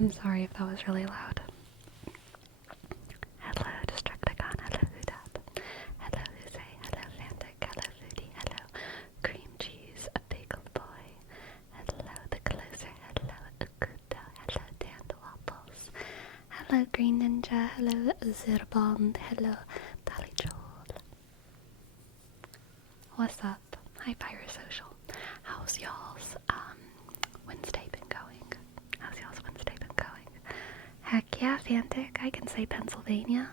I'm sorry if that was really loud. Hello, Destructicon. Hello, Hudat. Hello, Jose. Hello, Fantic. Hello, Foodie. Hello, Cream Cheese. A Pickled Boy. Hello, The Closer. Hello, Ukuto. Hello, Dandwaffles. Hello, Green Ninja. Hello, Zirbond. Hello, Dolly Joel. What's up? Hi, Pirate How's y'all's Wednesday been going? How's y'all's Wednesday been going? Heck yeah, Fantic. I can say Pennsylvania.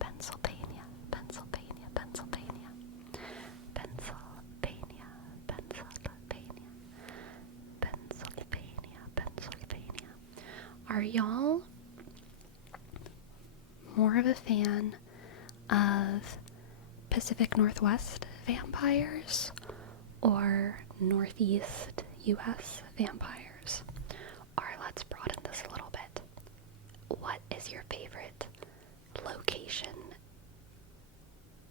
Pennsylvania, Pennsylvania, Pennsylvania. Pennsylvania, Pennsylvania. Pennsylvania, Pennsylvania. Are y'all more of a fan of Pacific Northwest vampires or Northeast US vampires? Or let's broaden this a little bit. What is your favorite location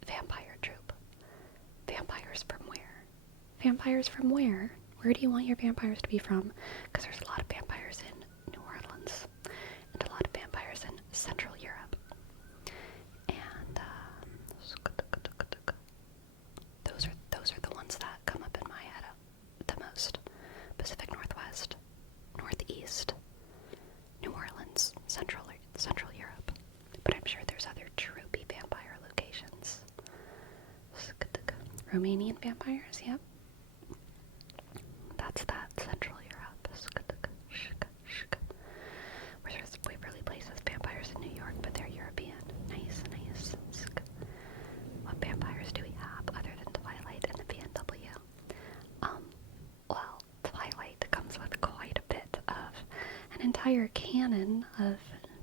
vampire troop? Vampires from where? Vampires from where? Where do you want your vampires to be from? Because there's a lot of vampires in New Orleans and a lot of vampires in Central Europe. And those are the ones that come up in my head the most. Pacific Northwest, Northeast, New Orleans, Central Europe. But I'm sure there's other troopy vampire locations. Romanian vampires, yep. That's that, Central Europe. There's Waverly Place has vampires in New York, but they're European. Nice, nice. What vampires do we have other than Twilight and the PNW? Well, Twilight comes with quite a bit of an entire canon of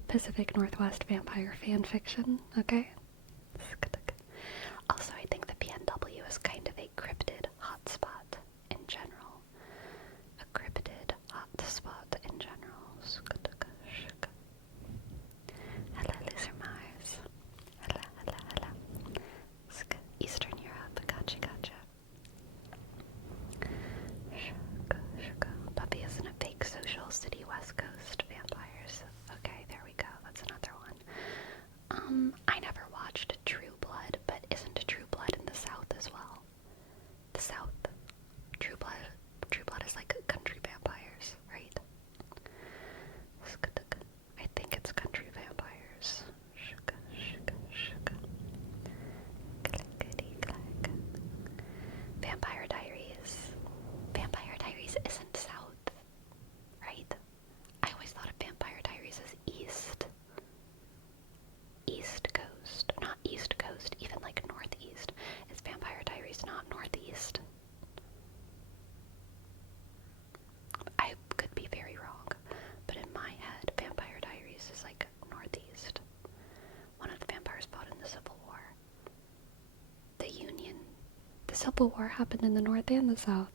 Pacific Northwest vampire fan fiction, okay? Also, I think the PNW is kind of a cryptid hotspot in general. A cryptid hotspot in general. Hello, Loser Mars. Hello, hello, hello. Eastern Europe, gotcha. Puppy isn't a fake social city West Coast vampires. Okay, there we go. That's another one. I never watched True Blood, but isn't True Blood in the South as well? The South. True Blood is like country vampires, right? I think it's country vampires. Vampire Diaries. Vampire Diaries isn't South, right? I always thought of Vampire Diaries as East. East Coast. Not East Coast, even like Northeast. Is Vampire Diaries not Northeast? I could be very wrong, but in my head, Vampire Diaries is like Northeast. One of the vampires fought in the Civil War. The Union. The Civil War happened in the North and the South.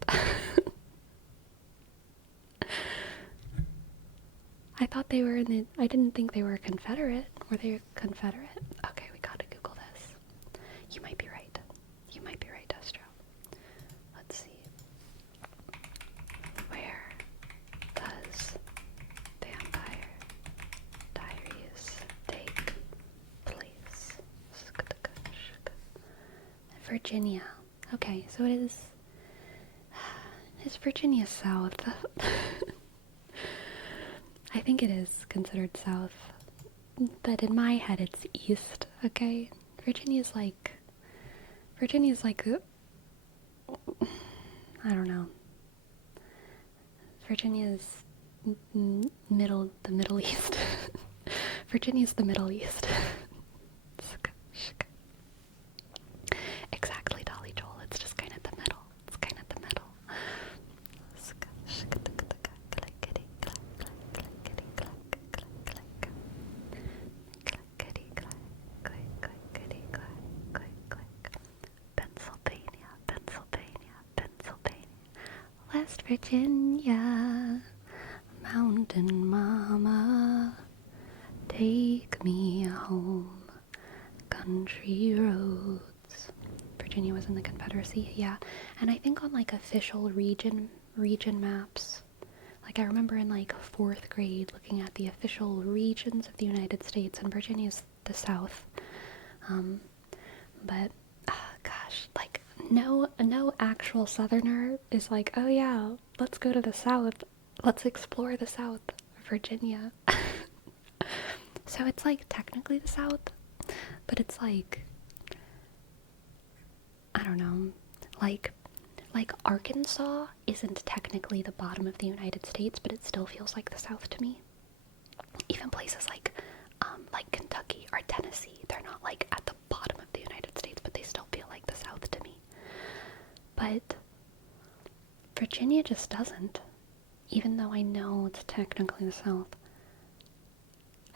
I thought they were I didn't think they were Confederate. Were they Confederate? Okay, we gotta Google this. You might be right. You might be right, Destro. Let's see. Where does Vampire Diaries take place? Virginia. Okay, so it is... Is Virginia South? I think it is considered South, but in my head it's East, okay? Virginia's like, I don't know. Virginia's the Middle East. Virginia's the Middle East. Exactly, Dolly Joel, it's just kind of the middle. It's kind of the middle. Pennsylvania. West Virginia, Mountain Mama, take me home, country roads. Virginia was in the Confederacy, yeah. And I think on like official region maps, Like, I remember in, like, 4th grade looking at the official regions of the United States, and Virginia's the South. But, gosh, like, no actual Southerner is like, oh yeah, let's go to the South. Let's explore the South. Virginia. So it's, like, technically the South, but it's, like, I don't know, like Arkansas isn't technically the bottom of the United States, but it still feels like the South to me. Even places like Kentucky or Tennessee, they're not like at the bottom of the United States, but they still feel like the South to me. But Virginia just doesn't, even though I know it's technically the South.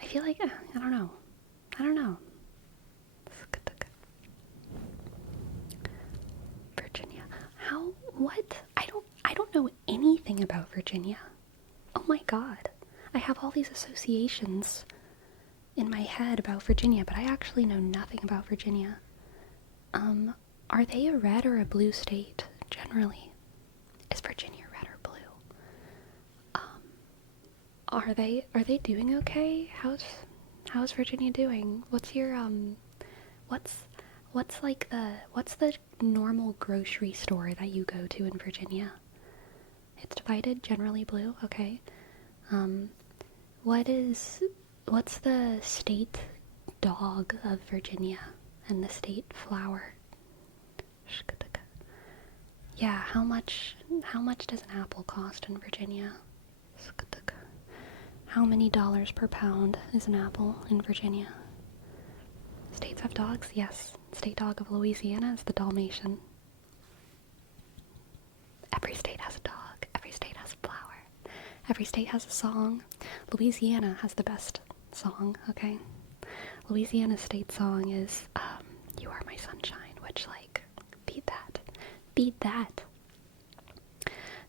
I feel like, I don't know. Virginia. What? I don't know anything about Virginia. Oh my god. I have all these associations in my head about Virginia, but I actually know nothing about Virginia. Are they a red or a blue state, generally? Is Virginia red or blue? Are they doing okay? How's Virginia doing? What's your, what's the normal grocery store that you go to in Virginia? It's divided, generally blue, okay. What's the state dog of Virginia and the state flower? Yeah, how much does an apple cost in Virginia? How many dollars per pound is an apple in Virginia? States have dogs? Yes. State dog of Louisiana is the Dalmatian. Every state has a dog. Every state has a flower. Every state has a song. Louisiana has the best song, okay? Louisiana's state song is, You Are My Sunshine, which, like, beat that. Beat that.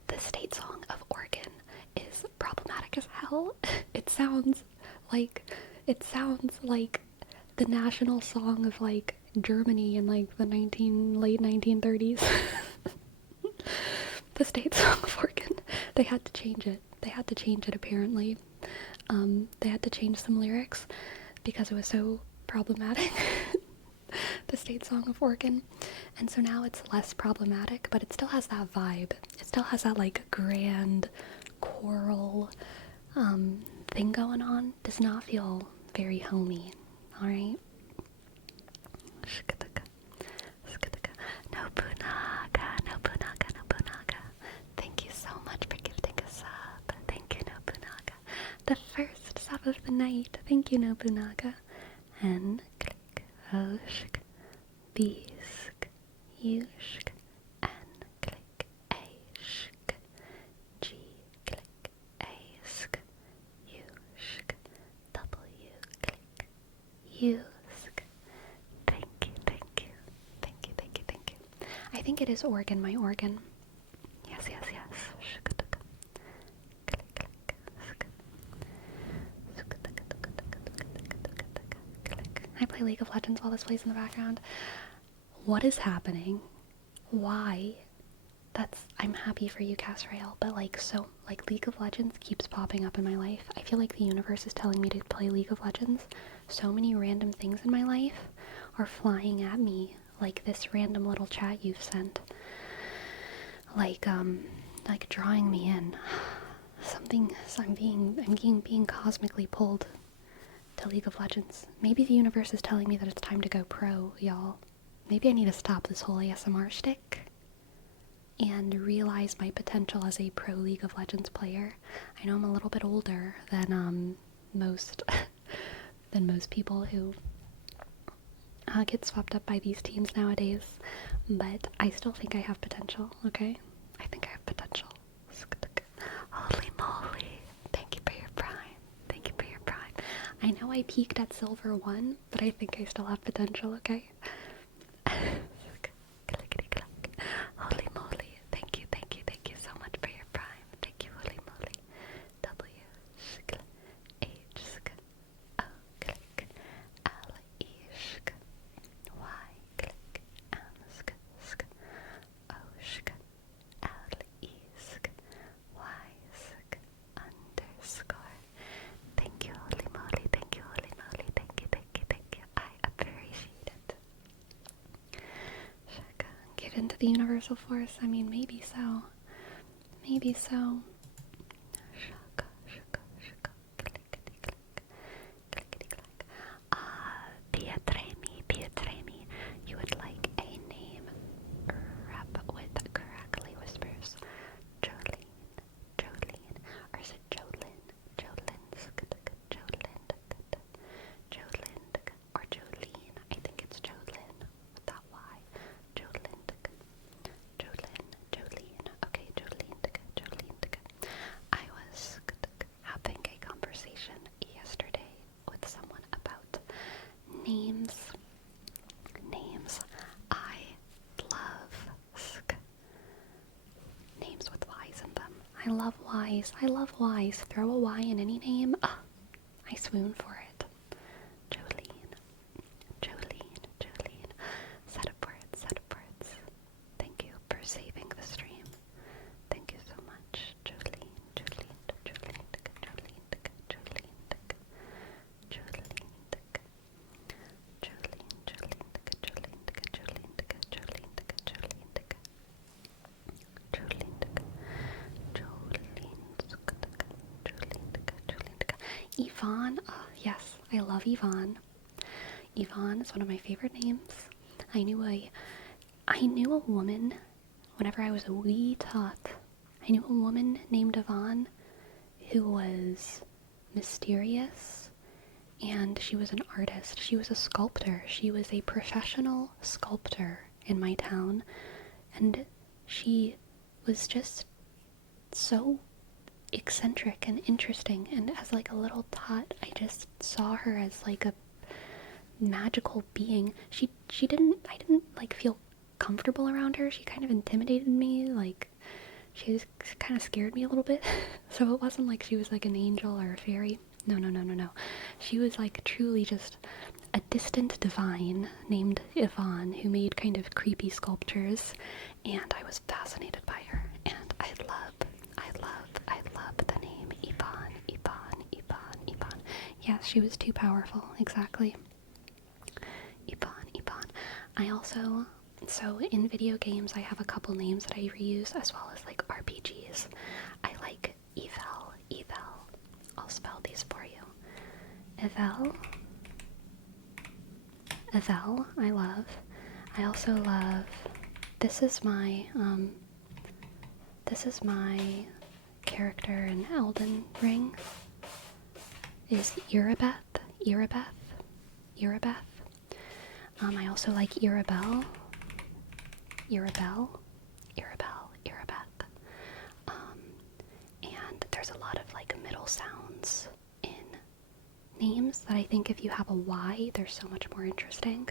The state song of Oregon is problematic as hell. It sounds like the national song of, like, Germany in, like, the late 1930s. The state song of Oregon, they had to change it. Apparently. They had to change some lyrics because it was so problematic. The state song of Oregon. And so now it's less problematic, but it still has that vibe. It still has that, like, grand choral thing going on. Does not feel very homey. Alright? Nobunaga. Thank you so much for gifting a sub. Thank you, Nobunaga. The first sub of the night. Thank you, Nobunaga. And click, oshk, bisk, yushk, and click, ashk, g, click, ask, yushk, w, click, yusk. Thank you. I think it is Oregon, my organ. Yes. I play League of Legends while this plays in the background. What is happening? Why? I'm happy for you, Casrael, but League of Legends keeps popping up in my life. I feel like the universe is telling me to play League of Legends. So many random things in my life are flying at me, like this random little chat you've sent. Like drawing me in. I'm being cosmically pulled to League of Legends. Maybe the universe is telling me that it's time to go pro, y'all. Maybe I need to stop this whole ASMR shtick and realize my potential as a pro League of Legends player. I know I'm a little bit older than most people who get swept up by these teams nowadays, but I still think I have potential, okay? I think I have potential. Holy moly. Thank you for your prime. I know I peaked at Silver 1, but I think I still have potential, okay? Holy moly. Thank you so much for your prime. Thank you, holy moly. W, sk, H, sk, O, click, L, E, sk, Y, click, M, sk, O, sk, L, E, sk, Y, sk, the universal force? I mean, maybe so. Maybe so. Pietremi, you would like a name rap with crackly whispers. Jolene, or is it Jolyn? Jolyn, or Jolene. I think it's Jolyn with that Y. Jolene. Okay, Jolene. I was having a conversation yesterday with someone about names. I love names with Y's in them. I love Y's. Throw a Y in any name. I swoon for it. Jolene. Set of words. Thank you for saving the stream. Thank you so much. Jolene. Yvonne, oh, yes, I love Yvonne. Yvonne is one of my favorite names. I knew a woman whenever I was a wee tot. I knew a woman named Yvonne who was mysterious, and she was an artist. She was a sculptor. She was a professional sculptor in my town, and she was just so eccentric and interesting, and as like a little tot, I just saw her as like a magical being. I didn't like feel comfortable around her. She kind of intimidated me, like she was kind of scared me a little bit. So it wasn't like she was like an angel or a fairy. No. She was like truly just a distant divine named Yvonne who made kind of creepy sculptures, and I was fascinated by her, and I love the name Yvonne. Yes, she was too powerful, exactly. Yvonne. So in video games, I have a couple names that I reuse, as well as like RPGs. I like Evel. I'll spell these for you. Evel, I love. I also love, this is my character in Elden Ring, is Irabeth. I also like Irabel. And there's a lot of like middle sounds in names that I think if you have a Y, they're so much more interesting,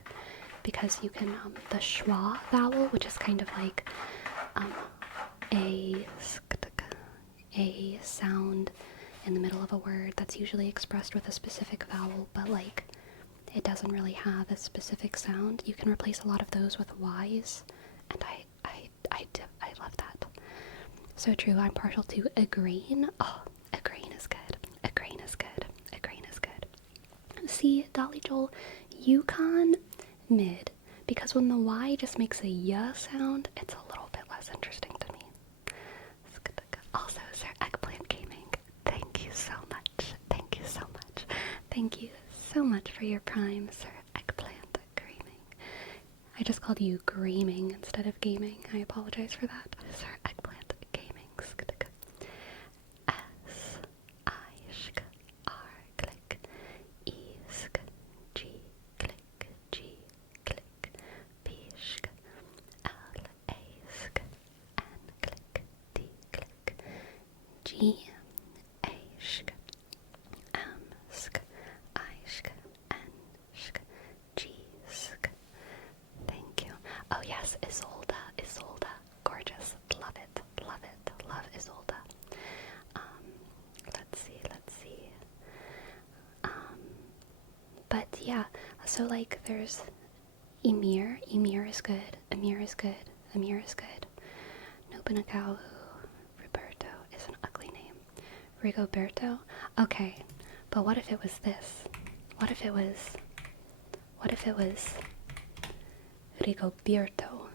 because you can, the schwa vowel, which is kind of like a sound in the middle of a word that's usually expressed with a specific vowel, but like it doesn't really have a specific sound. You can replace a lot of those with Y's, and I love that. So true. I'm partial to a grain. Oh, a grain is good. See, Dolly Joel, Yukon, mid, because when the Y just makes a y sound, it's a little bit less interesting to me. Also, Sir Eggplant Gaming, thank you so much. Thank you so much for your prime, Sir Eggplant Gaming. I just called you Graming instead of gaming. I apologize for that. Sir Eggplant Gaming. S, I, sh, R, click, E, sk, G, click, G, click, P, sh, L, A, sk, N, click, D, click, G, A, sh, M, sk, I, sh, N, sh, G, sk. Thank you. Oh yes, Isolda. Gorgeous. Love it. Love Isolda. Let's see. But yeah, so like there's Emir is good. Nobunagawu Roberto is an ugly name. Rigoberto? Okay, but what if it was this? What if it was Rigoberto?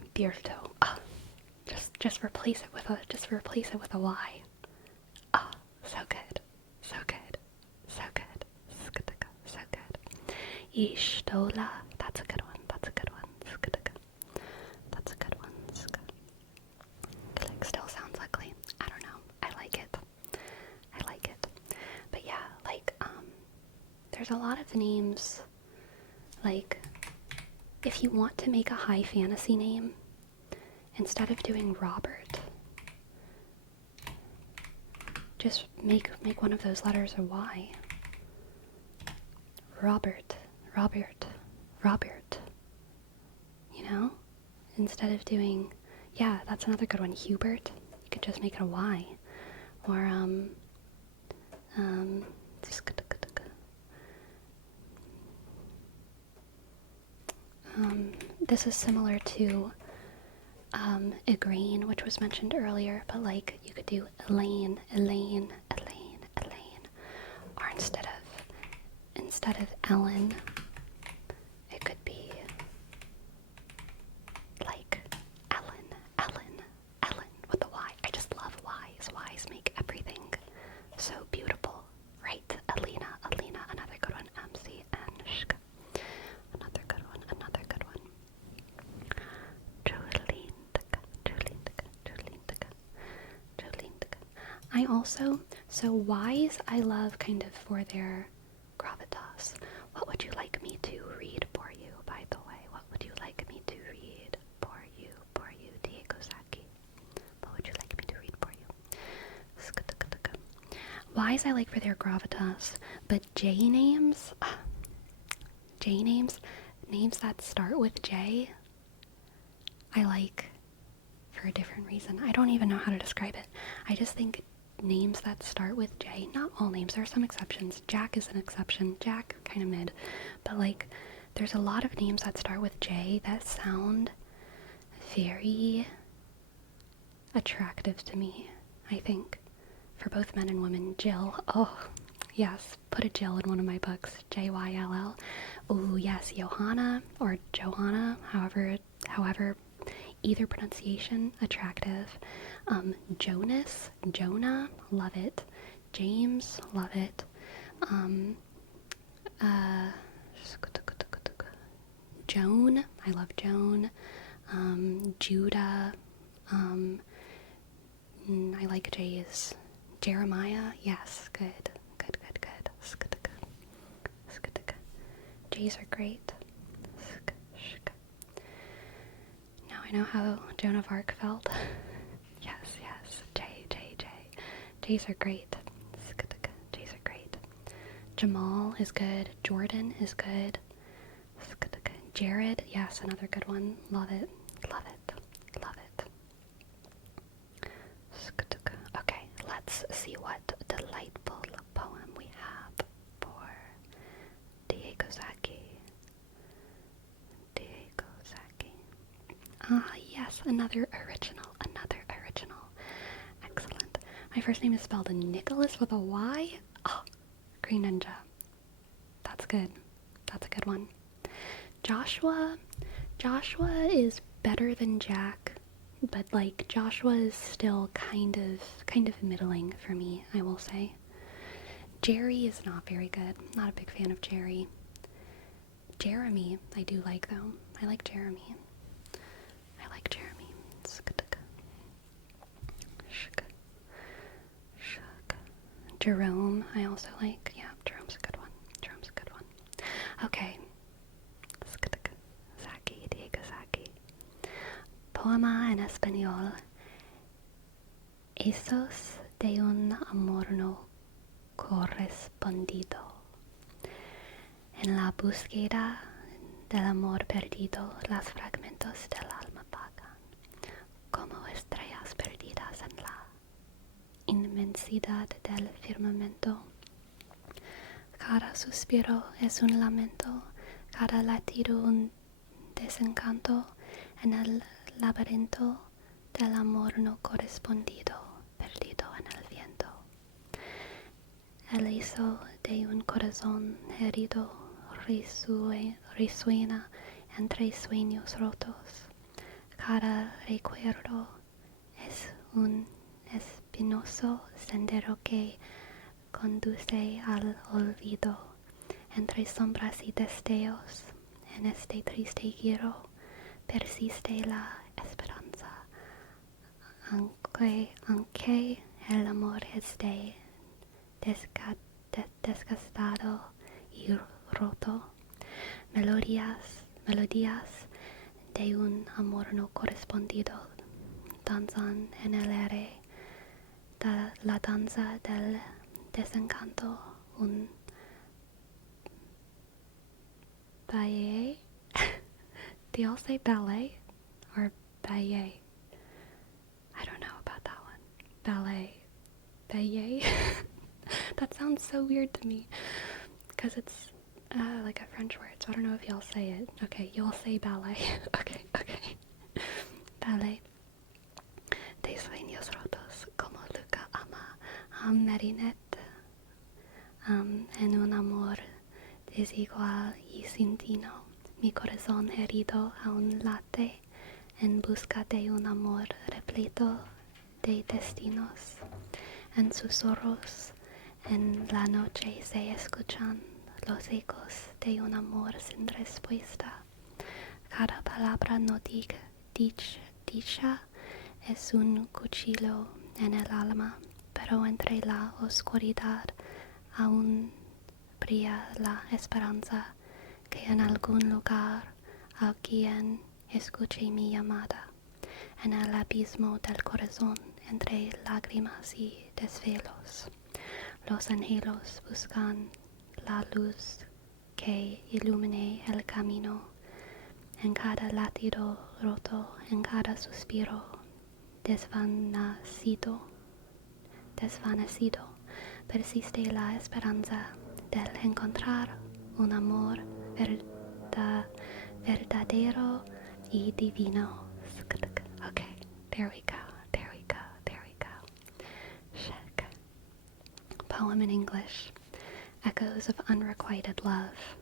Just replace it with a Y. Oh, so good. So good. So good. So good. Ishtola. That's a good one. That's a good one. That's a good one. It like still sounds ugly. I don't know. I like it. I like it. But yeah, like, there's a lot of names, like, if you want to make a high fantasy name, instead of doing Robert, just make one of those letters a Y. Robert. You know? Instead of doing, yeah, that's another good one, Hubert. You could just make it a Y. Or, this is similar to Igraine, which was mentioned earlier, but like you could do Elaine, or instead of Ellen, it could be like Ellen with the Y. I just love Y's. Y's make everything so beautiful, right? Alina, another good one. MC and Shk. Another good one. Julindika. I also, so Y's I love kind of for their gravitas. What would you like me to read for you, by the way? What would you like me to read for you, Diego Saki? What would you like me to read for you? Y's I like for their gravitas, but J names, names that start with J, I like for a different reason. I don't even know how to describe it. I just think names that start with J, not all names, there are some exceptions. Jack is an exception. Jack, kind of mid. But like, there's a lot of names that start with J that sound very attractive to me, I think. For both men and women. Jill. Oh, yes. Put a Jill in one of my books. Jyll. Oh, yes. Johanna or Johanna, however, either pronunciation, attractive. Jonas, Jonah, love it. James, love it. Joan, I love Joan. Judah, I like J's. Jeremiah, yes, good. J's are great. Now I know how Joan of Arc felt. Yes. J. J's are great. J's are great. Jamal is good. Jordan is good. Jared, yes, another good one. Love it. Okay, let's see what delightful poem we have for Diego Saki. Ah, yes, another original. Excellent. My first name is spelled Nicholas with a Y. Oh, Green Ninja. That's good. That's a good one. Joshua is better than Jack, but like Joshua is still kind of middling for me, I will say. Jerry is not very good. Not a big fan of Jerry. Jeremy, I do like though. I like Jeremy. Jerome, I also like. Yeah, Jerome's a good one. Okay. Diego Saki. Poema en español. Esos de un amor no correspondido. En la búsqueda del amor perdido, los fragmentos del alma vagan, como estrellas perdidas en la inmensidad del firmamento. Cada suspiro es un lamento, cada latido un desencanto en el laberinto del amor no correspondido, perdido en el viento. El eco de un corazón herido resuena entre sueños rotos. Cada recuerdo un espinoso sendero que conduce al olvido. Entre sombras y destellos, en este triste giro, persiste la esperanza. Aunque el amor esté desgastado y roto, melodías de un amor no correspondido danzan en el aire, la danza del desencanto, un ballet. Do y'all say ballet or ballet? I don't know about that one. Ballet. Ballet. That sounds so weird to me because it's like a French word, so I don't know if y'all say it. Okay, y'all say ballet. Okay. Ballet. De sueños rotos como Luca ama a Marinette, en un amor desigual y sin tino. Mi corazón herido aún late en busca de un amor repleto de destinos. En susurros en la noche se escuchan los ecos de un amor sin respuesta. Cada palabra no dicha es un cuchillo en el alma, pero entre la oscuridad aún brilla la esperanza que en algún lugar alguien escuche mi llamada. En el abismo del corazón, entre lágrimas y desvelos, los anhelos buscan la luz que ilumine el camino. En cada latido roto, en cada suspiro desvanecido, persiste la esperanza del encontrar un amor verdadero y divino. Okay, there we go. Check. Poem in English. Echoes of unrequited love.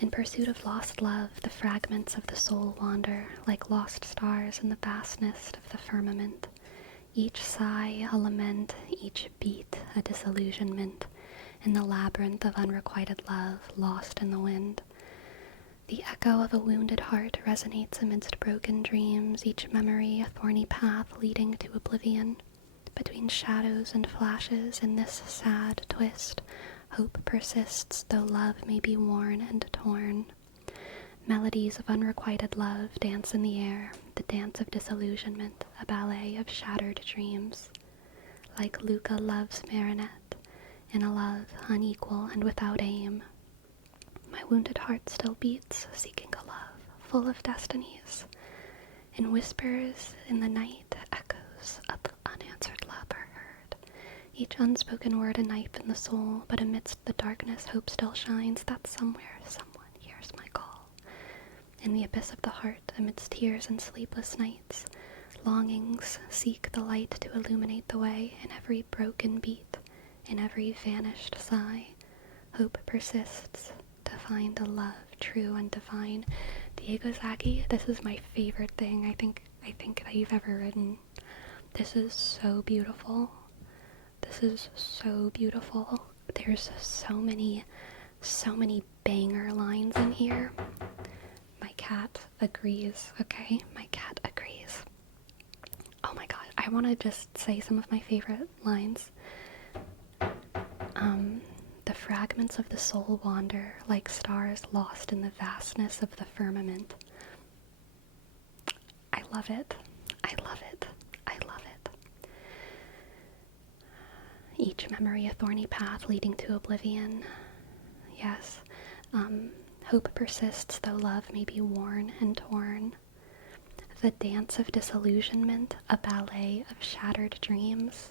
In pursuit of lost love, the fragments of the soul wander like lost stars in the vastness of the firmament. Each sigh a lament, each beat a disillusionment, in the labyrinth of unrequited love, lost in the wind. The echo of a wounded heart resonates amidst broken dreams, each memory a thorny path leading to oblivion. Between shadows and flashes in this sad twist, hope persists, though love may be worn and torn. Melodies of unrequited love dance in the air, the dance of disillusionment, a ballet of shattered dreams. Like Luca loves Marinette, in a love unequal and without aim. My wounded heart still beats, seeking a love full of destinies. In whispers in the night, echoes of unanswered love are heard. Each unspoken word a knife in the soul, but amidst the darkness hope still shines that somewhere someone hears my call. In the abyss of the heart, amidst tears and sleepless nights, longings seek the light to illuminate the way. In every broken beat, in every vanished sigh, hope persists to find a love true and divine. Diego Zaki, this is my favorite thing I think that you've ever written. This is so beautiful. There's so many banger lines in here. My cat agrees, okay? My cat agrees. Oh my god, I want to just say some of my favorite lines. The fragments of the soul wander like stars lost in the vastness of the firmament. I love it. Each memory a thorny path leading to oblivion. Yes. Hope persists though love may be worn and torn. The dance of disillusionment, a ballet of shattered dreams.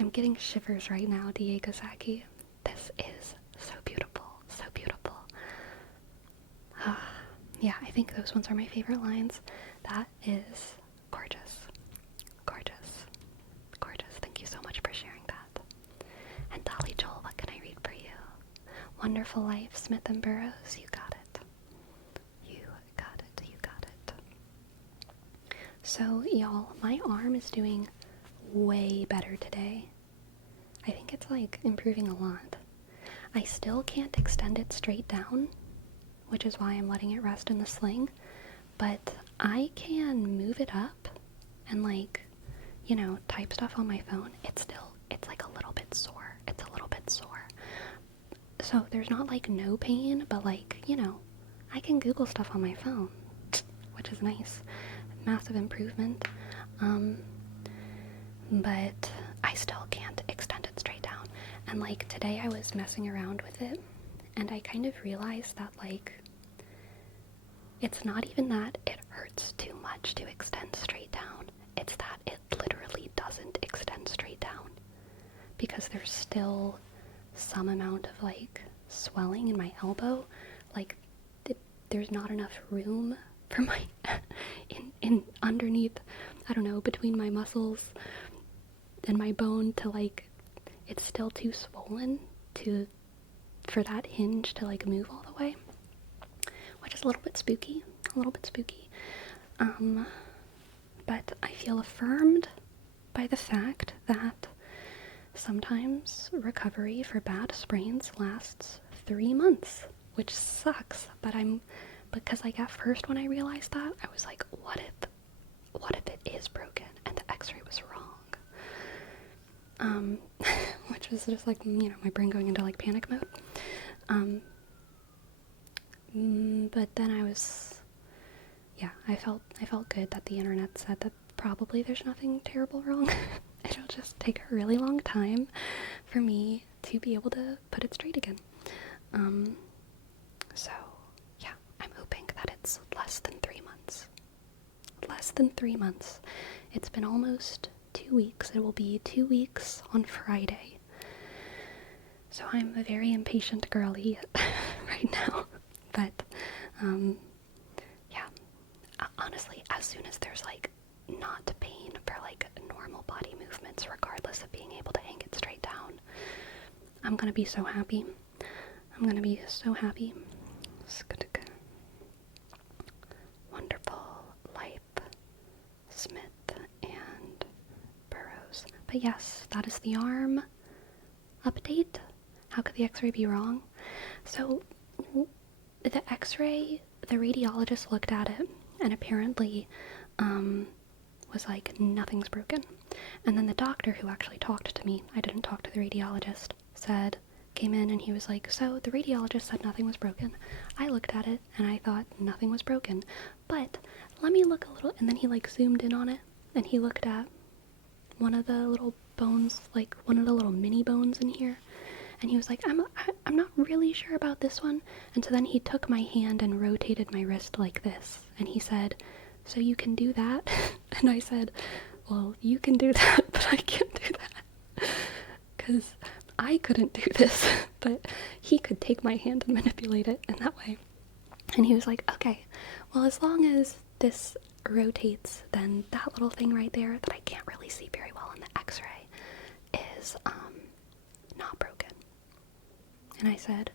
I'm getting shivers right now, Diego Zaki. This is so beautiful. Yeah, I think those ones are my favorite lines. That is gorgeous. Thank you so much for sharing that. And Dolly Joel, what can I read for you? Wonderful Life, Smith & Burroughs, you got it. So, y'all, my arm is doing way better today. I think it's like improving a lot. I still can't extend it straight down, which is why I'm letting it rest in the sling, but I can move it up and like, you know, type stuff on my phone. It's like a little bit sore. It's a little bit sore. So there's not like no pain, but like, you know, I can Google stuff on my phone, which is nice. Massive improvement. But I still can't extend it straight down. And like today I was messing around with it and I kind of realized that like it's not even that it hurts too much to extend straight down. It's that it literally doesn't extend straight down because there's still some amount of like swelling in my elbow. Like there's not enough room for my in underneath, I don't know, between my muscles and my bone to like, it's still too swollen for that hinge to like move all the way, which is a little bit spooky. But I feel affirmed by the fact that sometimes recovery for bad sprains lasts 3 months, which sucks, because like at first when I realized that, I was like, what if it is broken and the x-ray was wrong? Which was just like, you know, my brain going into like panic mode. But then I felt good that the internet said that probably there's nothing terrible wrong. It'll just take a really long time for me to be able to put it straight again. So yeah, I'm hoping that it's less than 3 months. Less than 3 months. It's been almost 2 weeks. It will be 2 weeks on Friday. So I'm a very impatient girly right now. But, yeah. Honestly, as soon as there's, like, not pain for, like, normal body movements, regardless of being able to hang it straight down, I'm gonna be so happy. I'm gonna be so happy. Wonderful Life, Smith, and Burroughs. But yes, that is the arm update. How could the x-ray be wrong? So, the x-ray, the radiologist looked at it, and apparently, was like, nothing's broken. And then the doctor who actually talked to me, I didn't talk to the radiologist, came in and he was like, so the radiologist said nothing was broken. I looked at it and I thought nothing was broken. But let me look a little, and then he like zoomed in on it and he looked at one of the little bones, like one of the little mini bones in here. And he was like, I'm not really sure about this one. And so then he took my hand and rotated my wrist like this. And he said, so you can do that? And I said, well, you can do that, but I can't do that. Because I couldn't do this, but he could take my hand and manipulate it in that way. And he was like, okay, well, as long as this rotates, then that little thing right there that I can't really see very well in the x-ray is, not broken. And I said,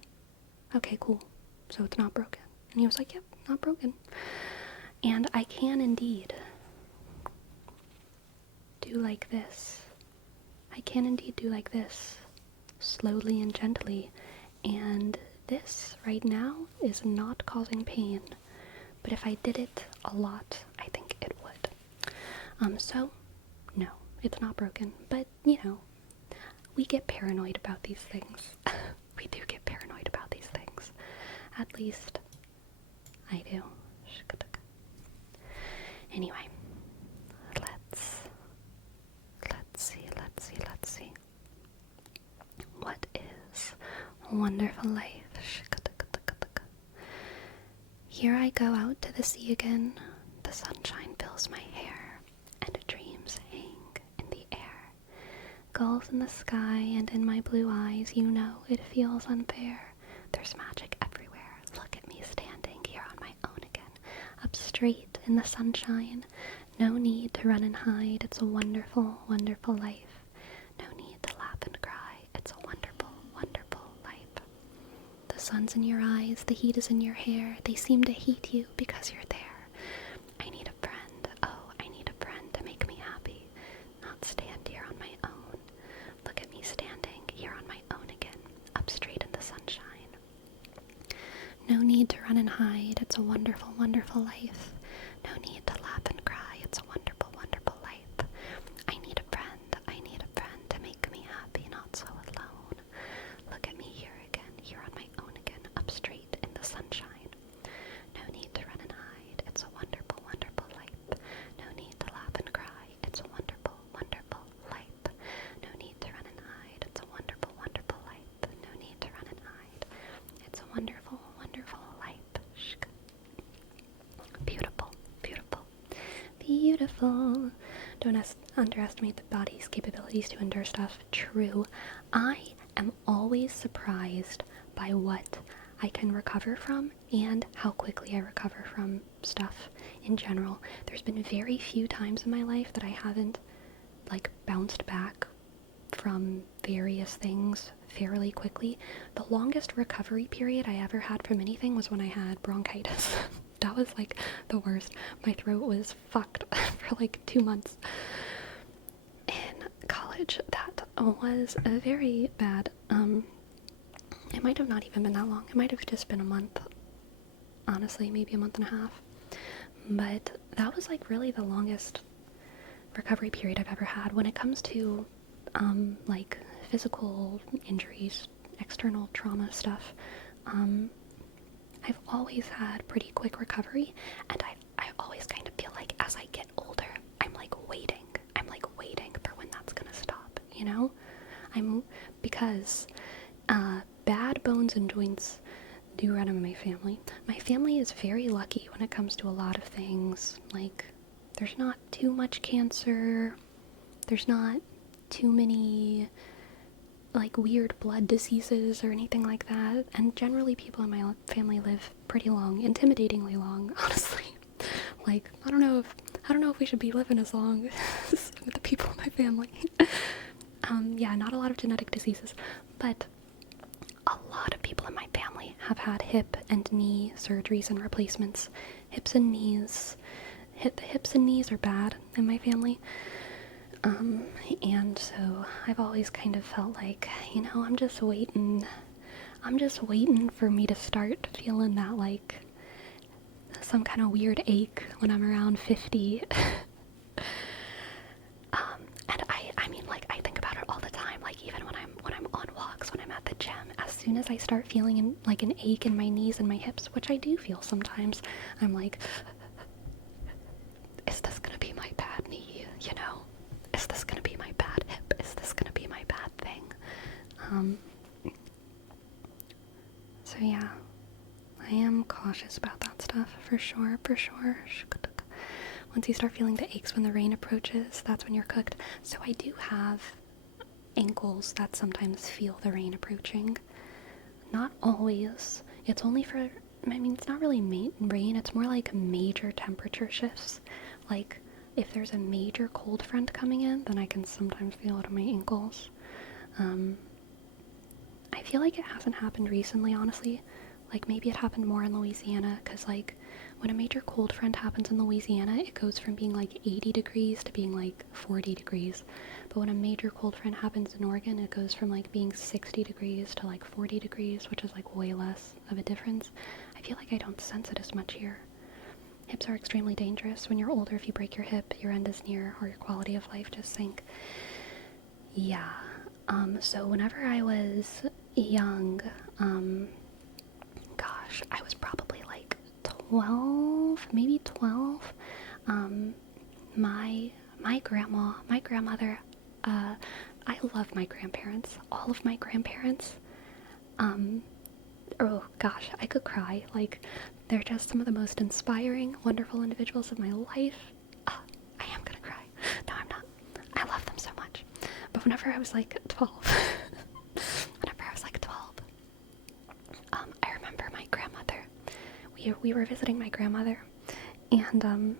okay, cool. So it's not broken. And he was like, yep, not broken. And I can indeed do like this. I can indeed do like this, slowly and gently. And this right now is not causing pain. But if I did it a lot, I think it would. So, no, it's not broken. But, you know, we get paranoid about these things. We do get paranoid about these things. At least, I do. Anyway, let's see. What is Wonderful Life? Here I go out to the sea again. The sunshine fills my hair, and dreams hang in the air. Gulls in the sky and in my blue eyes, you know it feels unfair. There's magic everywhere. Look at me standing here on my own again, up straight in the sunshine. No need to run and hide. It's a wonderful, wonderful life. No need to laugh and cry. It's a wonderful, wonderful life. The sun's in your eyes, the heat is in your hair. They seem to heat you because you're there. I need a friend. Oh, I need No need to run and hide. It's a wonderful, wonderful life. No need to laugh and cry. It's a wonderful, wonderful life. I need a friend. I need a friend to make me happy, not so alone. Look at me here again, here on my own again, up straight in the sunshine. No need to run and hide. It's a wonderful, wonderful life. No need to laugh and cry. It's a wonderful, wonderful life. No need to run and hide. It's a wonderful, wonderful life. No need to run and hide. It's a wonderful, wonderful life. Shk. Beautiful, beautiful, beautiful. Don't underestimate the body's capabilities to endure stuff. True. I am always surprised by what I can recover from and how quickly I recover from stuff in general. There's been very few times in my life that I haven't like bounced back from various things fairly quickly. The longest recovery period I ever had from anything was when I had bronchitis. That was like the worst. My throat was fucked for like 2 months in college. That was a very bad. It might have not even been that long. It might have just been a month. Honestly, maybe a month and a half. But that was like really the longest recovery period I've ever had. When it comes to like physical injuries, external trauma stuff, I've always had pretty quick recovery, and I always kind of feel like as I get older, I'm like waiting for when that's gonna stop, you know? Because bad bones and joints do run in my family. My family is very lucky when it comes to a lot of things. Like, there's not too much cancer, there's not too many like weird blood diseases or anything like that, and generally people in my family live pretty long, intimidatingly long, honestly. Like, I don't know if we should be living as long as with the people in my family. Yeah, not a lot of genetic diseases, but a lot of people in my family have had hip and knee surgeries and replacements. Hips and knees are bad in my family. And so I've always kind of felt like, you know, I'm just waiting for me to start feeling that, like, some kind of weird ache when I'm around 50. And I mean, like, I think about it all the time, like, even when I'm on walks, when I'm at the gym, as soon as I start feeling like an ache in my knees and my hips, which I do feel sometimes, I'm like, is this gonna be my bad knee, you know? Is this gonna be my bad hip? Is this gonna be my bad thing? So yeah, I am cautious about that stuff, for sure. Once you start feeling the aches when the rain approaches, that's when you're cooked. So I do have ankles that sometimes feel the rain approaching. Not always. It's only for, I mean, it's not really rain, it's more like major temperature shifts. Like, if there's a major cold front coming in, then I can sometimes feel it on my ankles. I feel like it hasn't happened recently, honestly. Like, maybe it happened more in Louisiana, because, like, when a major cold front happens in Louisiana, it goes from being, like, 80 degrees to being, like, 40 degrees. But when a major cold front happens in Oregon, it goes from, like, being 60 degrees to, like, 40 degrees, which is, like, way less of a difference. I feel like I don't sense it as much here. Hips are extremely dangerous. When you're older, if you break your hip, your end is near, or your quality of life just sink. Yeah. So whenever I was young, gosh, I was probably like 12, maybe 12. My grandmother, I love my grandparents, all of my grandparents. Oh gosh, I could cry. Like, they're just some of the most inspiring, wonderful individuals of my life. I am gonna cry. No, I'm not. I love them so much. But whenever I was like 12, I remember my grandmother. We were visiting my grandmother, and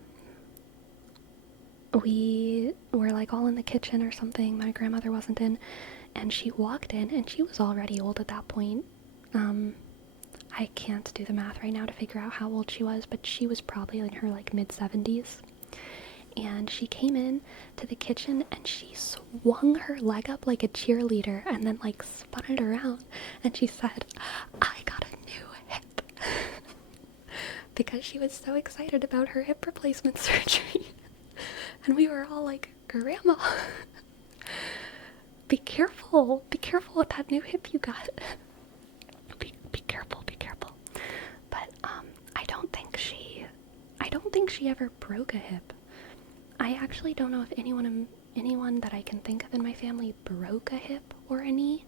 we were like all in the kitchen or something. My grandmother wasn't in, and she walked in, and she was already old at that point. I can't do the math right now to figure out how old she was, but she was probably in her like mid-70s. And she came in to the kitchen and she swung her leg up like a cheerleader and then like spun it around, and she said, "I got a new hip." because she was so excited about her hip replacement surgery. And we were all like, Grandma, be careful with that new hip you got. Be careful. But I don't think she ever broke a hip. I actually don't know if anyone that I can think of in my family broke a hip or a knee.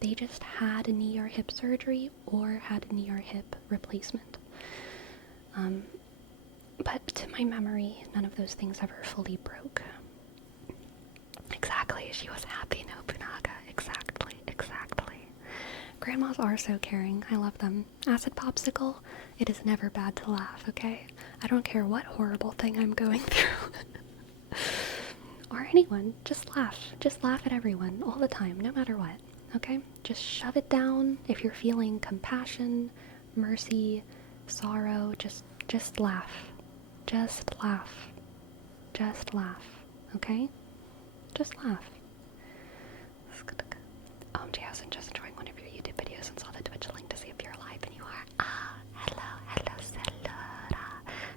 They just had a knee or hip surgery or had a knee or hip replacement. But to my memory, none of those things ever fully broke. Exactly, she was happy, Nobunaga. Exactly. Grandmas are so caring. I love them. Acid popsicle, it is never bad to laugh, okay? I don't care what horrible thing I'm going through. Or anyone. Just laugh. Just laugh at everyone all the time, no matter what, okay? Just shove it down. If you're feeling compassion, mercy, sorrow, just laugh. Just laugh. Just laugh, okay? Just laugh. OMG, I was just enjoying one of your YouTube videos and saw the Twitch link to see if you're alive, and you are. Hello,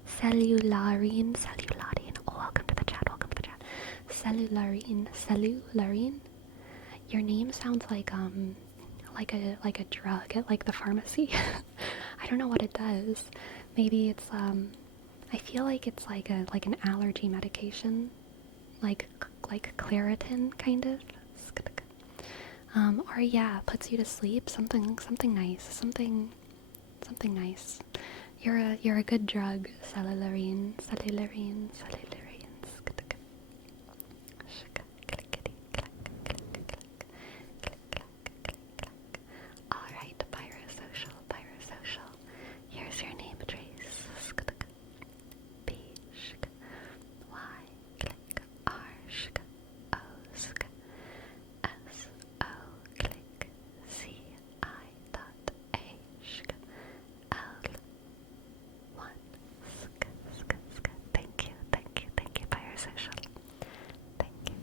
Cellularine. Oh, welcome to the chat. Cellularine. Your name sounds like a drug at like the pharmacy. I don't know what it does. Maybe it's I feel like it's like an allergy medication, like Claritin kind of. Or yeah, puts you to sleep. Something nice. Something nice. You're a good drug, cellularine. Alright, Pyrosocial. Here's your name, Trace. B, Y, click, R, O, S, O, click, C, I, dot, A, L, 1, Thank you, Pyrosocial. Thank you.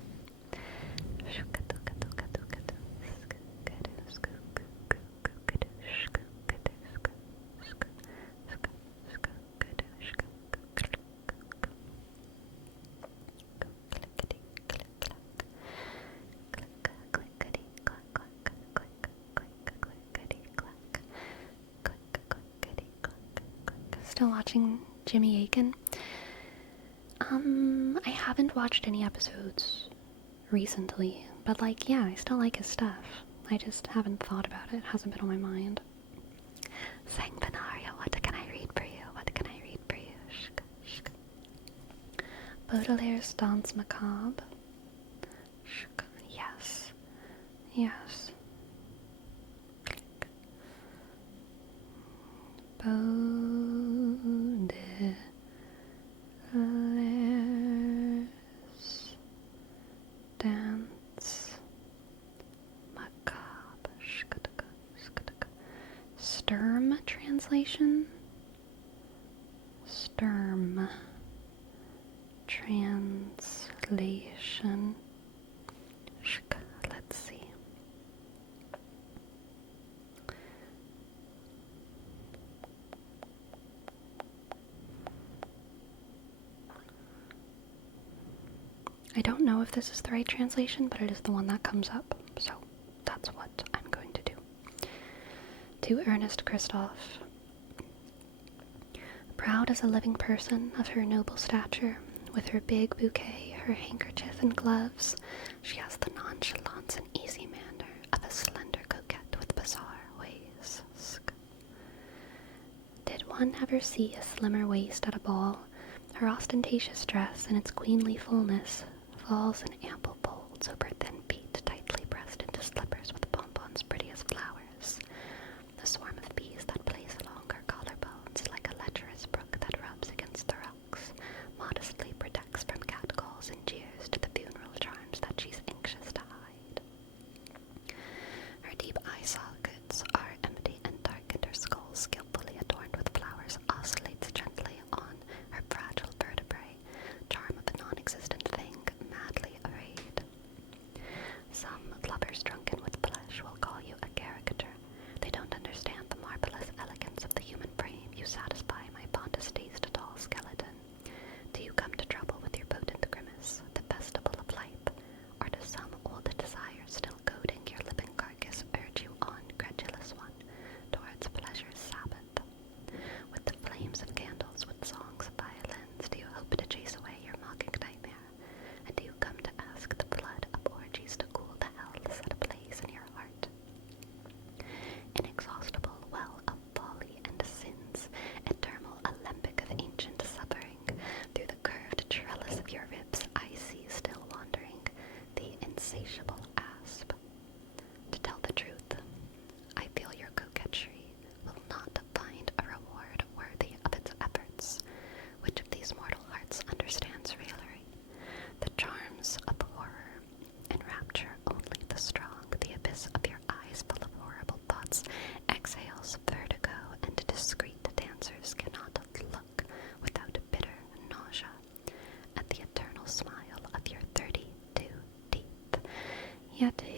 Still watching Jimmy Aiken? I haven't watched any episodes recently, but like, yeah, I still like his stuff. I just haven't thought about it. It hasn't been on my mind. Sanguinaria, what can I read for you? Baudelaire's Danse Macabre. Yes. Baudelaire's Dance Macabre. Sturm translation? Sturm translation. Let's see. I don't know if this is the right translation, but it is the one that comes up, so that's what I'm going to do. To Ernest Christoph. Proud as a living person of her noble stature, with her big bouquet, her handkerchief and gloves, she has the nonchalance and easy manner of a slender coquette with bizarre ways. Did one ever see a slimmer waist at a ball? Her ostentatious dress, in its queenly fullness, falls in ample folds over thin feet tightly pressed into slippers with pompons pretty as flowers. The swarm of bees that plays along her collarbones like a lecherous brook that rubs against the rocks, modestly protects from catcalls and jeers to the funeral charms that she's anxious to hide. Her deep eye sockets are empty and dark, and her skull, skillfully adorned with flowers, oscillates gently on her fragile vertebrae, charm of a non-existent thing, madly arrayed.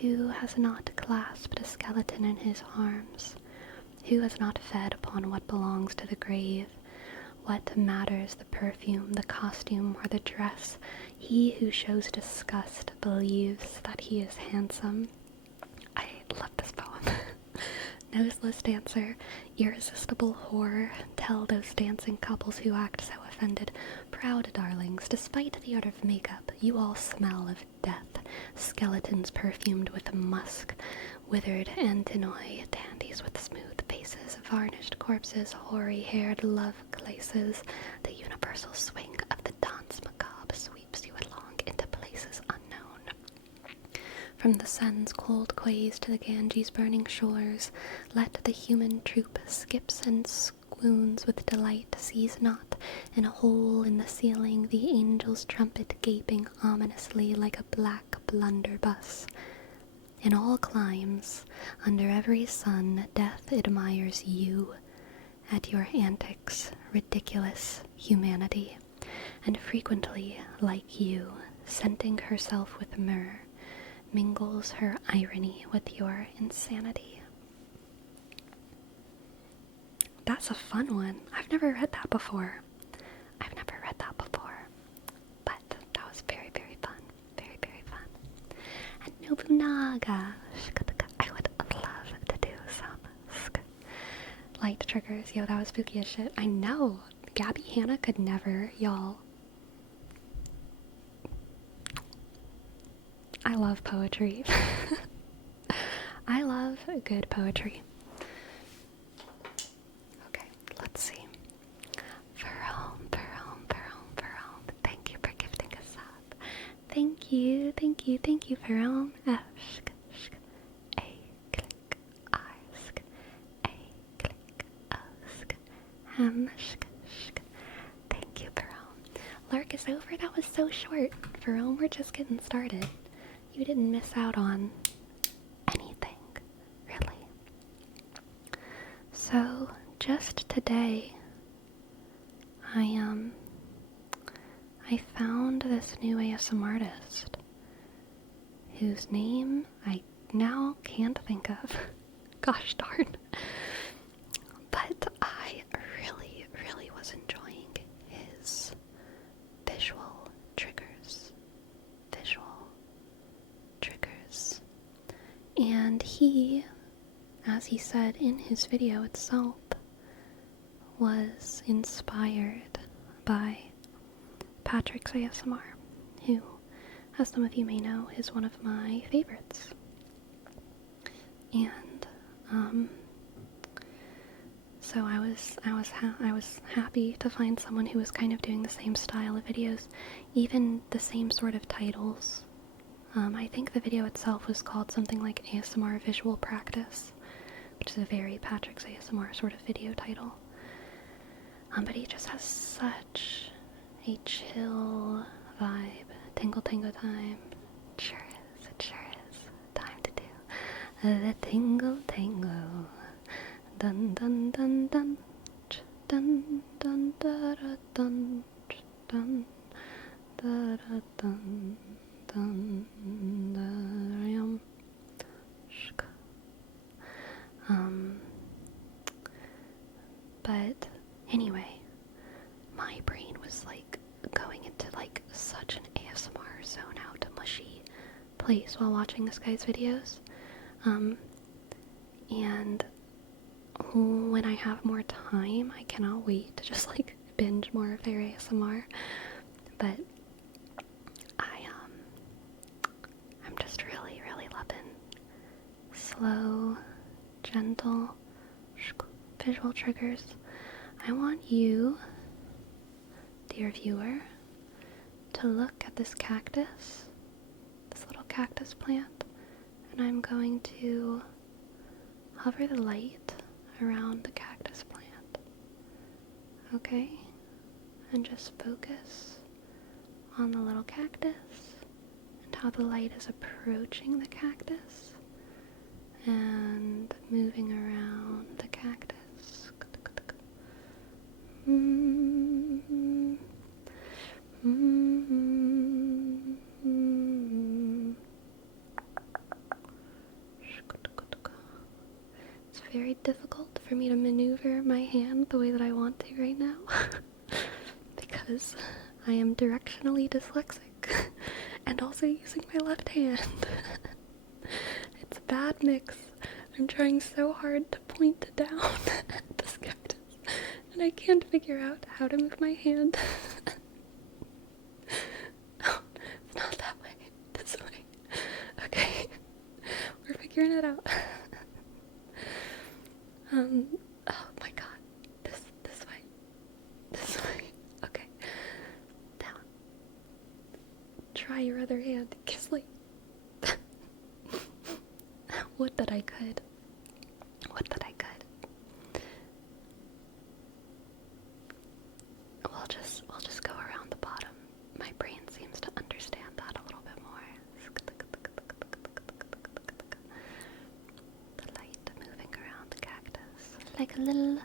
Who has not clasped a skeleton in his arms? Who has not fed upon what belongs to the grave? What matters the perfume, the costume, or the dress? He who shows disgust believes that he is handsome. I love this poem. Noseless dancer, irresistible horror, tell those dancing couples who act so offended. Proud darlings, despite the art of makeup, you all smell of death. Skeletons perfumed with musk, withered Antinoi, dandies with smooth faces, varnished corpses, hoary-haired love glaces. The universal swing of the dance macabre sweeps you along into places unknown. From the sun's cold quays to the Ganges' burning shores, let the human troop skips and swoons with delight, sees not, in a hole in the ceiling, the angel's trumpet gaping ominously like a black blunderbuss. In all climes, under every sun, death admires you at your antics, ridiculous humanity, and frequently, like you, scenting herself with myrrh, mingles her irony with your insanity. That's a fun one. I've never read that before. But that was very, very fun. Very, very fun. And Nobunaga. I would love to do some light triggers. Yo, that was spooky as shit. I know. Gabby Hanna could never, y'all. I love poetry. I love good poetry. Okay, let's see. Verome. Thank you for gifting us up. Thank you, Verome. Shk, a click, ask, a click, ask, shk. Thank you, Verome. Lark is over. That was so short. Verome, we're just getting started. You didn't miss out on anything, really. So, just today, I found this new ASMR artist whose name I now can't think of. Gosh darn. But I really, really was enjoying his visual triggers. And he, as he said in his video itself, was inspired by Patrick's ASMR, who, as some of you may know, is one of my favorites. And so I was happy to find someone who was kind of doing the same style of videos, even the same sort of titles. I think the video itself was called something like ASMR Visual Practice, which is a very Patrick's ASMR sort of video title. But he just has such a chill vibe. Tingle time. It sure is. Time to do the tingle. Dun dun dun dun. Dun dun da da dun dun da da dun. But anyway, my brain was like going into like such an ASMR zone out mushy place while watching this guy's videos. And when I have more time, I cannot wait to just like binge more of their ASMR. But I'm just really, really loving slow, gentle visual triggers. I want you, dear viewer, to look at this cactus, this little cactus plant, and I'm going to hover the light around the cactus plant, okay? And just focus on the little cactus and how the light is approaching the cactus and moving around the cactus. the way that I want to right now. Because I am directionally dyslexic. And also using my left hand. It's a bad mix. I'm trying so hard to point down at the script. And I can't figure out how to move my hand. Oh, it's not that way. This way. Okay. We're figuring it out. Oh my god. This way. This way. Okay. Down. Try your other hand. Kisley. Would that I could. Would that I could. We'll just go around the bottom. My brain seems to understand that a little bit more. The light moving around the cactus. Like a little,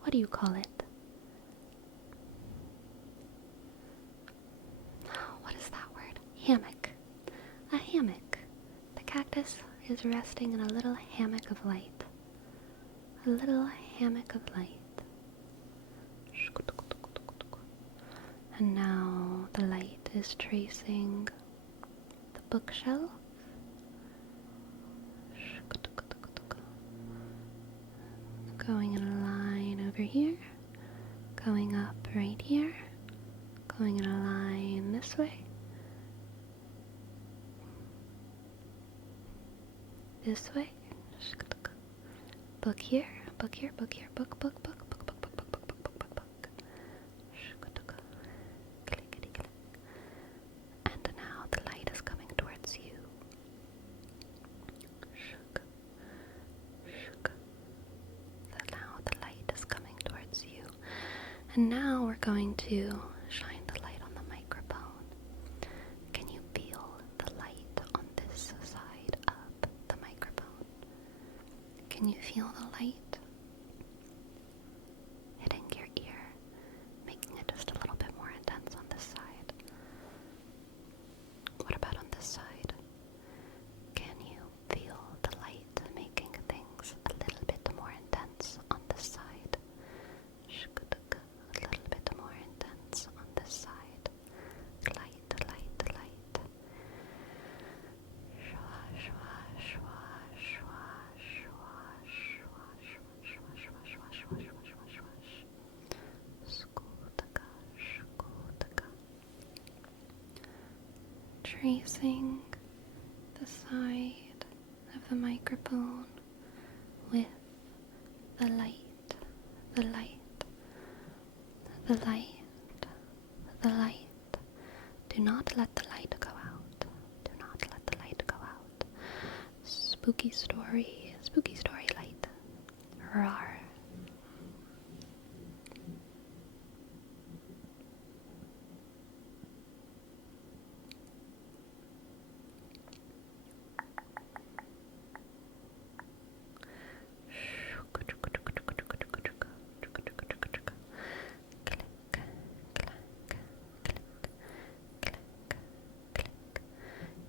what do you call it? What is that word? Hammock. A hammock. The cactus is resting in a little hammock of light. A little hammock of light. And now the light is tracing the bookshelf. Going in a line over here. Going up right here. Going in a line this way. This way. Book here, book here, book here, book. And now the light is coming towards you. Now the light is coming towards you. And now we're going to shine the light on the microphone. Can you feel the light on this side of the microphone? Can you feel the light hitting your ear, making it just a little bit more intense on this side? What about on this side? Can you feel the light making things a little bit more intense on this side? A little bit more intense on this side. Light, light, light. Shwa, shwa, shwa, shwa, shwa, shwa, shwa, shwa, shwa, shwa, shwa, shwa, shwa, shwa. Skutaka, skutaka. Tracing the side of the microphone with the light, the light, the light, the light. Do not let the light go out. Do not let the light go out. Spooky story light. Rar.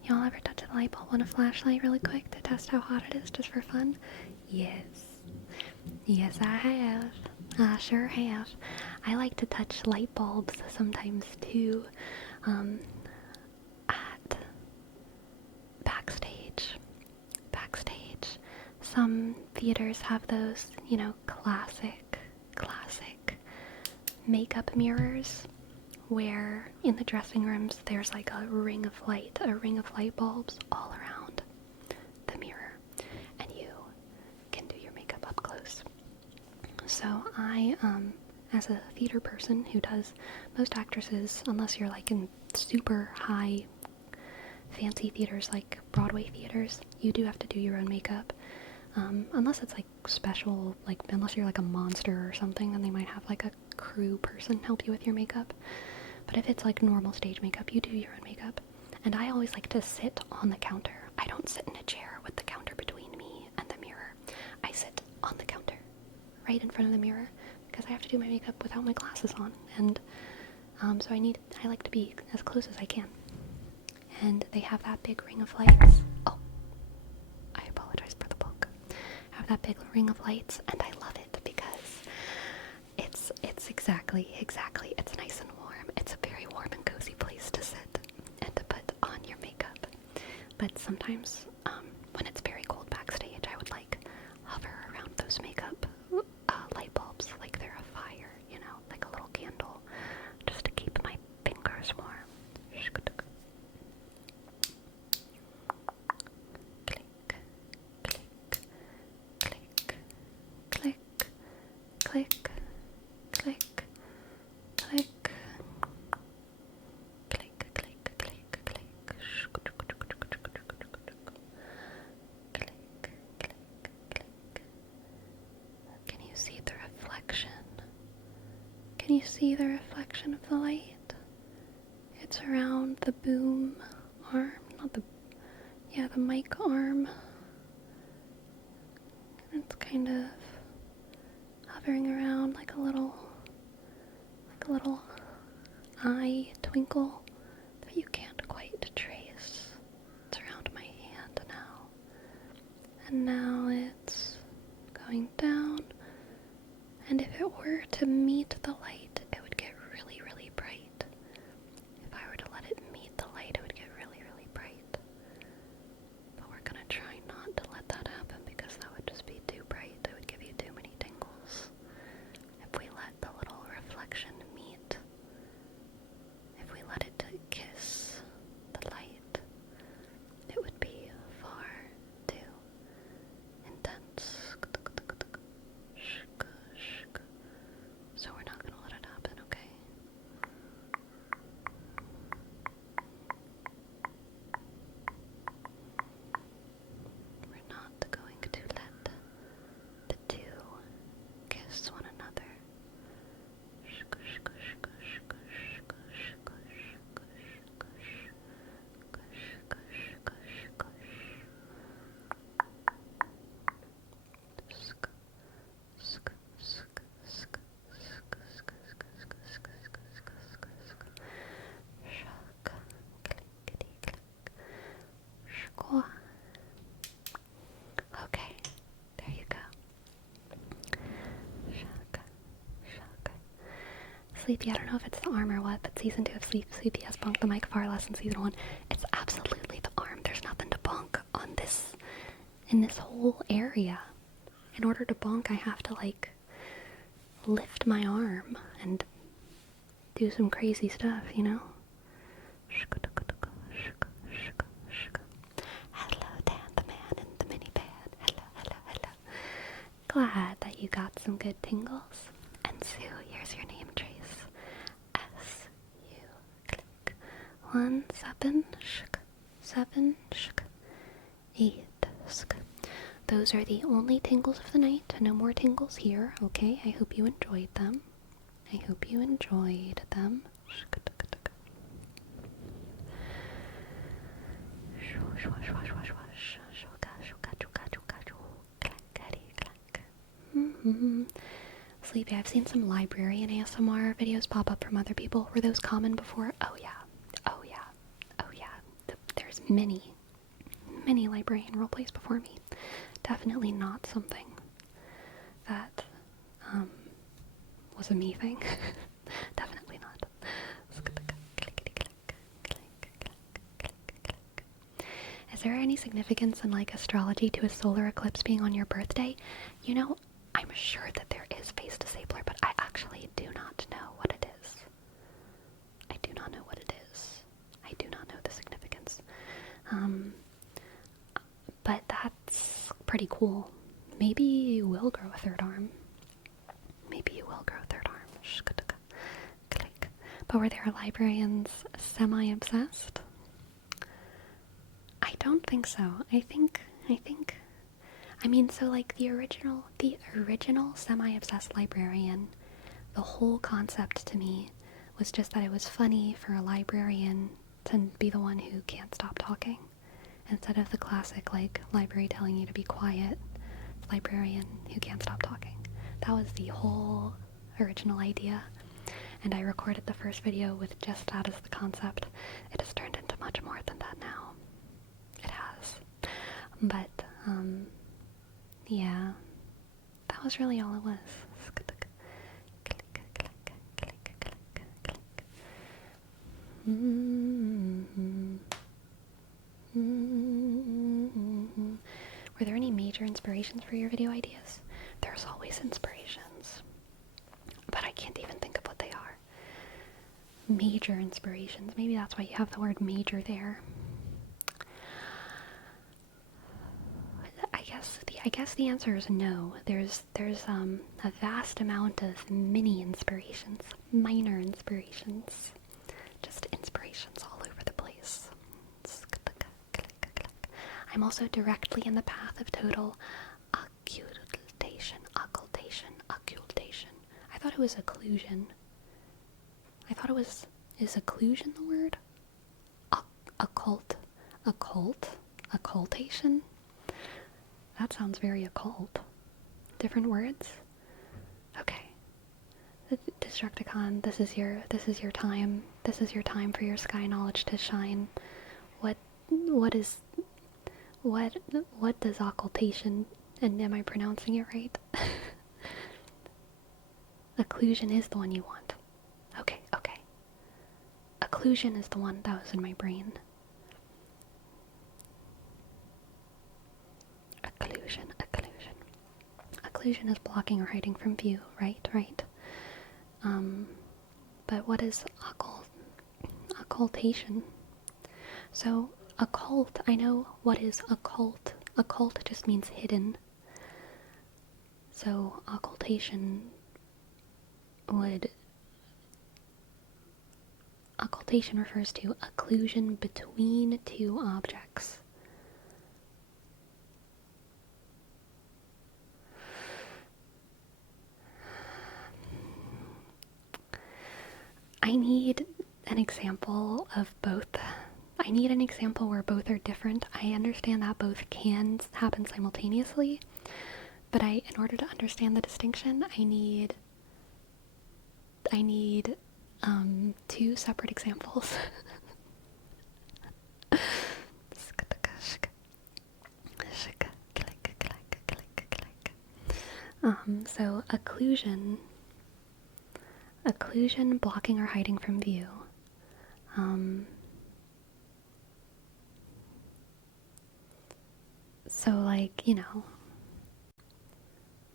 Y'all ever touch a light bulb on a flashlight really quick to test how hot it is just for fun? Yes. Yes, I have. I sure have. I like to touch light bulbs sometimes too. At backstage. Some theaters have those, classic makeup mirrors where in the dressing rooms there's like a ring of light bulbs all around the mirror, and you can do your makeup up close. So I, as a theater person who does, most actresses, unless you're like in super high fancy theaters like Broadway theaters, you do have to do your own makeup. Unless it's like special, like unless you're like a monster or something, then they might have like a crew person help you with your makeup. But if it's like normal stage makeup, you do your own makeup. And I always like to sit on the counter. I don't sit in a chair with the counter between me and the mirror. I sit on the counter, right in front of the mirror, because I have to do my makeup without my glasses on. And so I like to be as close as I can. And they have that big ring of lights. Oh, I apologize for the book. Have that big ring of lights, and I love it because it's exactly, it's nice and warm. It's a very warm and cozy place to sit and to put on your makeup. But sometimes, when it's very cold backstage, I would like hover around those makeup light bulbs like they're a fire, you know, like a little candle, just to keep my fingers warm. Click, click, click, click, click, click, click, click, click, click, click, click, click. Can you see the reflection? Can you see the reflection of the light? It's around the boom arm, the mic arm. And it's kind of hovering around like a little eye twinkle that you can't quite trace. It's around my hand now. And now it's going down. And if it were to meet the light, it would get really, really bright. If I were to let it meet the light, it would get really, really bright. But we're gonna try not to let that happen because that would just be too bright. It would give you too many tingles. If we let the little reflection meet, if we let it kiss the light, it would be far too intense. So we're not gonna let it happen, okay? We're not going to let the two kiss one another. Okay, there you go. Shaka, shaka. Sleepy, I don't know if it's the arm or what, but season 2 of Sleepy has bonked the mic far less than season 1. It's absolutely the arm. There's nothing to bonk on this, in this whole area. In order to bonk, I have to like lift my arm and do some crazy stuff, you know? Hello, Dan the man in the minivan. Hello, hello, hello. Glad that you got some good tingles. And Sue, here's your name trace. S-U, click. 1, 7, shk, 7, shk, 8, sk. Those are the only tingles of the night. No more tingles here, okay? I hope you enjoyed them. I hope you enjoyed them. Sleepy, I've seen some librarian ASMR videos pop up from other people. Were those common before? Oh yeah. Oh yeah. Oh yeah. There's many librarian roleplays before me. Definitely not something that was a me thing. Definitely not. Is there any significance in like astrology to a solar eclipse being on your birthday? You know, I'm sure that there is Face Disabler, but I actually do not know what it is. I do not know what it is. I do not know the significance. But that's pretty cool. Maybe you will grow a third arm. Maybe you will grow a third arm. Click. But were there librarians semi-obsessed? I don't think so. I mean, so like the original semi-obsessed librarian, the whole concept to me was just that it was funny for a librarian to be the one who can't stop talking. Instead of the classic, like, library telling you to be quiet, librarian who can't stop talking. That was the whole original idea. And I recorded the first video with just that as the concept. It has turned into much more than that now. It has. But, yeah, That was really all it was. Were there any major inspirations for your video ideas? There's always inspirations, but I can't even think of what they are. Major inspirations. Maybe that's why you have the word major there. I guess the answer is no. There's a vast amount of mini inspirations, minor inspirations, just inspirations all over the place. I'm also directly in the path of total occultation. I thought it was occlusion. Is occlusion the word? Occultation? That sounds very occult. Different words? Okay. Destructicon, this is your time. This is your time for your sky knowledge to shine. What does occultation, and am I pronouncing it right? Occlusion is the one you want. Okay. Occlusion is the one that was in my brain. Occlusion is blocking or hiding from view, right? But what is occultation? So, occult, I know what is occult. Occult just means hidden. So, occultation refers to occlusion between two objects. I need an example of both. I need an example where both are different. I understand that both can happen simultaneously, but in order to understand the distinction, I need two separate examples. So occlusion, blocking or hiding from view. So like,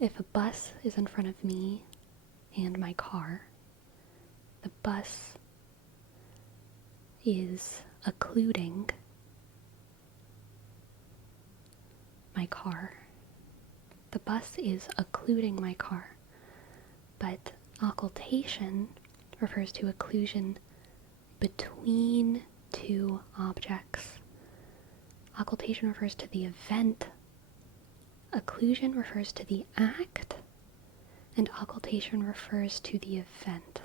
if a bus is in front of me and my car, the bus is occluding my car. The bus is occluding my car. But occultation refers to occlusion between two objects. Occultation refers to the event. Occlusion refers to the act. And occultation refers to the event.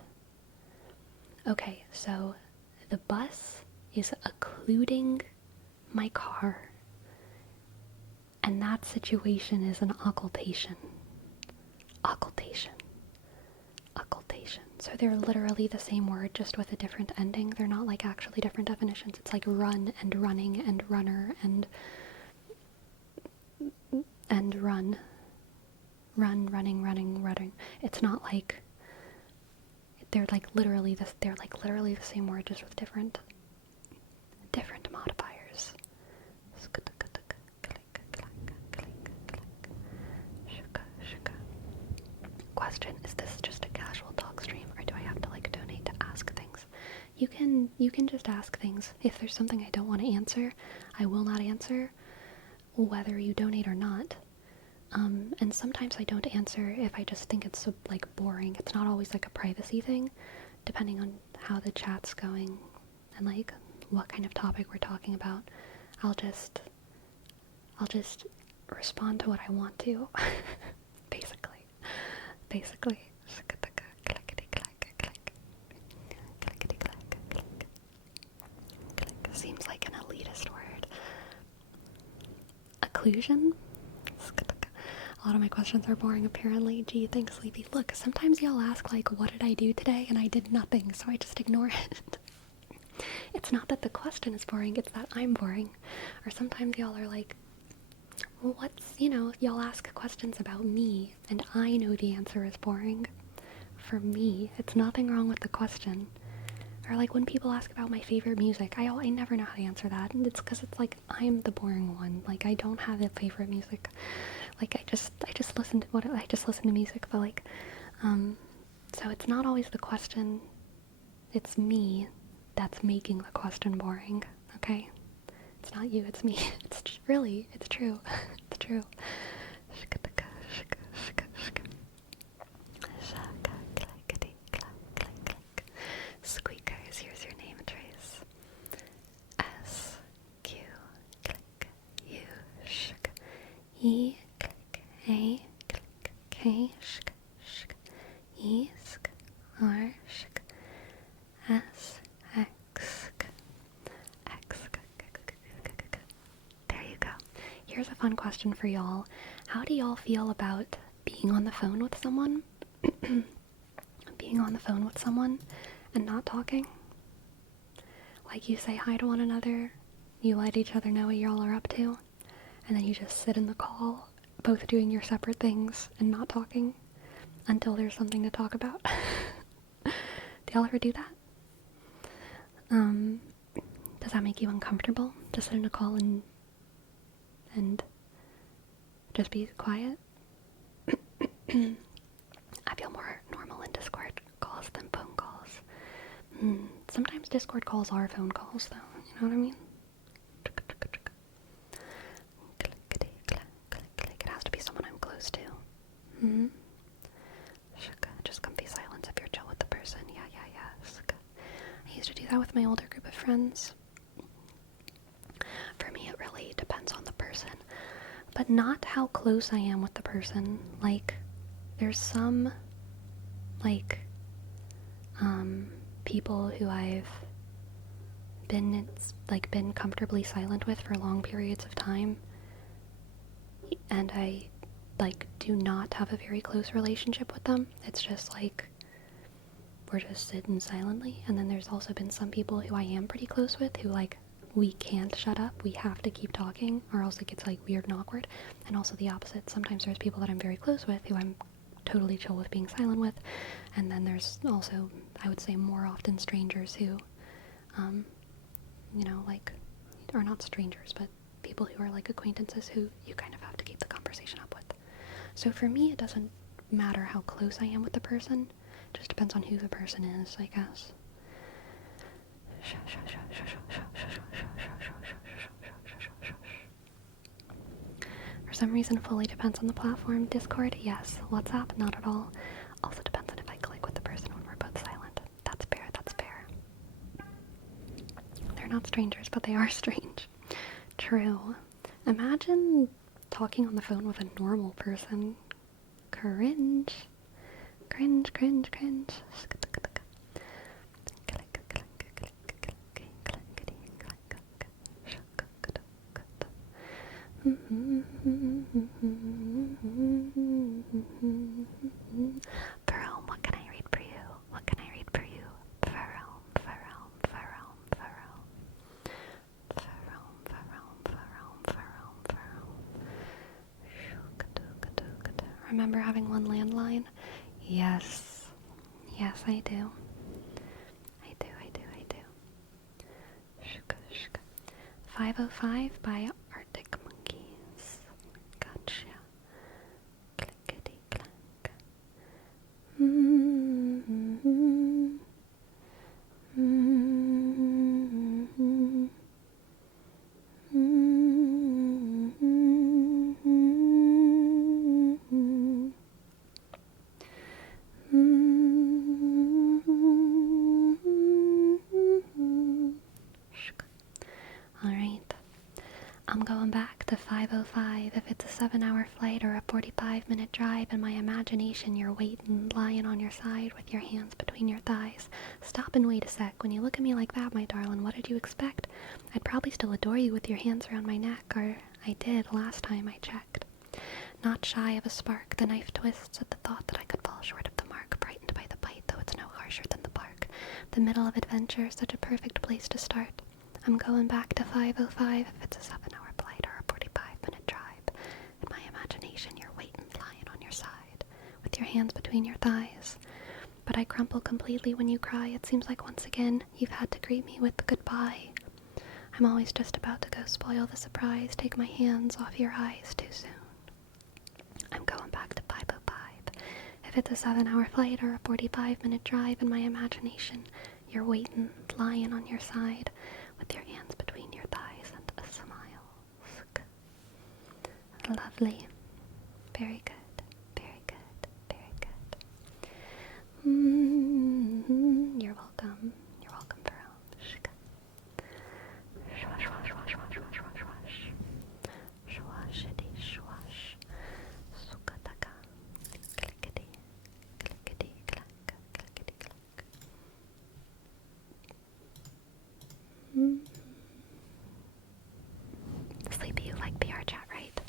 Okay, so the bus is occluding my car. And that situation is an occultation. Occultation. So they're literally the same word, just with a different ending. They're not like actually different definitions. It's like run and running and runner and run. Run, running. It's not like they're like literally the same word, just with different modifiers. Question, is this just a casual talk stream, or do I have to like donate to ask things? You can just ask things. If there's something I don't want to answer, I will not answer, whether you donate or not. And sometimes I don't answer if I just think it's like boring. It's not always like a privacy thing, depending on how the chat's going and like what kind of topic we're talking about. I'll just respond to what I want to. Basically. Seems like an elitist word. Occlusion? A lot of my questions are boring, apparently. Gee, thanks, Sleepy. Look, sometimes y'all ask, like, what did I do today? And I did nothing, so I just ignore it. It's not that the question is boring, it's that I'm boring. Or sometimes y'all are like, Well, y'all ask questions about me, and I know the answer is boring. For me, it's nothing wrong with the question. Or like when people ask about my favorite music, I never know how to answer that. And it's because it's like I'm the boring one. Like I don't have a favorite music. Like I just listen to music, but like, so it's not always the question. It's me that's making the question boring. Okay, it's not you. It's me. It's really. It's true. It's true. Squeakers, here's your name, Trace. S, Q, click, U, shk, E, click, A, click, K, shk, shk, E, sk, R, shk, S, X, k, X, k, k, k, k, k, k. There you go. Here's a fun question for y'all. How do y'all feel about being on the phone with someone? Being on the phone with someone and not talking? Like you say hi to one another, you let each other know what y'all are up to, and then you just sit in the call, both doing your separate things and not talking until there's something to talk about. Do y'all ever do that? Does that make you uncomfortable to sit in a call and just be quiet? I feel more normal in Discord calls than phone calls. Sometimes Discord calls are phone calls, though. You know what I mean? It has to be someone I'm close to. Just comfy silence if you're chill with the person. Yeah. I used to do that with my older group of friends. For me, it really depends on the person. But not how close I am with the person. Like, there's some, like, people who I've been comfortably silent with for long periods of time, and I do not have a very close relationship with them. It's just like we're just sitting silently. And then there's also been some people who I am pretty close with who we can't shut up, we have to keep talking or else it gets weird and awkward. And also the opposite, sometimes there's people that I'm very close with who I'm totally chill with being silent with. And then there's also, I would say, more often strangers who are not strangers, but people who are acquaintances who you kind of have to keep the conversation up with. So for me, it doesn't matter how close I am with the person. It just depends on who the person is, I guess. For some reason, it fully depends on the platform. Discord, yes. WhatsApp, not at all. Also depends on if I click with the person when we're both silent. That's fair, that's fair. They're not strangers, but they are strange. True. Imagine talking on the phone with a normal person. Cringe. Cringe, cringe, cringe. Verome, what can I read for you? What can I read for you? Verome, Verome, Verome, Verome. Verome, Verome, Verome, Verome, Verome. Remember having one landline? Yes. Yes, I do. I do. 505 by Arctic Monkeys. Gotcha. Clickety clack. Alright, I'm going back to 5:05. If it's a 7-hour flight or a 45-minute drive in my imagination, you're waiting, lying on your side with your hands between your thighs. Stop and wait a sec. When you look at me like that, my darling, what did you expect? I'd probably still adore you with your hands around my neck, or I did last time I checked. Not shy of a spark, the knife twists at the thought that I could fall short of the mark, brightened by the bite, though it's no harsher than the bark. The middle of adventure, such a perfect place to start. I'm going back to 5:05 if it's a 7-hour flight or a 45-minute drive. hands between your thighs. But I crumple completely when you cry. It seems like once again you've had to greet me with goodbye. I'm always just about to go spoil the surprise, take my hands off your eyes too soon. I'm going back to 505. If it's a 7-hour flight or a 45-minute drive in my imagination, you're waiting, lying on your side, with your hands between your thighs and a smile. Lovely. Very good. Very good. Very good. You're welcome. You're welcome, Pearl. Swash, swash, swash, swash, swash, swash, swash. Swashity, swash. Sukataka. Clickety. Clickety, clack. Clickety, clack. Sleepy, you like PR chat, right?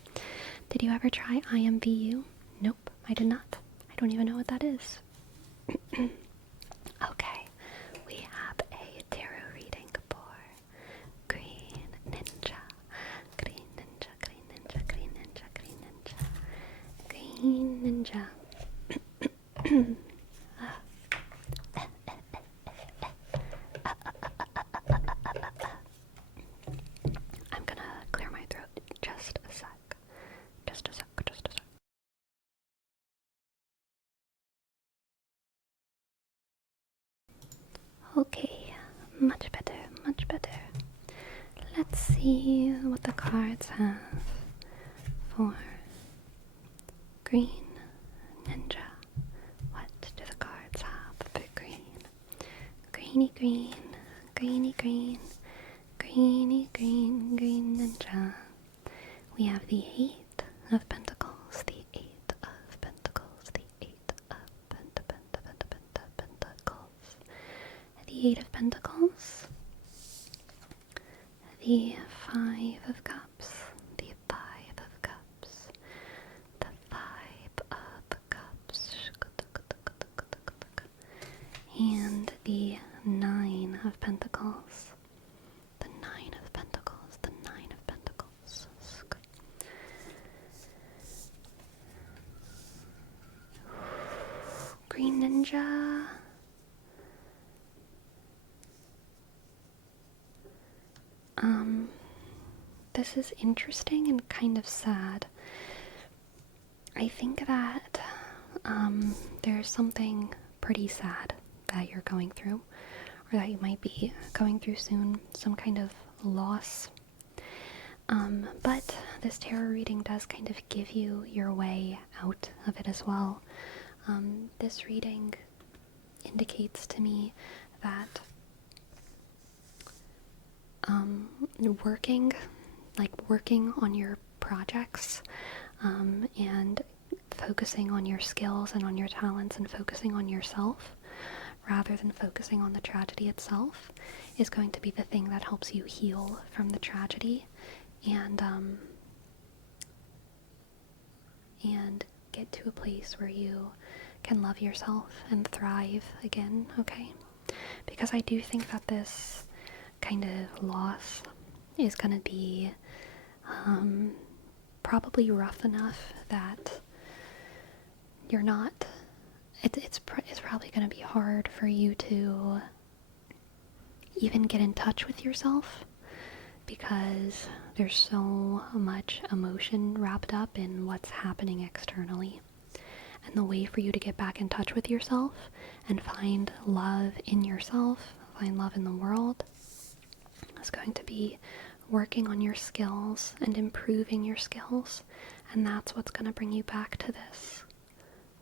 Did you ever try IMVU? Nope, I did not. I don't even know what that is. Okay, we have a tarot reading for Green Ninja. Green Ninja, Green Ninja, Green Ninja, Green Ninja. Green Ninja. I'm gonna clear my throat just a sec. Just a sec, just a sec. Okay, much better, much better. Let's see what the cards have for Green Ninja. What do the cards have for green? Greeny green, greeny green, greeny green, green ninja. We have the 8 of Pentacles, the 8 of Pentacles, the 8 of Pentacles, the 8 of Pentacles, the 5 of Cups, the 5 of Cups, the 5 of Cups, and the 9 of Pentacles, the 9 of Pentacles, the 9 of Pentacles. Green Ninja. This is interesting and kind of sad. I think that there's something pretty sad that you're going through, or that you might be going through soon, some kind of loss. But this tarot reading does kind of give you your way out of it as well. This reading indicates to me that working on your projects and focusing on your skills and on your talents and focusing on yourself rather than focusing on the tragedy itself is going to be the thing that helps you heal from the tragedy and get to a place where you can love yourself and thrive again, okay? Because I do think that this kind of loss is going to be probably rough enough that you're not, it's probably going to be hard for you to even get in touch with yourself because there's so much emotion wrapped up in what's happening externally. And the way for you to get back in touch with yourself and find love in yourself, find love in the world, is going to be working on your skills and improving your skills. And that's what's going to bring you back to this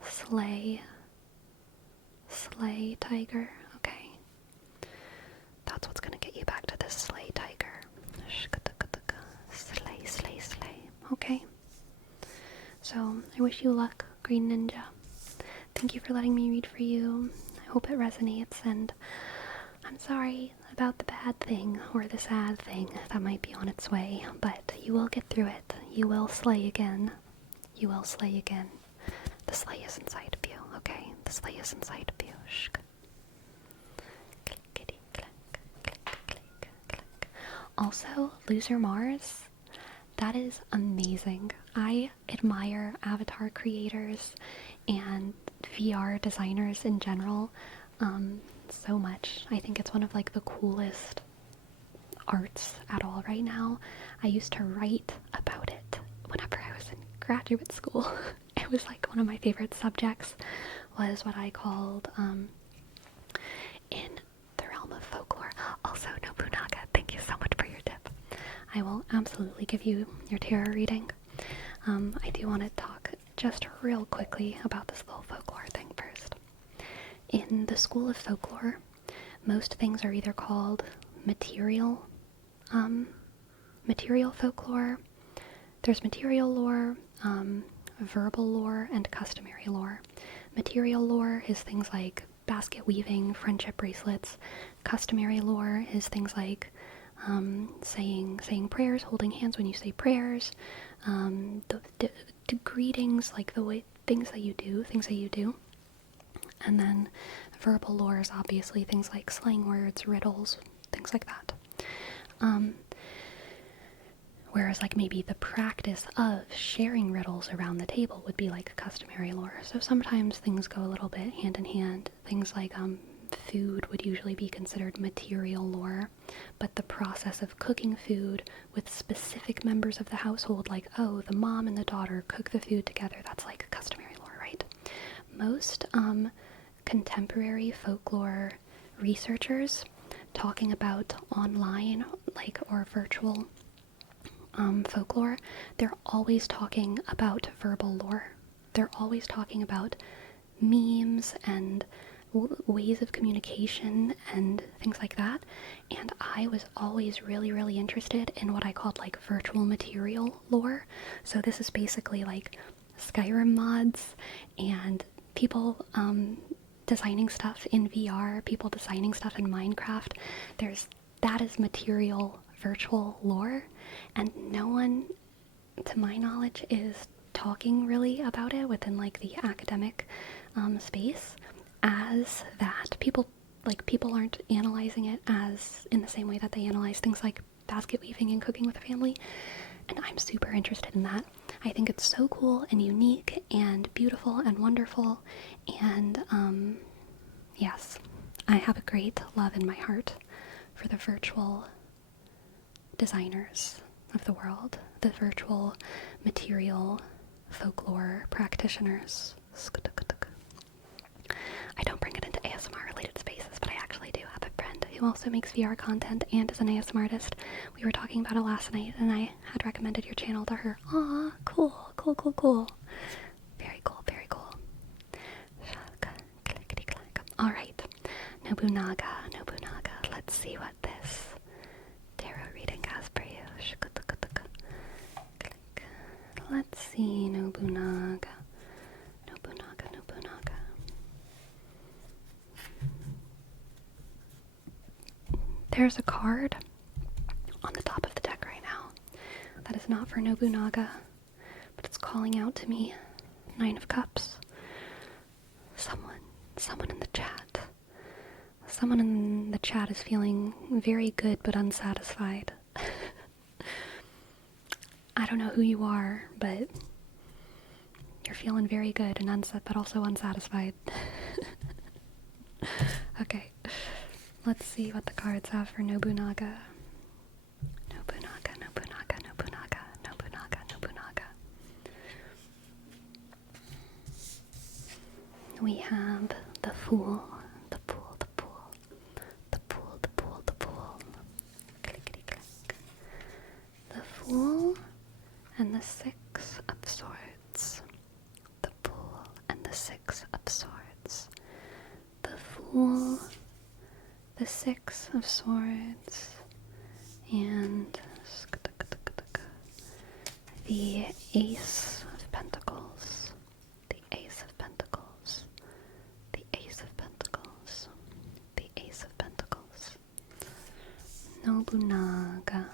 slay tiger, okay? That's what's going to get you back to this slay tiger. Slay, okay? So, I wish you luck, Green Ninja. Thank you for letting me read for you. I hope it resonates, and I'm sorry about the bad thing or the sad thing that might be on its way, but you will get through it. You will slay again. You will slay again. The slay is inside of you, okay? The slay is inside of you. Shh. Clickety clack, click, click, click. Also, Loser Mars. That is amazing. I admire avatar creators and VR designers in general so much. I think it's one of like the coolest arts at all right now. I used to write about it whenever I was in graduate school. It was like one of my favorite subjects, was what I called in the realm of folklore. Also, Nobunaga, thank you so much for your tip. I will absolutely give you your tarot reading. I do want to talk just real quickly about this little folklore thing first. In the school of folklore, most things are either called material folklore, there's material lore, verbal lore, and customary lore. Material lore is things like basket weaving, friendship bracelets. Customary lore is things like saying prayers, holding hands when you say prayers, the greetings, like the way things that you do. And then verbal lore is obviously things like slang words, riddles, things like that. Whereas like maybe the practice of sharing riddles around the table would be like customary lore. So sometimes things go a little bit hand in hand. Things like food would usually be considered material lore, but the process of cooking food with specific members of the household, like, oh, the mom and the daughter cook the food together, that's like customary lore, right? Most contemporary folklore researchers talking about online, like, or virtual folklore, they're always talking about verbal lore. They're always talking about memes and ways of communication and things like that. And I was always really, really interested in what I called like virtual material lore. So this is basically like Skyrim mods and people designing stuff in VR, people designing stuff in Minecraft. That is material virtual lore, and no one, to my knowledge, is talking really about it within like the academic space as that. People aren't analyzing it as in the same way that they analyze things like basket weaving and cooking with a family, and I'm super interested in that. I think it's so cool and unique and beautiful and wonderful, and yes, I have a great love in my heart for the virtual designers of the world, the virtual material folklore practitioners. I don't bring it into ASMR related spaces, but I actually do have a friend who also makes VR content and is an ASMR artist. We were talking about it last night, and I had recommended your channel to her. Aw, cool. Very cool, very cool. Alright, Nobunaga. Let's see what this tarot reading has for you. Let's see, Nobunaga. There's a card on the top of the deck right now that is not for Nobunaga, but it's calling out to me. 9 of Cups. Someone in the chat. Someone in the chat is feeling very good but unsatisfied. I don't know who you are, but you're feeling very good and but also unsatisfied. Okay, let's see what the cards have for Nobunaga. We have the Fool, the Clickety click. The Fool and the 6 of Swords. The Fool and the 6 of Swords. The Fool, the 6 of Swords, and the Ace of Pentacles. The Ace of Pentacles. The Ace of Pentacles. The Ace of Pentacles. Nobunaga.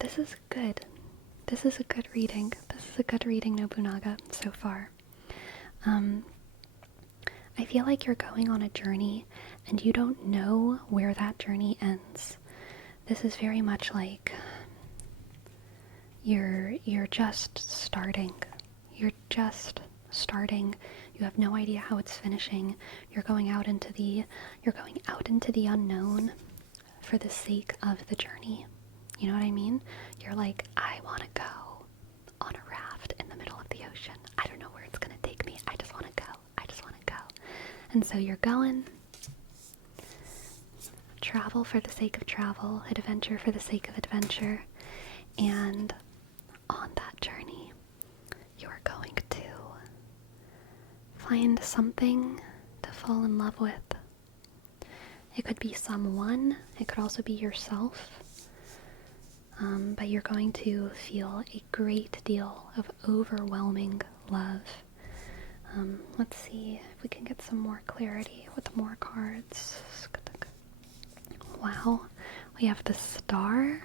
This is good. This is a good reading. Nobunaga, so far. I feel like you're going on a journey and you don't know where that journey ends. This is very much like You're just starting. You're just starting. You have no idea how it's finishing. You're going out into the unknown for the sake of the journey. You know what I mean? You're like, I want to go on a raft in the middle of the ocean. I don't know where it's going to take me. I just want to go. I just want to go. And so you're going. Travel for the sake of travel, adventure for the sake of adventure, and on that journey, you're going to find something to fall in love with. It could be someone, it could also be yourself, but you're going to feel a great deal of overwhelming love. Let's see if we can get some more clarity with more cards. Wow, we have the Star,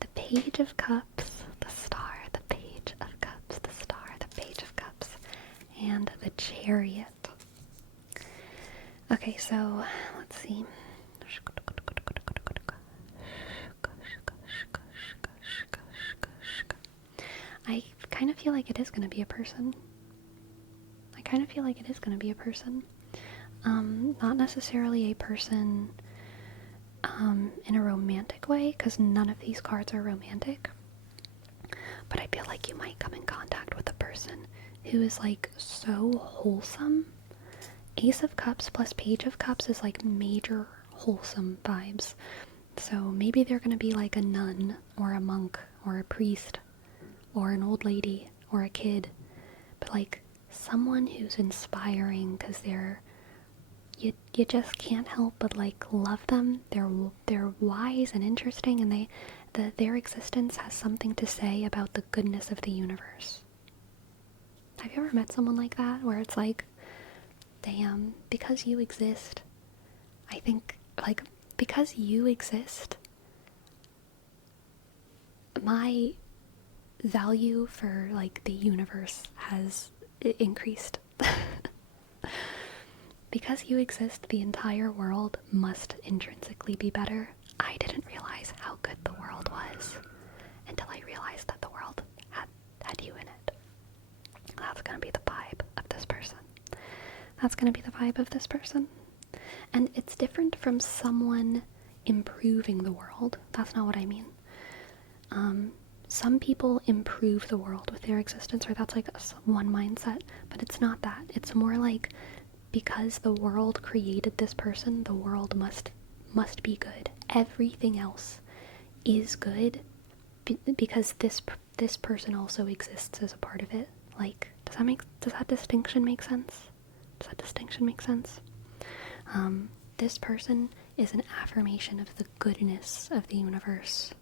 the Page of Cups, the Star, the Page of Cups, the Star, the Page of Cups, and the Chariot. Okay, so let's see. I kind of feel like it is going to be a person. Not necessarily a person in a romantic way, because none of these cards are romantic. But I feel like you might come in contact with a person who is like so wholesome. Ace of Cups plus Page of Cups is like major wholesome vibes. So maybe they're going to be like a nun or a monk or a priest or an old lady or a kid. But like someone who's inspiring, because you just can't help but like love them. They're wise and interesting, and their existence has something to say about the goodness of the universe. Have you ever met someone like that, where it's like, damn, because you exist, I think, like, because you exist, my value for like the universe has increased. Because you exist, the entire world must intrinsically be better. I didn't realize how good the world was until I realized that the world had you in it. That's going to be the vibe of this person. That's going to be the vibe of this person. And it's different from someone improving the world. That's not what I mean. Some people improve the world with their existence, or that's like one mindset, but it's not that. It's more like, because the world created this person, the world must be good. Everything else is good because this person also exists as a part of it. Like, does that distinction make sense? This person is an affirmation of the goodness of the universe.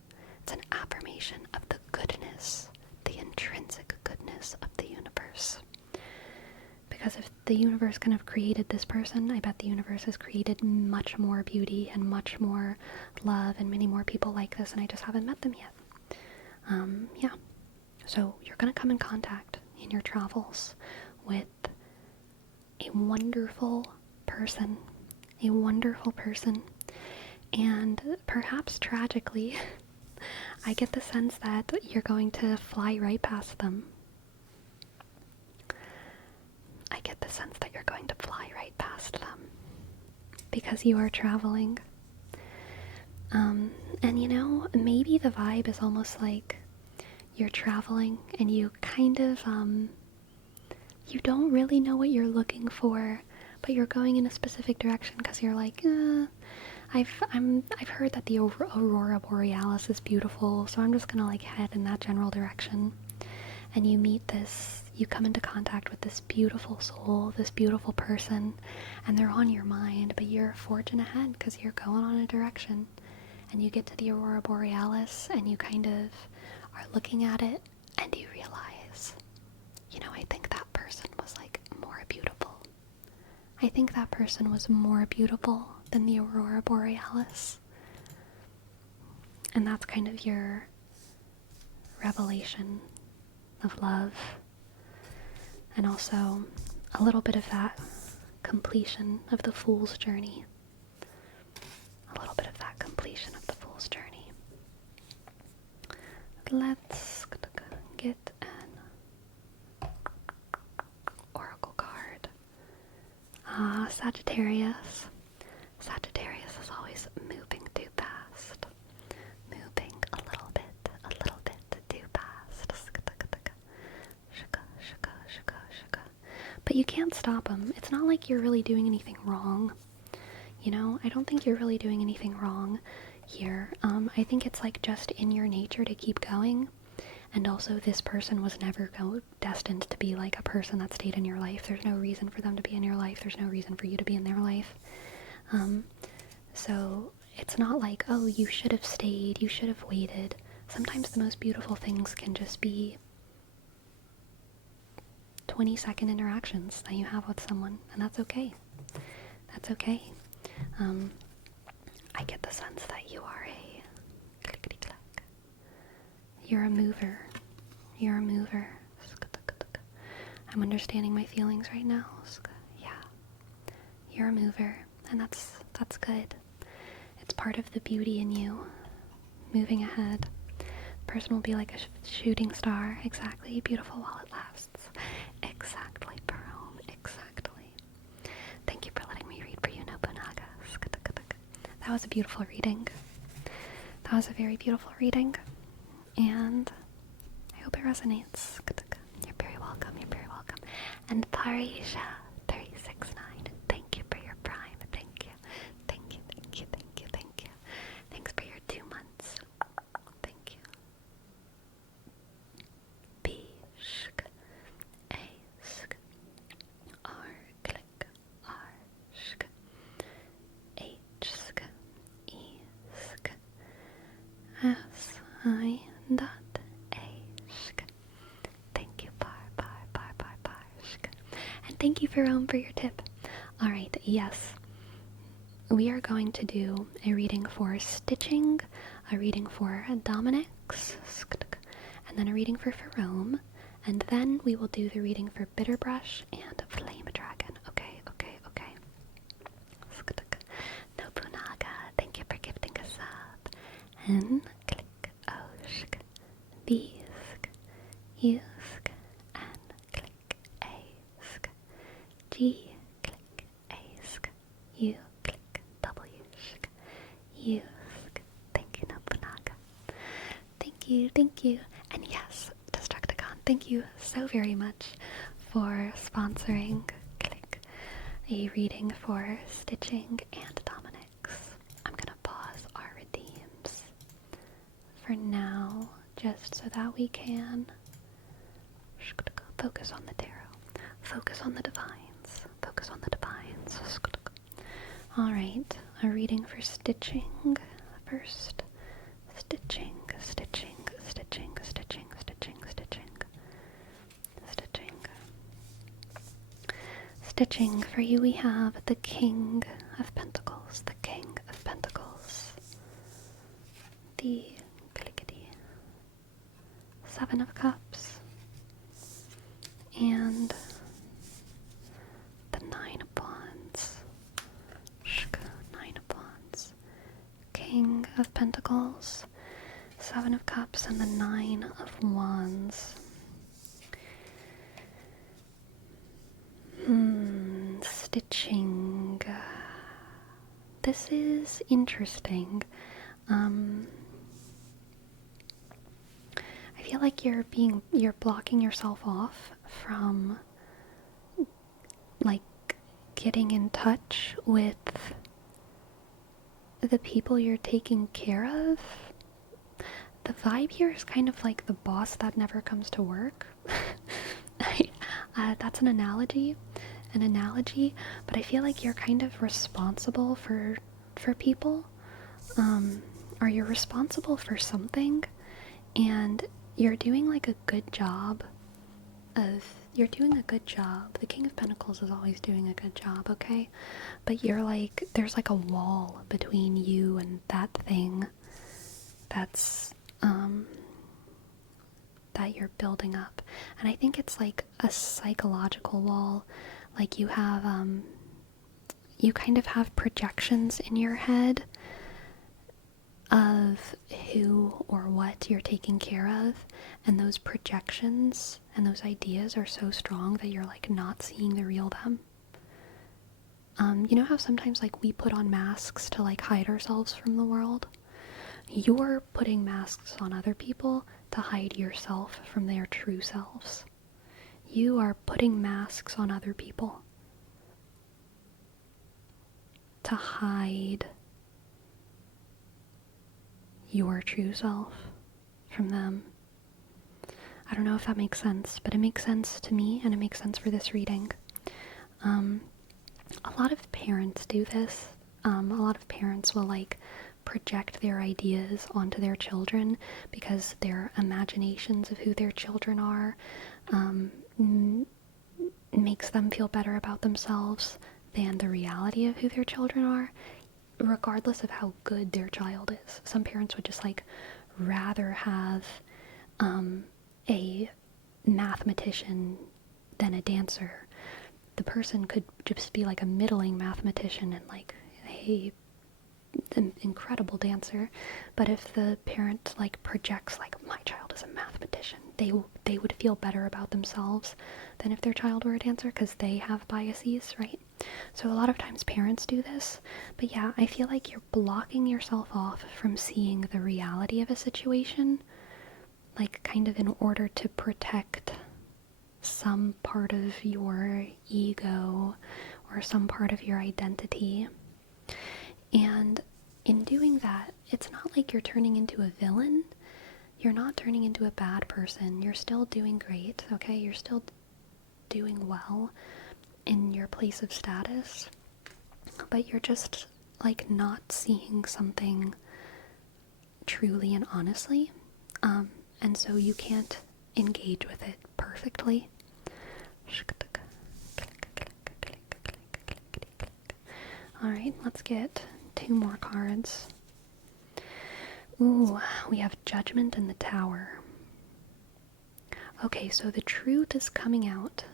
It's an affirmation of the goodness, the intrinsic goodness of the universe. Because if the universe kind of created this person, I bet the universe has created much more beauty and much more love and many more people like this, and I just haven't met them yet. Yeah. So you're going to come in contact in your travels with a wonderful person, and perhaps tragically, I get the sense that you're going to fly right past them. Because you are traveling. And you know, maybe the vibe is almost like you're traveling and you kind of, you don't really know what you're looking for, but you're going in a specific direction because you're like, I've heard that the Aurora Borealis is beautiful, so I'm just gonna like head in that general direction. And you come into contact with this beautiful soul, this beautiful person, and they're on your mind, but you're forging ahead because you're going on a direction. And you get to the Aurora Borealis, and you kind of are looking at it, and you realize, you know, I think that person was like more beautiful. I think that person was more beautiful than the Aurora Borealis. And that's kind of your revelation of love. And also a little bit of that completion of the Fool's Journey. let's get an oracle card. Sagittarius. Sagittarius is always moving too fast. Moving a little bit too fast. But you can't stop them. It's not like you're really doing anything wrong. You know, I don't think you're really doing anything wrong here. I think it's like just in your nature to keep going. And also, this person was never destined to be like a person that stayed in your life. There's no reason for them to be in your life. There's no reason for you to be in their life. So it's not like, oh, you should have stayed, you should have waited. Sometimes the most beautiful things can just be 20-second interactions that you have with someone, and that's okay. That's okay. I get the sense that you are a clickety-clack. You're a mover. You're a mover. I'm understanding my feelings right now. Yeah. You're a mover, and that's good. It's part of the beauty in you. Moving ahead. Person will be like a shooting star. Exactly. Beautiful while it lasts. Exactly, Jerome. Exactly. Thank you for letting me read for you, Nobunaga. That was a beautiful reading. That was a very beautiful reading. And I hope it resonates. You're very welcome. You're very welcome. And Parisha 369. Thank you for your prime. Thank you. Thank you. Thank you. Thank you. Thank you. Thanks for your 2 months. Thank you. Bishk. Ask. R. Click. R. Shk. H. E. S. I. Dot. Thank you, bar. And thank you, Jerome, for your tip. Alright, yes. We are going to do a reading for Stitching, a reading for Dominic's, and then a reading for Jerome, and then we will do the reading for Bitterbrush and Flame Dragon. Okay. Nobunaga, thank you for gifting us up. N. Click. Oshk. Bisk. Usk. N. Click. Ask. G. Click. Ask. U. Click. W. Shk. Usk. Thank you, Nobunaga. Thank you. And yes, Destructicon, thank you so very much for sponsoring a reading for Stitching and Dominic's. I'm gonna pause our redeems for now, just so that we can focus on the tarot, focus on the divines, focus on the divines. Alright, a reading for Stitching first. Stitching. Stitching, for you we have the King of Pentacles, the King of Pentacles, the clickety 7 of Cups, and the 9 of Wands, 9 of Wands, King of Pentacles, 7 of Cups, and the 9 of Wands. Stitching. This is interesting. I feel like you're blocking yourself off from like getting in touch with the people you're taking care of. The vibe here is kind of like the boss that never comes to work. That's an analogy, but I feel like you're kind of responsible for people, or you're responsible for something, and you're doing like a good job you're doing a good job. The King of Pentacles is always doing a good job, okay? But you're like, there's like a wall between you and that thing that's, that you're building up. And I think it's like a psychological wall. Like you have, you kind of have projections in your head of who or what you're taking care of, and those projections and those ideas are so strong that you're like not seeing the real them. You know how sometimes like we put on masks to like hide ourselves from the world? You're putting masks on other people to hide yourself from their true selves. You are putting masks on other people to hide your true self from them. I don't know if that makes sense, but it makes sense to me, and it makes sense for this reading. A lot of parents do this. A lot of parents will like project their ideas onto their children because their imaginations of who their children are makes them feel better about themselves than the reality of who their children are, regardless of how good their child is. Some parents would just like rather have a mathematician than a dancer. The person could just be like a middling mathematician and like an incredible dancer, but if the parent like projects like my child is a mathematician, they would feel better about themselves than if their child were a dancer because they have biases, right? So a lot of times parents do this, but yeah, I feel like you're blocking yourself off from seeing the reality of a situation, like kind of in order to protect some part of your ego or some part of your identity. And in doing that, it's not like you're turning into a villain. You're not turning into a bad person. You're still doing great, okay? You're still doing well in your place of status, but you're just like not seeing something truly and honestly. And so you can't engage with it perfectly. Alright, let's get 2 more cards. Ooh, we have Judgment in the Tower. Okay, so the truth is coming out.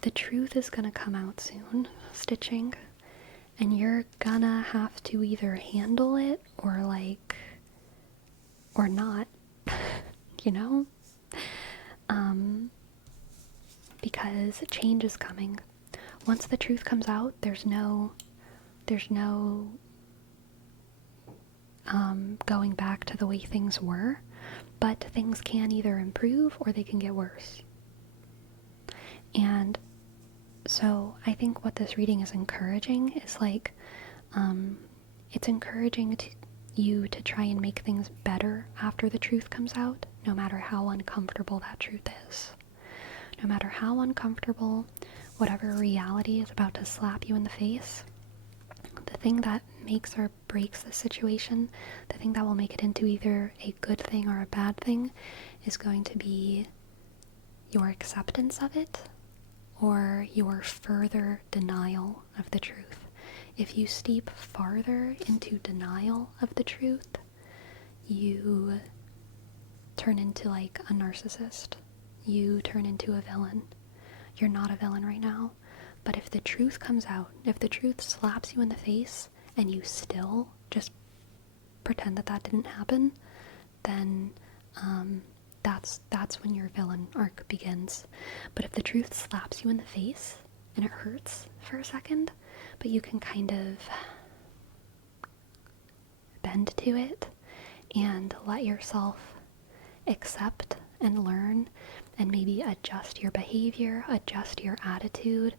The truth is gonna come out soon, Stitching. And you're gonna have to either handle it or like, or not, you know? Because change is coming. Once the truth comes out, there's no going back to the way things were, but things can either improve or they can get worse. And so I think what this reading is encouraging is like, it's encouraging you to try and make things better after the truth comes out, no matter how uncomfortable that truth is. No matter how uncomfortable whatever reality is about to slap you in the face, the thing that makes or breaks the situation, the thing that will make it into either a good thing or a bad thing, is going to be your acceptance of it or your further denial of the truth. If you steep farther into denial of the truth, you turn into like a narcissist. You turn into a villain. You're not a villain right now. But if the truth comes out, if the truth slaps you in the face and you still just pretend that that didn't happen, then that's when your villain arc begins. But if the truth slaps you in the face and it hurts for a second, but you can kind of bend to it and let yourself accept and learn and maybe adjust your behavior, adjust your attitude,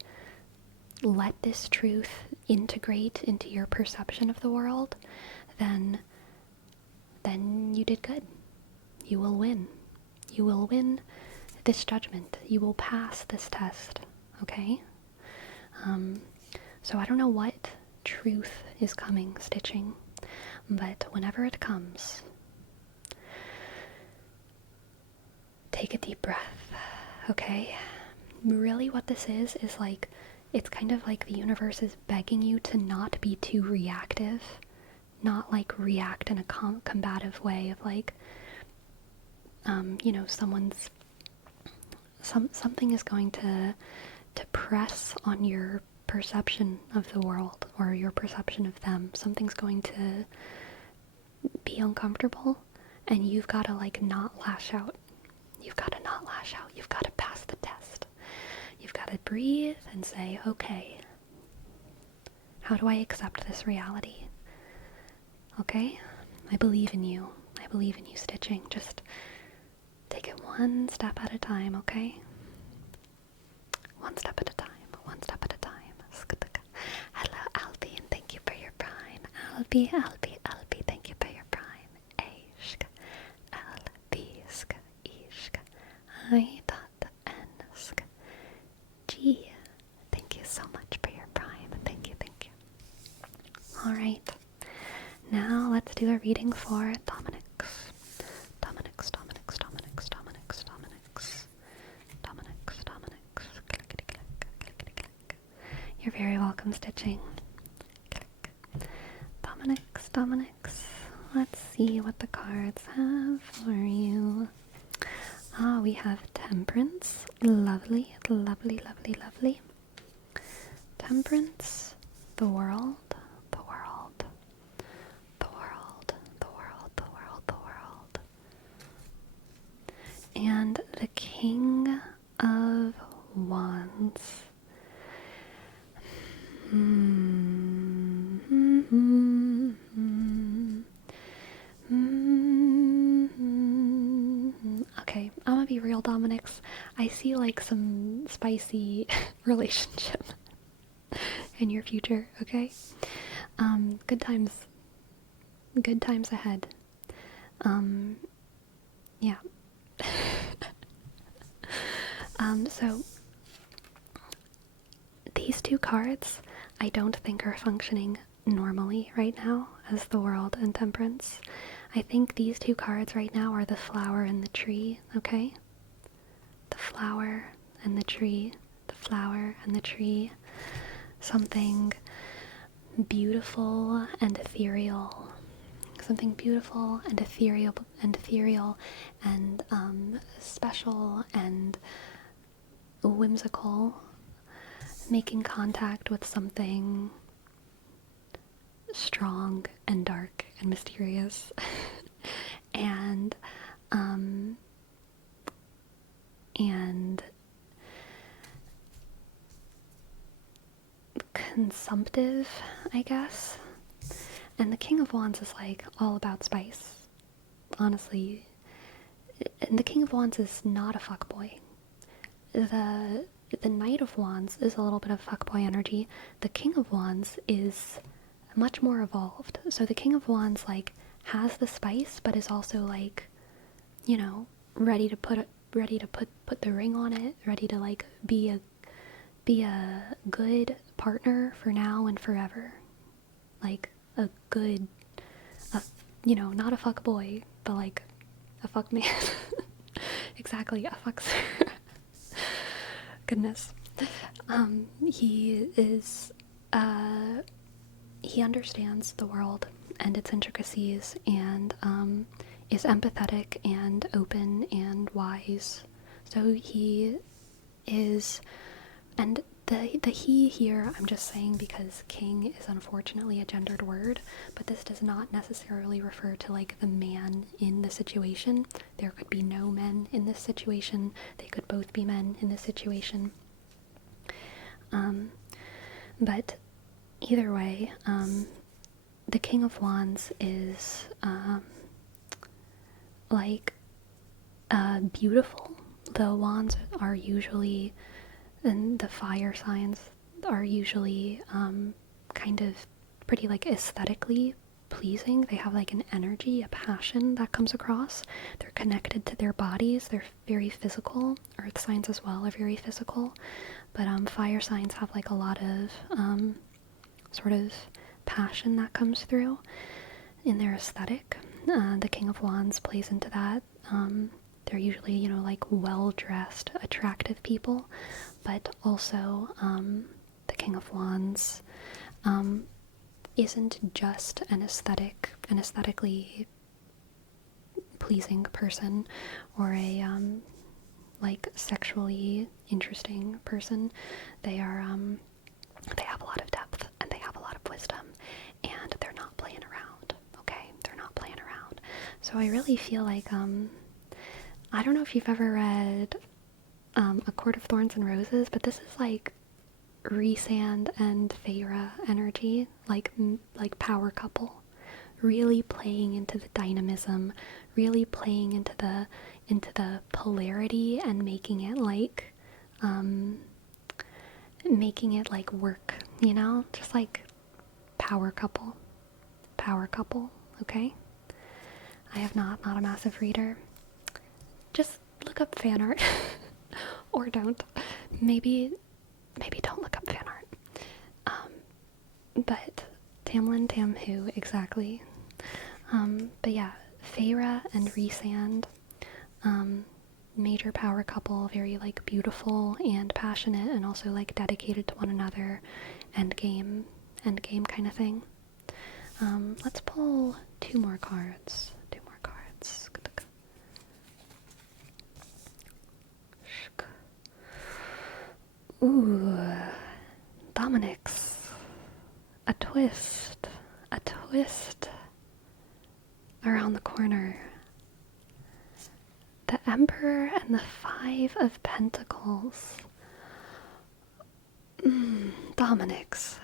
let this truth integrate into your perception of the world, then you did good. You will win. You will win this judgment. You will pass this test, okay? So I don't know what truth is coming, Stitching, but whenever it comes, take a deep breath, okay? Really what this is like, it's kind of like the universe is begging you to not be too reactive, not like react in a combative way of like, something is going to press on your perception of the world or your perception of them. Something's going to be uncomfortable, and you've got to like not lash out. You've got to not lash out. You've got to pass the test. You've got to breathe and say, okay, how do I accept this reality? Okay? I believe in you. I believe in you, Stitching. Just take it one step at a time, okay? One step at a time. One step at a time. Hello, Albie, and thank you for your prime. Albie, thank you for your prime. Aishk, Albisk, Ishk, Aidat, Ensk. G, thank you so much for your prime. Thank you, thank you. Alright, now let's do a reading for Dominic's. You're very welcome, Stitching. Dominic's. Let's see what the cards have for you. Ah, we have Temperance. Lovely, lovely, lovely, lovely. Temperance, the world, the world, the world, the world, the world, the world. And the King of Wands. Okay, I'm gonna be real, Dominic's. I see like some spicy relationship in your future, okay? Good times ahead. Yeah. So these two cards I don't think are functioning normally right now as the world and temperance. I think these two cards right now are the flower and the tree, okay? The flower and the tree, the flower and the tree. Something beautiful and ethereal. Something beautiful and ethereal and special and whimsical, making contact with something strong and dark and mysterious and consumptive, I guess. And the King of Wands is like all about spice, honestly. And the King of Wands is not a fuckboy. The Knight of Wands is a little bit of fuckboy energy. The King of Wands is much more evolved. So the King of Wands like has the spice, but is also like, you know, ready to put the ring on it, ready to like be a good partner for now and forever. Like a good, you know, not a fuck boy, but like a fuck man. Exactly, a fuck. Goodness. He is, he understands the world and its intricacies and is empathetic and open and wise. So he is, and the he here, I'm just saying because king is unfortunately a gendered word, but this does not necessarily refer to like the man in the situation. There could be no men in this situation. They could both be men in this situation. But either way, the King of Wands is like beautiful. The wands are usually, and the fire signs are usually kind of pretty like aesthetically pleasing. They have like an energy, a passion that comes across. They're connected to their bodies. They're very physical. Earth signs as well are very physical, but fire signs have like a lot of sort of passion that comes through in their aesthetic. The King of Wands plays into that. They're usually, you know, like well-dressed, attractive people, but also the King of Wands isn't just an aesthetically pleasing person or a like sexually interesting person. They are they have a lot of depth and they have a lot of wisdom, and they're not playing around. Okay, they're not playing around. So I really feel like, I don't know if you've ever read A Court of Thorns and Roses, but this is like Rhysand and Feyre energy, like power couple, really playing into the dynamism, really playing into the polarity and making it like work, you know, just like power couple, okay? I have not a massive reader. Just look up fan art. Or don't. Maybe don't look up fan art. But Tamlin, Tam who, exactly. But yeah, Feyre and Rhysand, major power couple, very like beautiful and passionate and also like dedicated to one another, endgame kind of thing. Let's pull two more cards. Ooh, Dominic's. A twist around the corner. The Emperor and the Five of Pentacles. Dominic's.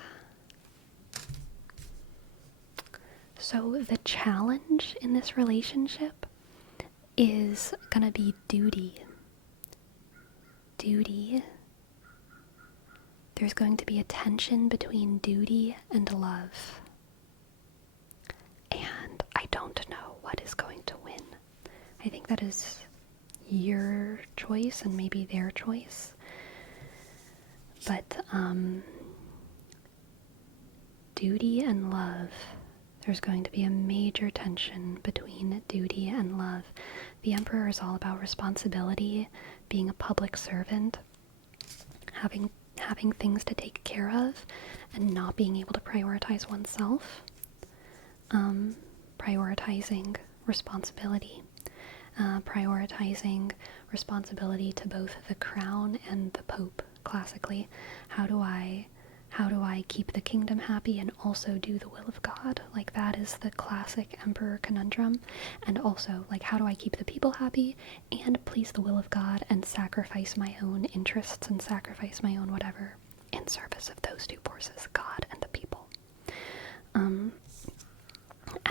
So the challenge in this relationship is gonna be duty. There's going to be a tension between duty and love. And I don't know what is going to win. I think that is your choice and maybe their choice. But duty and love, there's going to be a major tension between duty and love. The Emperor is all about responsibility, being a public servant, having things to take care of, and not being able to prioritize oneself. Prioritizing responsibility. Prioritizing responsibility to both the crown and the Pope, classically. How do I keep the kingdom happy and also do the will of God? Like, that is the classic Emperor conundrum. And also, like, how do I keep the people happy and please the will of God and sacrifice my own interests and sacrifice my own whatever in service of those two forces, God and the people. And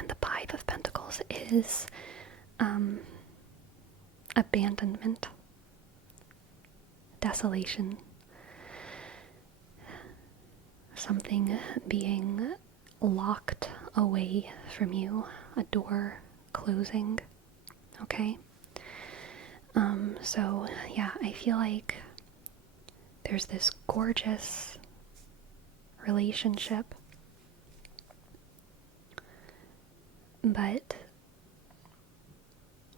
the Five of Pentacles is abandonment, desolation, something being locked away from you, a door closing, okay? So yeah, I feel like there's this gorgeous relationship, but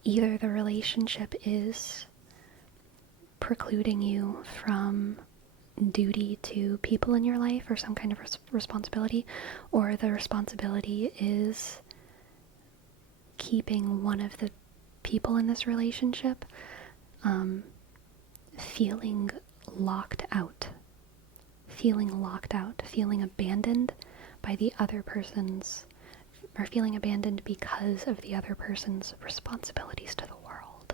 either the relationship is precluding you from duty to people in your life or some kind of responsibility, or the responsibility is keeping one of the people in this relationship feeling locked out, feeling abandoned by the other person's, or feeling abandoned because of the other person's responsibilities to the world.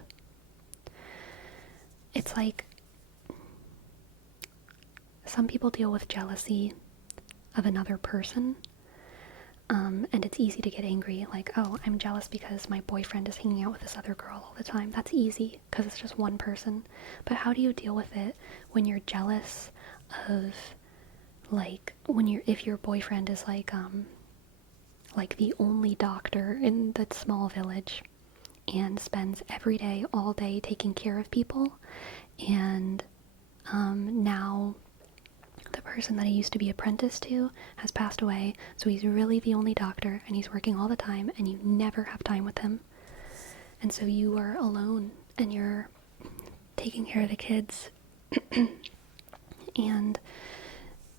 It's like some people deal with jealousy of another person, and it's easy to get angry, like, oh, I'm jealous because my boyfriend is hanging out with this other girl all the time. That's easy, because it's just one person. But how do you deal with it when you're jealous of, like, if your boyfriend is like the only doctor in the small village and spends every day, all day, taking care of people, and now the person that he used to be apprenticed to has passed away, so he's really the only doctor, and he's working all the time, and you never have time with him. And so you are alone, and you're taking care of the kids, and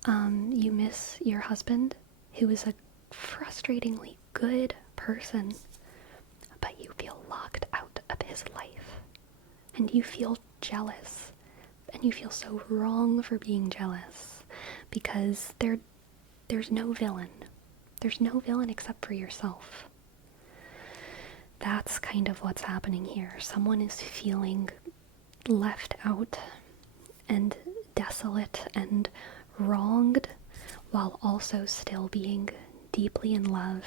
you miss your husband, who is a frustratingly good person, but you feel locked out of his life, and you feel jealous, and you feel so wrong for being jealous, because there's no villain. There's no villain except for yourself. that's kind of what's happening here. Someone is feeling left out and desolate and wronged while also still being deeply in love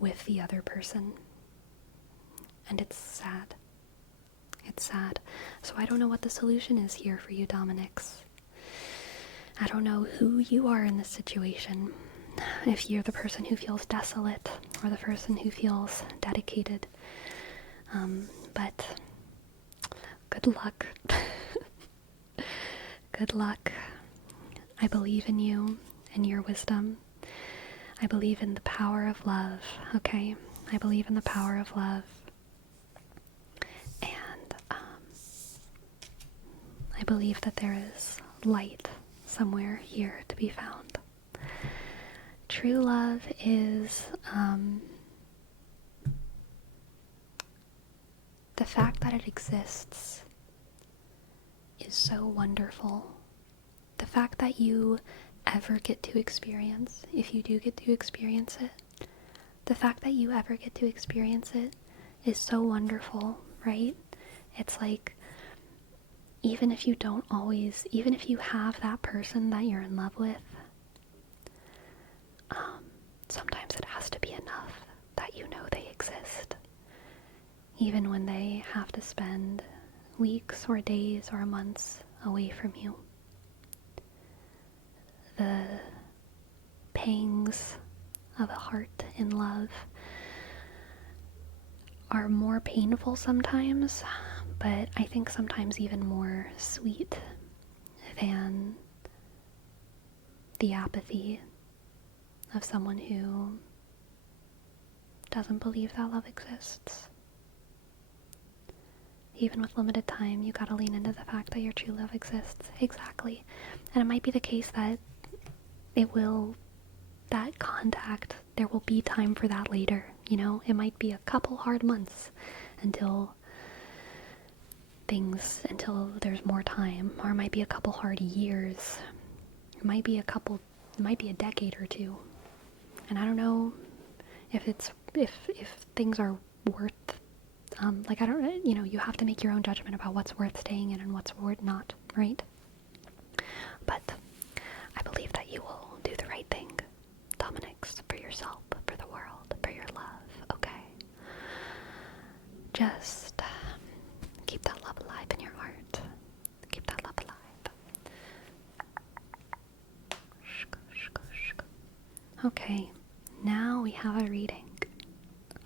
with the other person. And it's sad. It's sad. So I don't know what the solution is here for you, Dominics. I don't know who you are in this situation. If you're the person who feels desolate or the person who feels dedicated. But good luck. Good luck. I believe in you and your wisdom. I believe in the power of love, okay? I believe in the power of love. And I believe that there is light somewhere here to be found. True love is the fact that it exists is so wonderful. The fact that you ever get to experience, if you do get to experience it, the fact that you ever get to experience it is so wonderful, right? It's like, even if you don't always, even if you have that person that you're in love with, sometimes it has to be enough that you know they exist. Even when they have to spend weeks or days or months away from you. The pangs of a heart in love are more painful sometimes, but I think sometimes even more sweet than the apathy of someone who doesn't believe that love exists. Even with limited time, you gotta lean into the fact that your true love exists. Exactly. And it might be the case that that contact, there will be time for that later, you know? It might be a couple hard months until there's more time, or it might be a couple hard years. It might be a decade or two. And I don't know if things are worth, I don't, you have to make your own judgment about what's worth staying in and what's worth not, right? But I believe that you will do the right thing, Dominix, for yourself, for the world, for your love, okay? Just keep that love alive in your heart. Keep that love alive. Okay, now we have a reading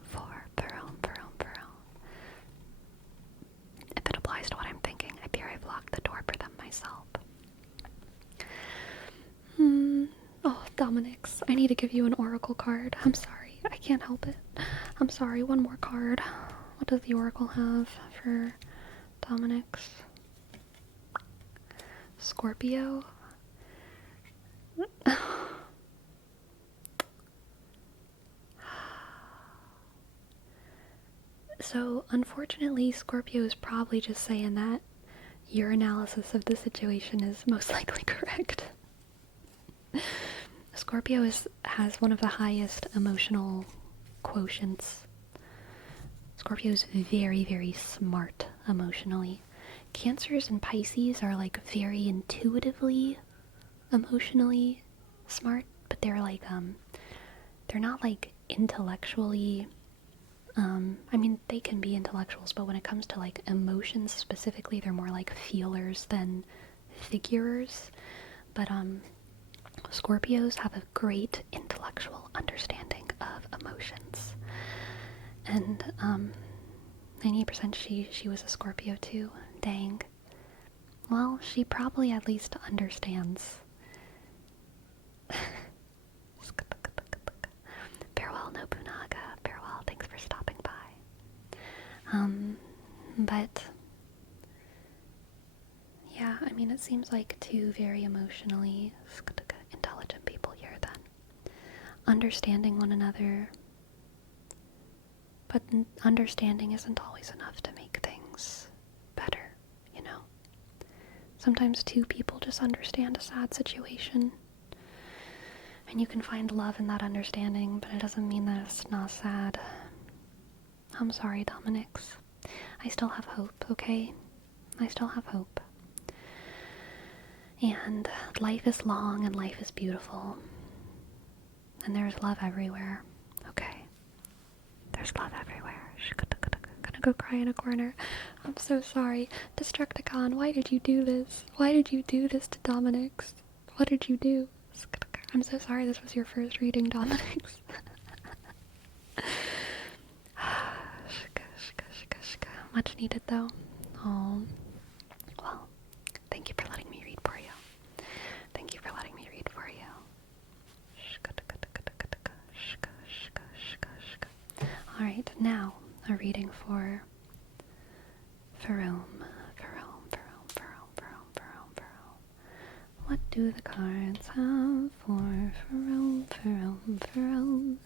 for Perone. If it applies to what I'm thinking, I fear I've locked the door for them myself. Oh, Dominix, I need to give you an oracle card. I'm sorry, I can't help it. I'm sorry, one more card. What does the oracle have for Dominix? Scorpio? So, unfortunately, Scorpio is probably just saying that your analysis of the situation is most likely correct. Scorpio has one of the highest emotional quotients. Scorpio is very, very smart emotionally. Cancers and Pisces are like very intuitively emotionally smart, but they're like they're not like intellectually, I mean, they can be intellectuals, but when it comes to like emotions specifically, they're more like feelers than figurers. But Scorpios have a great intellectual understanding of emotions. And 90% she was a Scorpio too. Dang. Well, she probably at least understands. Farewell, Nobunaga. Farewell, thanks for stopping by. But yeah, I mean, it seems like two very emotionally intelligent people here then. Understanding one another. But understanding isn't always enough to make things better, you know? Sometimes two people just understand a sad situation. And you can find love in that understanding, but it doesn't mean that it's not sad. I'm sorry, Dominix. I still have hope, okay? I still have hope. And life is long and life is beautiful. And there's love everywhere, okay? There's love everywhere. Gonna go cry in a corner. I'm so sorry. Destructicon, why did you do this? Why did you do this to Dominix? What did you do? I'm so sorry this was your first reading, Dominix. Much needed though. Oh, well, thank you for letting me read for you. Thank you for letting me read for you. Alright, now a reading for Ferome. What do the cards have for Ferome?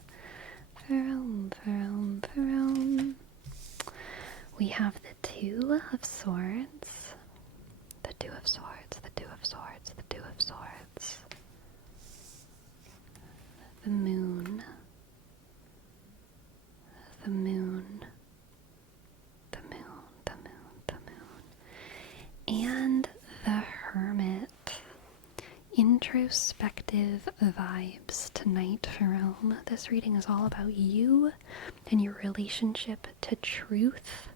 We have the Two of Swords, the Two of Swords, the Two of Swords, the Two of Swords, the Moon, the Moon, the Moon, the Moon, the Moon, and the Hermit. Introspective vibes tonight, Ferome. This reading is all about you and your relationship to truth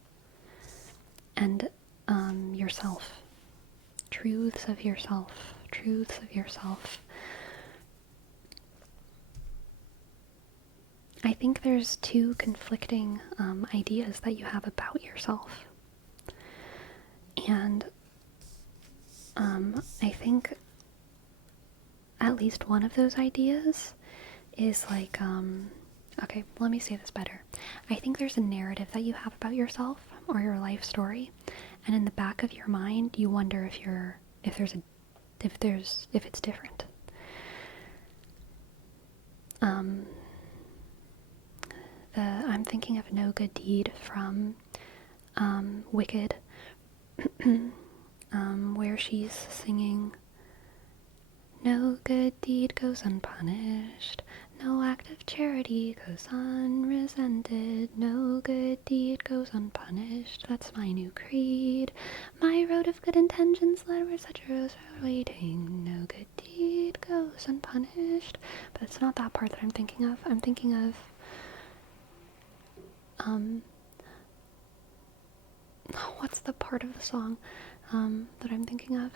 and yourself. Truths of yourself. Truths of yourself. I think there's two conflicting ideas that you have about yourself. And I think at least one of those ideas is like, okay, let me say this better. I think there's a narrative that you have about yourself or your life story, and in the back of your mind, you wonder if it's different. I'm thinking of No Good Deed from Wicked, where she's singing, "No good deed goes unpunished, no act of charity goes unresented, no good deed goes unpunished, that's my new creed, my road of good intentions led where such roads are waiting, no good deed goes unpunished." But it's not that part that I'm thinking of. I'm thinking of what's the part of the song that I'm thinking of?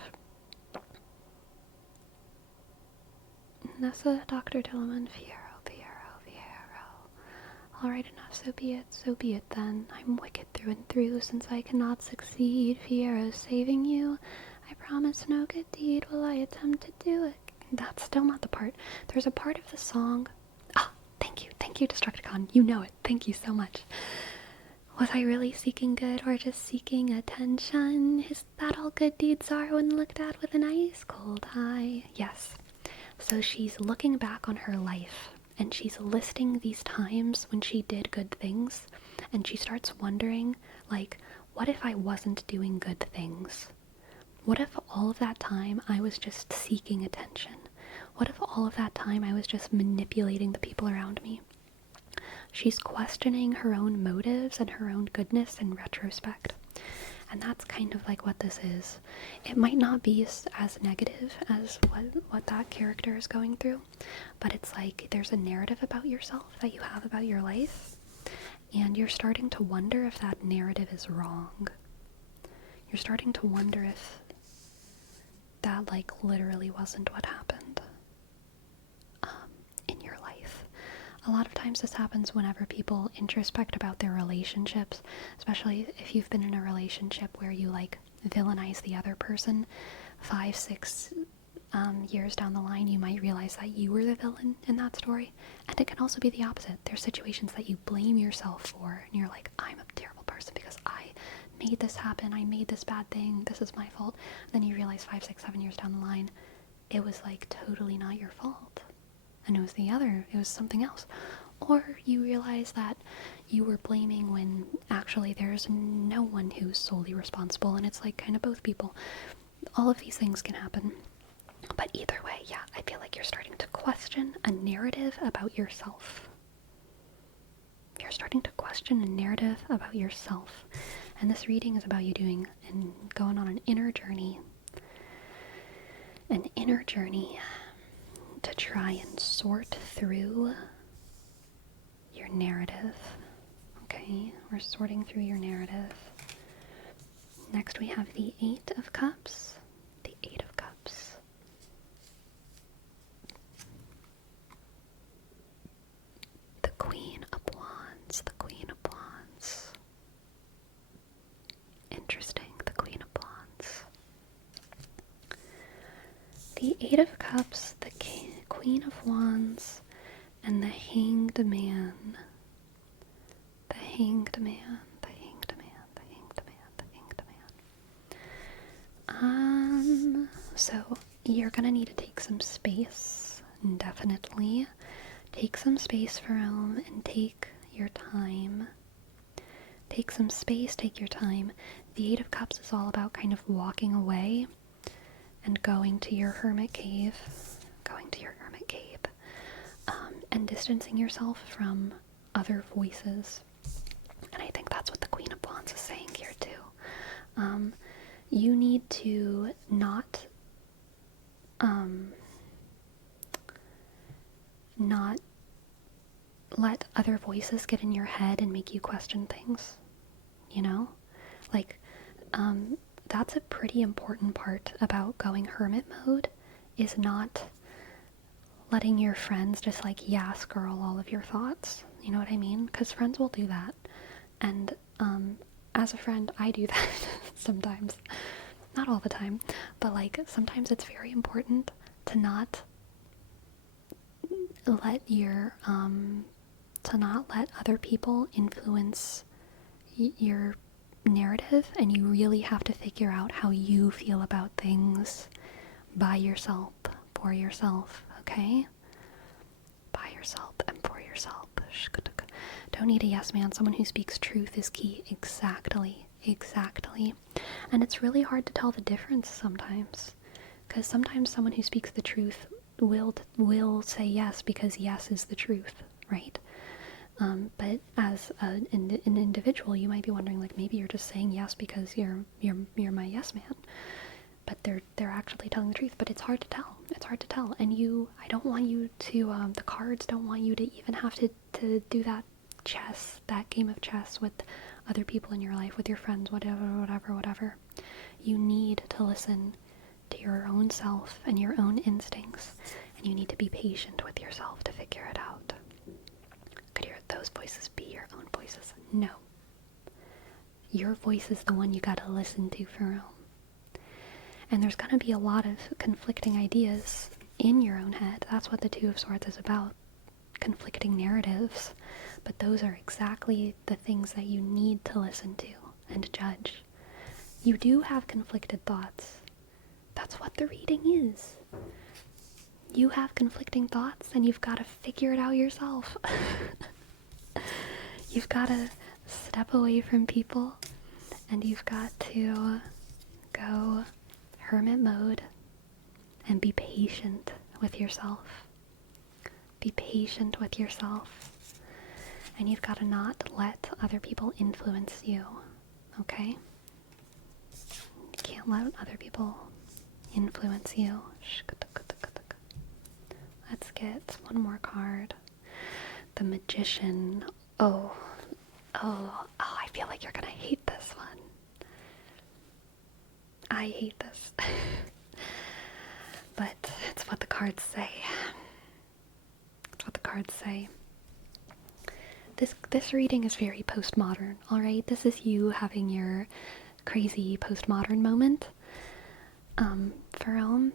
Nessa, Dr. Tillman, Fierro. Alright enough, so be it then. I'm wicked through and through, since I cannot succeed. Fierro's saving you. I promise no good deed will I attempt to do it. That's still not the part. There's a part of the song. Ah, thank you, Destructicon. You know it. Thank you so much. Was I really seeking good or just seeking attention? Is that all good deeds are when looked at with an ice cold eye? Yes. So she's looking back on her life, and she's listing these times when she did good things, and she starts wondering, like, what if I wasn't doing good things? What if all of that time I was just seeking attention? What if all of that time I was just manipulating the people around me? She's questioning her own motives and her own goodness in retrospect. And that's kind of like what this is. It might not be as negative as what that character is going through, but it's like there's a narrative about yourself that you have about your life, and you're starting to wonder if that narrative is wrong. You're starting to wonder if that, like, literally wasn't what happened in your life. A lot of times this happens whenever people introspect about their relationships, especially if you've been in a relationship where you, like, villainize the other person. 5-6 years down the line, you might realize that you were the villain in that story. And it can also be the opposite. There's situations that you blame yourself for, and you're like, I'm a terrible person because I made this happen, I made this bad thing, this is my fault. And then you realize 5, 6, 7 years down the line, it was, like, totally not your fault. And it was something else. Or you realize that you were blaming when actually there's no one who's solely responsible, and it's like kind of both people. All of these things can happen. But either way, yeah, I feel like you're starting to question a narrative about yourself. you're starting to question a narrative about yourself. And this reading is about you going on an inner journey. An inner journey to try and sort through your narrative. Okay, we're sorting through your narrative. Next we have the Eight of Cups. The Eight of Cups. The Queen of Wands. The Queen of Wands. Interesting, the Queen of Wands. The Eight of Cups, the Queen of Wands, and the Hanged Man. The Hanged Man. The Hanged Man. The Hanged Man. The Hanged Man. So you're gonna need to take some space. Definitely. Take some space, Jerome, and take your time. Take some space, take your time. The Eight of Cups is all about kind of walking away and going to your hermit cave, and distancing yourself from other voices. And I think that's what the Queen of Wands is saying here too. You need to not let other voices get in your head and make you question things, you know? Like, that's a pretty important part about going hermit mode, is not letting your friends just like yes girl all of your thoughts. You know what I mean? Because friends will do that. And as a friend, I do that sometimes. Not all the time, but like sometimes it's very important to not let other people influence your narrative, and you really have to figure out how you feel about things by yourself, for yourself, okay? By yourself and for yourself. Don't need a yes man. Someone who speaks truth is key. Exactly. And it's really hard to tell the difference sometimes, because sometimes someone who speaks the truth will say yes because yes is the truth, right? But as an individual, you might be wondering, like, maybe you're just saying yes because you're my yes man, but they're actually telling the truth. But it's hard to tell. And I don't want you to. The cards don't want you to even have to do that game of chess with other people in your life, with your friends, whatever. You need to listen to your own self and your own instincts, and you need to be patient with yourself to figure it out. Could those voices be your own voices? No. Your voice is the one you gotta listen to for real. And there's gonna be a lot of conflicting ideas in your own head. That's what the Two of Swords is about. Conflicting narratives. But those are exactly the things that you need to listen to and judge. You do have conflicted thoughts. That's what the reading is. You have conflicting thoughts, and you've got to figure it out yourself. You've got to step away from people, and you've got to go hermit mode and be patient with yourself. Be patient with yourself. And you've got to not let other people influence you, okay? You can't let other people influence you. Let's get one more card. The Magician. Oh, I feel like you're gonna hate this one. I hate this. But it's what the cards say. It's what the cards say. This reading is very postmodern, alright? This is you having your crazy postmodern moment. Jerome,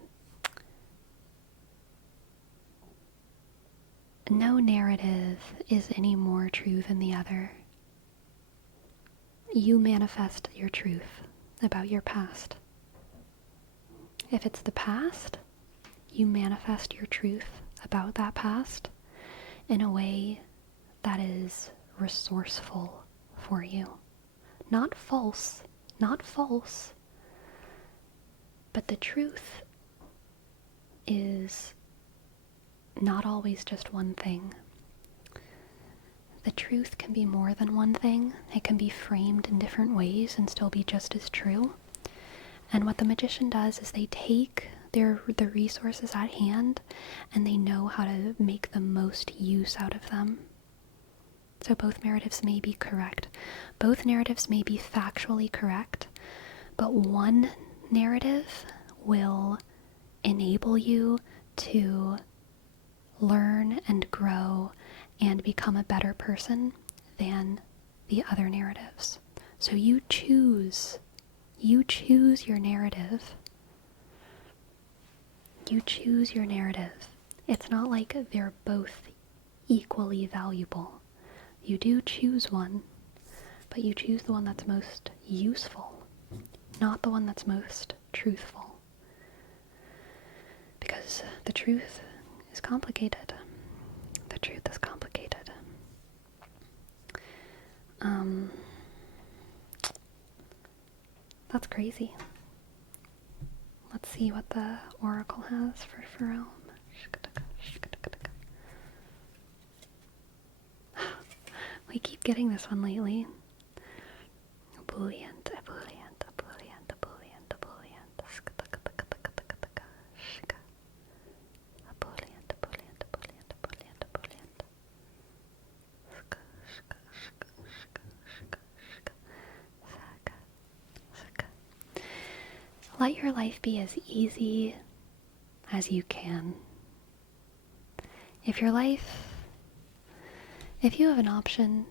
no narrative is any more true than the other. You manifest your truth about your past. If it's the past, you manifest your truth about that past in a way that is resourceful for you. Not false, but the truth is not always just one thing. the truth can be more than one thing. It can be framed in different ways and still be just as true. And what the magician does is they take the resources at hand and they know how to make the most use out of them. So both narratives may be correct. Both narratives may be factually correct, but one narrative will enable you to learn and grow and become a better person than the other narratives. So you choose your narrative. You choose your narrative. It's not like they're both equally valuable. You do choose one, but you choose the one that's most useful, not the one that's most truthful. Because the truth is complicated. The truth is complicated. That's crazy. Let's see what the oracle has for Pharrell. We keep getting this one lately. Ebullient, ebullient, ebullient, ebullient, ebullient. Ebullient, ebullient, ebullient, ebullient, ebullient. Let your life be as easy as you can. If you have an option,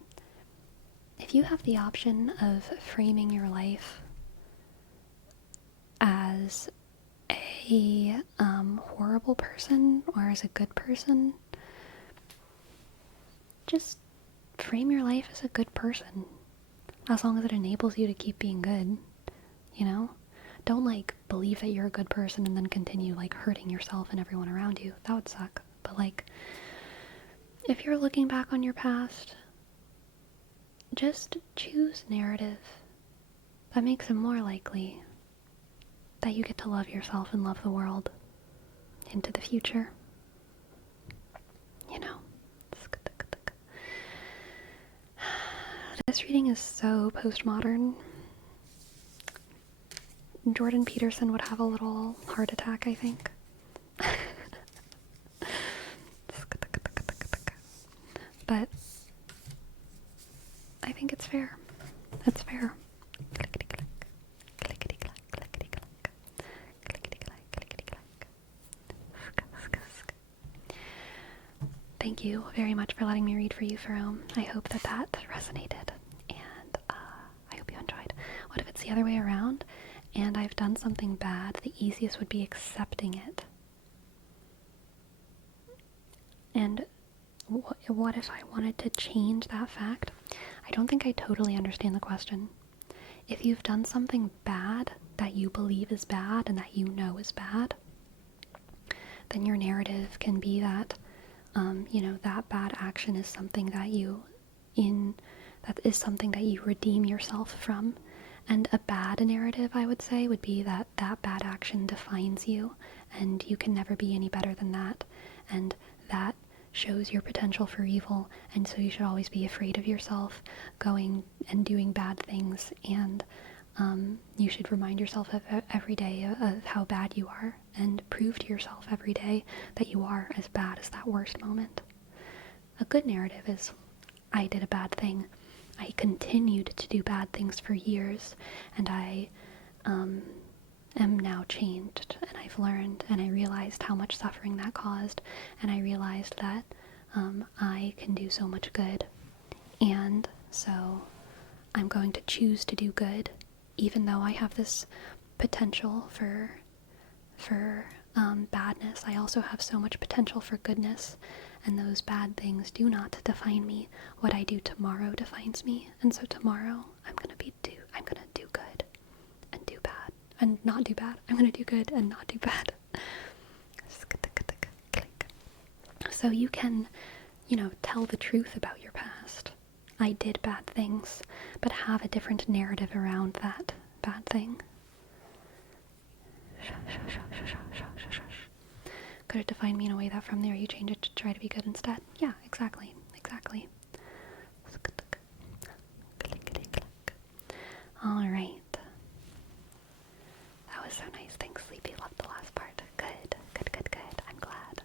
if you have the option of framing your life as a horrible person or as a good person, just frame your life as a good person, as long as it enables you to keep being good, you know? Don't believe that you're a good person and then continue hurting yourself and everyone around you. That would suck. But if you're looking back on your past, just choose narrative that makes it more likely that you get to love yourself and love the world into the future. You know. This reading is so postmodern. Jordan Peterson would have a little heart attack, I think. But I think it's fair. It's fair. Thank you very much for letting me read for you, Jerome. I hope that resonated, and I hope you enjoyed. What if it's the other way around, and I've done something bad? The easiest would be accepting it. And what if I wanted to change that fact? I don't think I totally understand the question. If you've done something bad that you believe is bad and that you know is bad, then your narrative can be that, that bad action is something that you redeem yourself from. And a bad narrative, I would say, would be that bad action defines you and you can never be any better than that. And that shows your potential for evil, and so you should always be afraid of yourself going and doing bad things, and you should remind yourself every day of how bad you are, and prove to yourself every day that you are as bad as that worst moment. A good narrative is, I did a bad thing, I continued to do bad things for years, and I am now changed, and I've learned, and I realized how much suffering that caused, and I realized that I can do so much good, and so I'm going to choose to do good, even though I have this potential for badness. I also have so much potential for goodness, and those bad things do not define me. What I do tomorrow defines me, and so tomorrow I'm gonna do good and do bad. And not do bad. I'm going to do good and not do bad. So you can, tell the truth about your past. I did bad things, but have a different narrative around that bad thing. Could it define me in a way that from there you change it to try to be good instead? Yeah, exactly. Alright. That was so nice. Thanks, Sleepy. Loved the last part. Good. Good, good, good. I'm glad.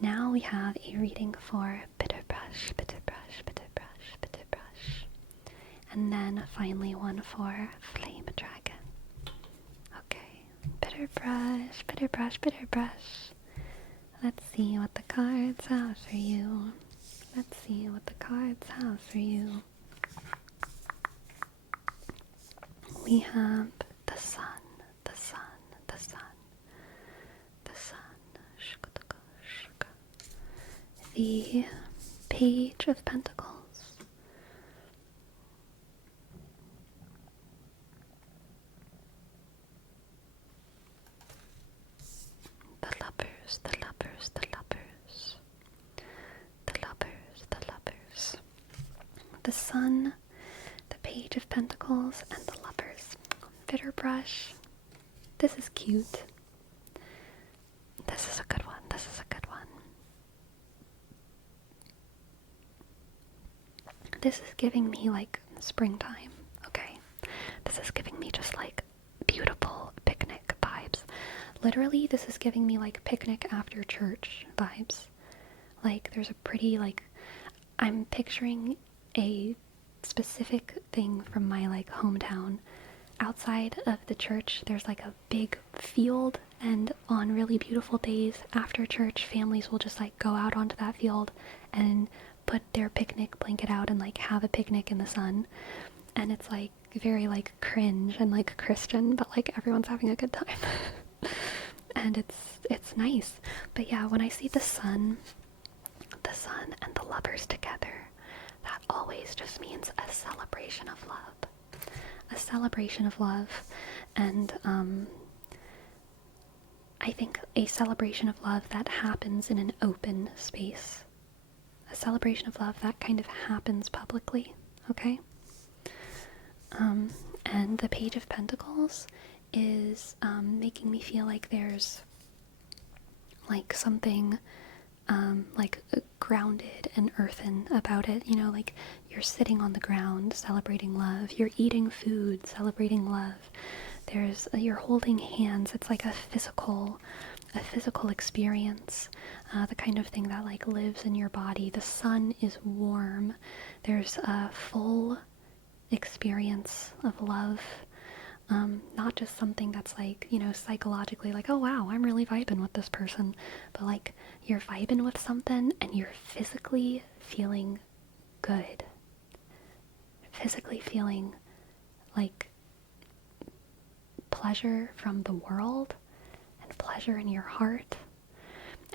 Now we have a reading for Bitter Brush, Bitter Brush, Bitter Brush, Bitter Brush. And then finally one for Flame Dragon. Okay. Bitter Brush, Bitter Brush, Bitter Brush. Let's see what the cards have for you. Let's see what the cards have for you. We have the sun, the sun, the sun, the sun, the Page of Pentacles, the lovers, the lovers, the lovers, the lovers, the lovers, the sun, the Page of Pentacles, and the lovers. Bitter Brush. This is cute. This is a good one. This is a good one. This is giving me like springtime, okay? This is giving me just like beautiful picnic vibes. Literally, this is giving me like picnic after church vibes. Like, there's a pretty, like, I'm picturing a specific thing from my like hometown. Outside of the church, there's like a big field, and on really beautiful days after church, families will just like go out onto that field and put their picnic blanket out and like have a picnic in the sun. And it's like very like cringe and like Christian, but like everyone's having a good time. And it's nice. But yeah, when I see the sun and the lovers together, that always just means a celebration of love. A celebration of love, and I think a celebration of love that happens in an open space. A celebration of love that kind of happens publicly, okay? And the Page of Pentacles is making me feel like there's like something like grounded and earthen about it, you know, like you're sitting on the ground celebrating love, you're eating food celebrating love, you're holding hands. It's like a physical experience, the kind of thing that like lives in your body. The sun is warm. There's a full experience of love. Not just something that's like, you know, psychologically like, oh wow, I'm really vibing with this person, but like you're vibing with something and you're physically feeling good. Physically feeling like pleasure from the world and pleasure in your heart,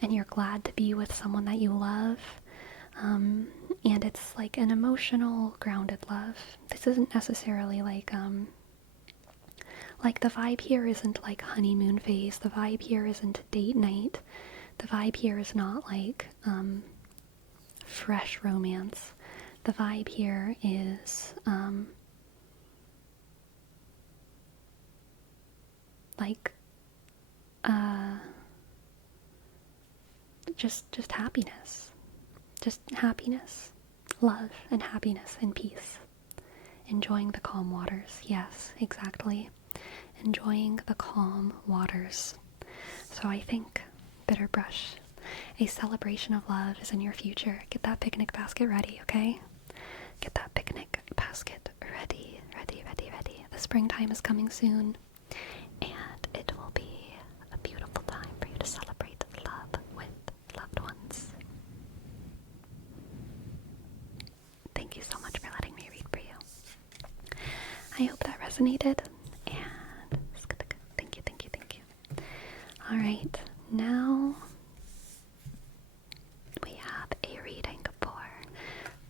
and you're glad to be with someone that you love. And it's like an emotional, grounded love. This isn't necessarily like the vibe here isn't like honeymoon phase. The vibe here isn't date night. The vibe here is not like fresh romance. The vibe here is like just happiness. Just happiness, love, and happiness and peace. Enjoying the calm waters. Yes, exactly. Enjoying the calm waters. So I think, Bitter Brush, a celebration of love is in your future. Get that picnic basket ready, okay? Get that picnic basket ready, ready, ready, ready. The springtime is coming soon, and it will be a beautiful time for you to celebrate love with loved ones. Thank you so much for letting me read for you. I hope that resonated, and thank you, thank you, thank you. Alright, now we have a reading for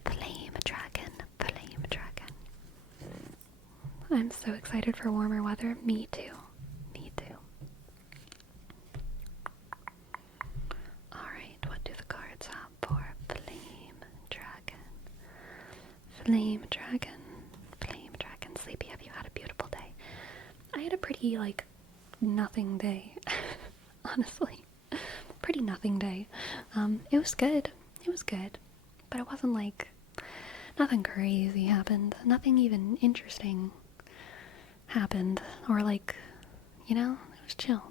Flame Dragon, Flame Dragon. I'm so excited for warmer weather. Me too. Me too. Alright, what do the cards have for Flame Dragon? Flame Dragon. Flame Dragon. Sleepy, have you had a beautiful day? I had a pretty, like, nothing day. Honestly. Pretty nothing day. It was good. It was good. But it wasn't like, nothing crazy happened. Nothing even interesting. happened. Or like, it was chill.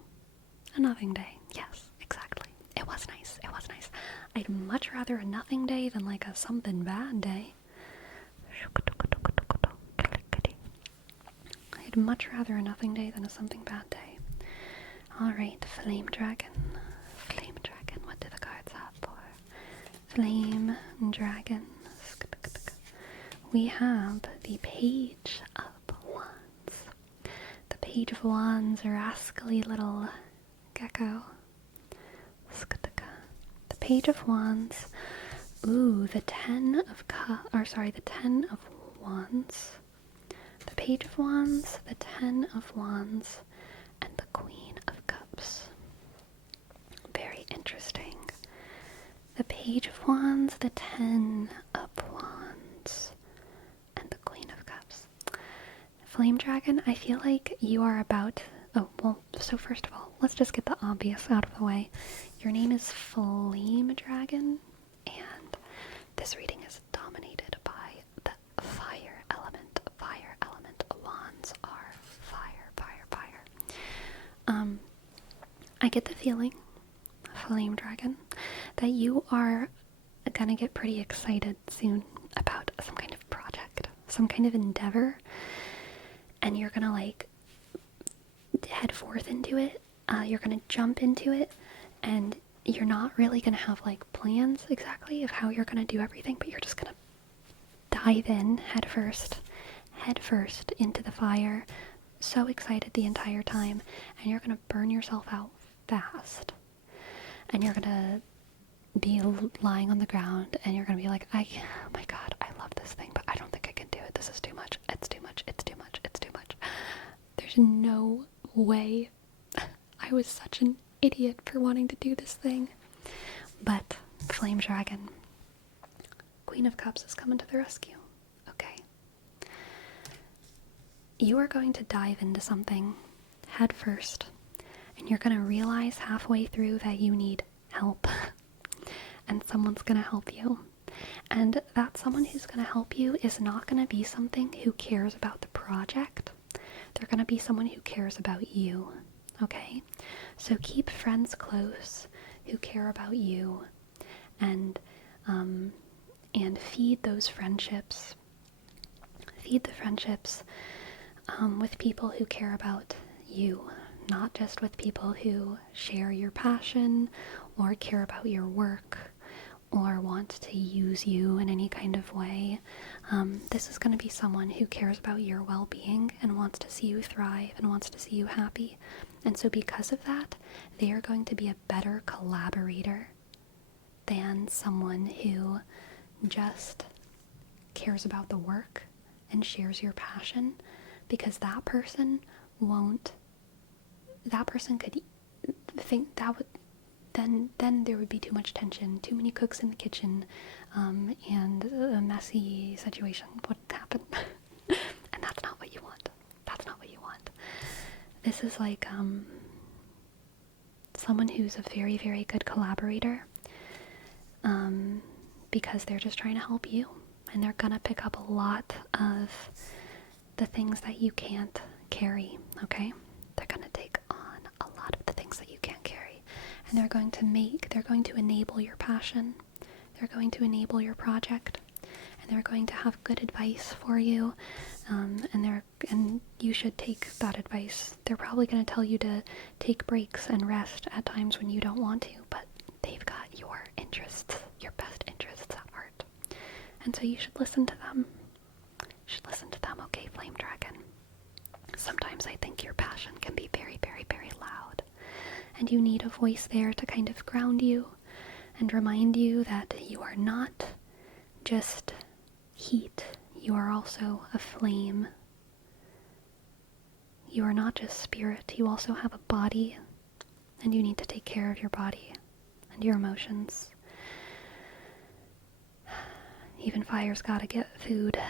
A nothing day. Yes, exactly. It was nice. It was nice. I'd much rather a nothing day than like a something bad day. I'd much rather a nothing day than a something bad day. Alright, Flame Dragon. Flame Dragon, what do the cards have for? Flame Dragon. We have the Page of Wands. The Page of Wands, a rascally little gecko. The Page of Wands. Ooh, the Ten of Wands. The Page of Wands, the Ten of Wands, and the Queen of Cups. Very interesting. The Page of Wands, the Ten of Wands, and the Queen of Cups. Flame Dragon, I feel like you are about... Oh, well, so first of all, let's just get the obvious out of the way. Your name is Flame Dragon, and this reading is dominated by the fire element. Fire element. Wands are fire, fire, fire. I get the feeling, Flame Dragon, that you are gonna get pretty excited soon about some kind of project, some kind of endeavor, and you're gonna like head forth into it. You're gonna jump into it, and you're not really gonna have like plans exactly of how you're gonna do everything, but you're just gonna dive in head first into the fire, so excited the entire time, and you're gonna burn yourself out fast. And you're gonna be lying on the ground, and you're gonna be like, oh my god, I love this thing, but I don't think I can do it. This is too much. It's too much. It's too much. It's too much. There's no way. I was such an idiot for wanting to do this thing. But Flame Dragon, Queen of Cups is coming to the rescue. Okay. You are going to dive into something head first, and you're going to realize halfway through that you need help. And someone's going to help you. And that someone who's going to help you is not going to be something who cares about the project. They're going to be someone who cares about you. Okay? So keep friends close who care about you, and feed those friendships. Feed the friendships with people who care about you, not just with people who share your passion or care about your work or want to use you in any kind of way. This is going to be someone who cares about your well-being and wants to see you thrive and wants to see you happy. And so because of that, they are going to be a better collaborator than someone who just cares about the work and shares your passion, because that person could think that would, then there would be too much tension, too many cooks in the kitchen, and a messy situation would happen. And that's not what you want. That's not what you want. This is like someone who's a very, very good collaborator, because they're just trying to help you, and they're gonna pick up a lot of the things that you can't carry, okay? They're gonna take on a lot of the things that you can't carry, and they're going to enable your passion, they're going to enable your project, and they're going to have good advice for you, and you should take that advice. They're probably going to tell you to take breaks and rest at times when you don't want to, but they've got your interests, your best interests at heart, and so you should listen to them. You should listen to them, okay, Flame Dragon? Sometimes I think your passion can be very, very, very loud, and you need a voice there to kind of ground you and remind you that you are not just heat, you are also a flame. You are not just spirit, you also have a body, and you need to take care of your body and your emotions. Even fire's gotta get food,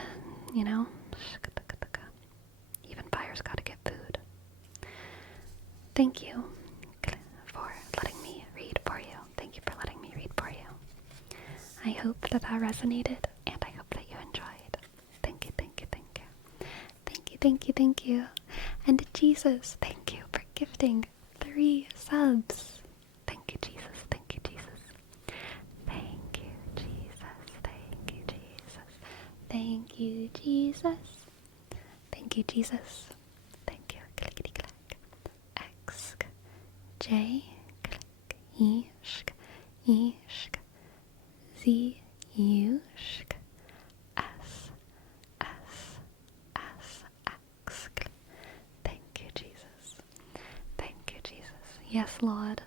you know? Even fire's gotta get food. Thank you for letting me read for you. Thank you for letting me read for you. I hope that resonated, and I hope that you enjoyed. Thank you, thank you, thank you. Thank you, thank you, thank you. And Jesus, thank you for gifting 3 subs. Thank you, Jesus. Thank you, Jesus. Thank you, Jesus. Thank you, Jesus. Thank you, Jesus. Thank you, Jesus. Thank you. Clickety clack. X, J, E, E, Z, U, S, S, S, X. Thank you, Jesus. Thank you, Jesus. Yes, Lord.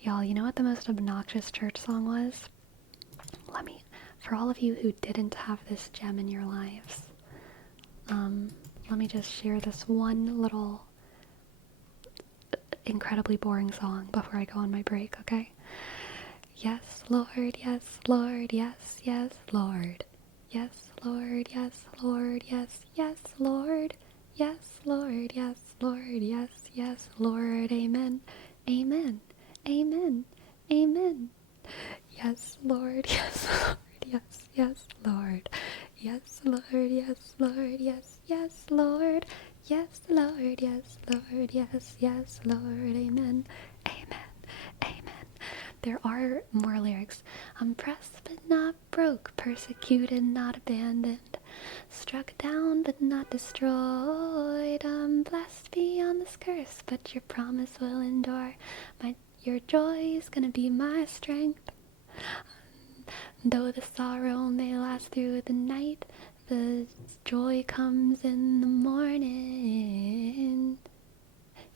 Y'all, you know what the most obnoxious church song was? For all of you who didn't have this gem in your lives, let me just share this one little incredibly boring song before I go on my break, okay? Yes, Lord, yes, Lord, yes, yes, Lord. Yes, Lord, yes, Lord, yes, yes, Lord. Yes, Lord, yes, Lord, yes, yes, Lord, amen, amen, amen, amen. Yes, Lord, yes, Lord, yes, yes, Lord. Yes, Lord, yes, Lord, yes, yes, Lord. Yes, Lord, yes, Lord, yes, yes, Lord, amen, amen, amen. There are more lyrics. I'm pressed but not broke, persecuted, not abandoned, struck down but not destroyed. I'm blessed beyond this curse, but your promise will endure. Your joy is gonna be my strength. Though the sorrow may last through the night, the joy comes in the morning.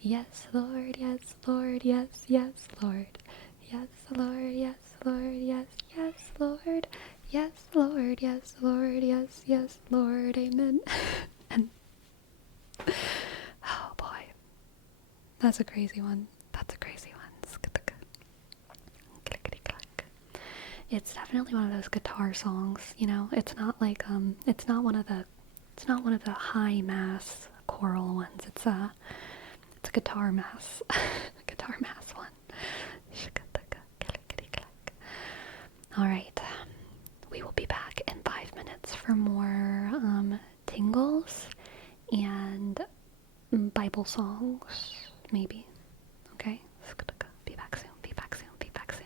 Yes, Lord, yes, Lord, yes, yes, Lord. Yes, Lord, yes, Lord, yes, yes, Lord. Yes, Lord, yes, Lord, yes, yes, Lord, amen. And oh boy, that's a crazy one. That's a crazy one. Clickety clack. It's definitely one of those guitar songs, you know. It's not like it's not one of the high mass choral ones. It's a guitar mass guitar mass one. Clickety clack. All right. We will be back in 5 minutes for more tingles and Bible songs, maybe. Okay? Be back soon. Be back soon. Be back soon.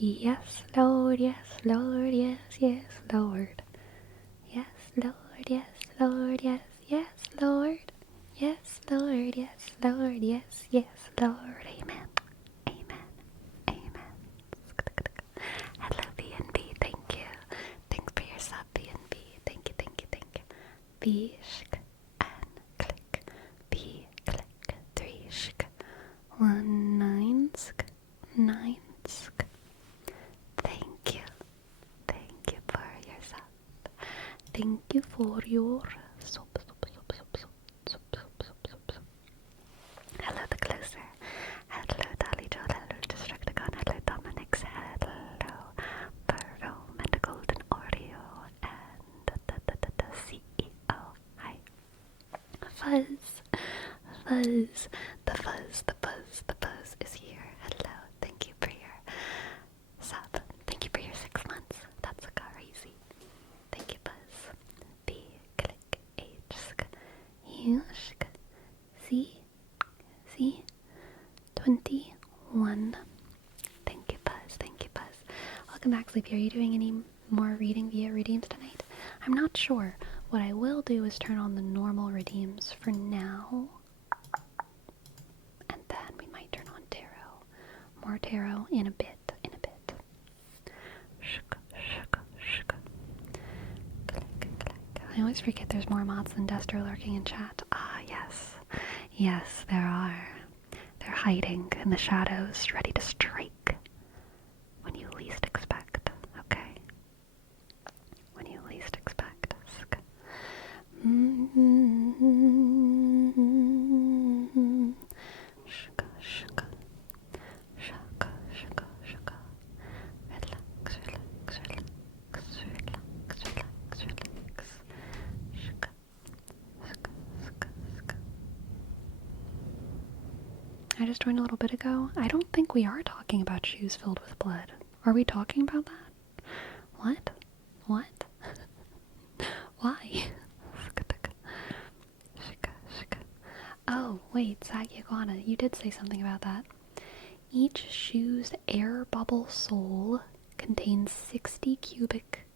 Yes, Lord, yes, Lord, yes, yes, Lord. Yes, Lord, yes, Lord, yes, yes, Lord. Yes, Lord, yes, Lord, yes, yes, Lord. Amen. Amen. Amen. Hello, BNB. Thank you. Thanks for your sub, BNB. Thank you, thank you, thank you. B, shk, and click. B, click. 3, shk. 1, 9, sk. 9, sk. Thank you. Thank you for your sub. Thank you for your sub. Hello, the closer. Hello, Dolly Joel. Hello, Destructicon. Hello, Dominix. Hello, Burrow, and Golden Oreo, and the CEO. Hi. Fuzz. Fuzz. The fuzz, the buzz, the buzz is here. Hello. Thank you for your sub. Thank you for your 6 months. That's crazy. Thank you, Buzz. B, click, H, sk, U, sk, C, 21. Thank you, Buzz. Thank you, Buzz. Welcome back, Sleepy. Are you doing any more reading via redeems tonight? I'm not sure. What I will do is turn on the normal redeems for now. And then we might turn on tarot. More tarot in a bit. I always forget there's more mods than Destro lurking in chat. Ah, yes. Yes, there are. They're hiding in the shadows, ready to strike when you least expect, okay? When you least expect. Relax, relax, relax, relax, relax, relax. I just joined a little bit ago. I don't think we are talking about shoes filled with blood. Are we talking about that? What? What? Why? Oh, wait, Sagyagana, you did say something about that. Each shoe's air bubble sole contains 60 cubic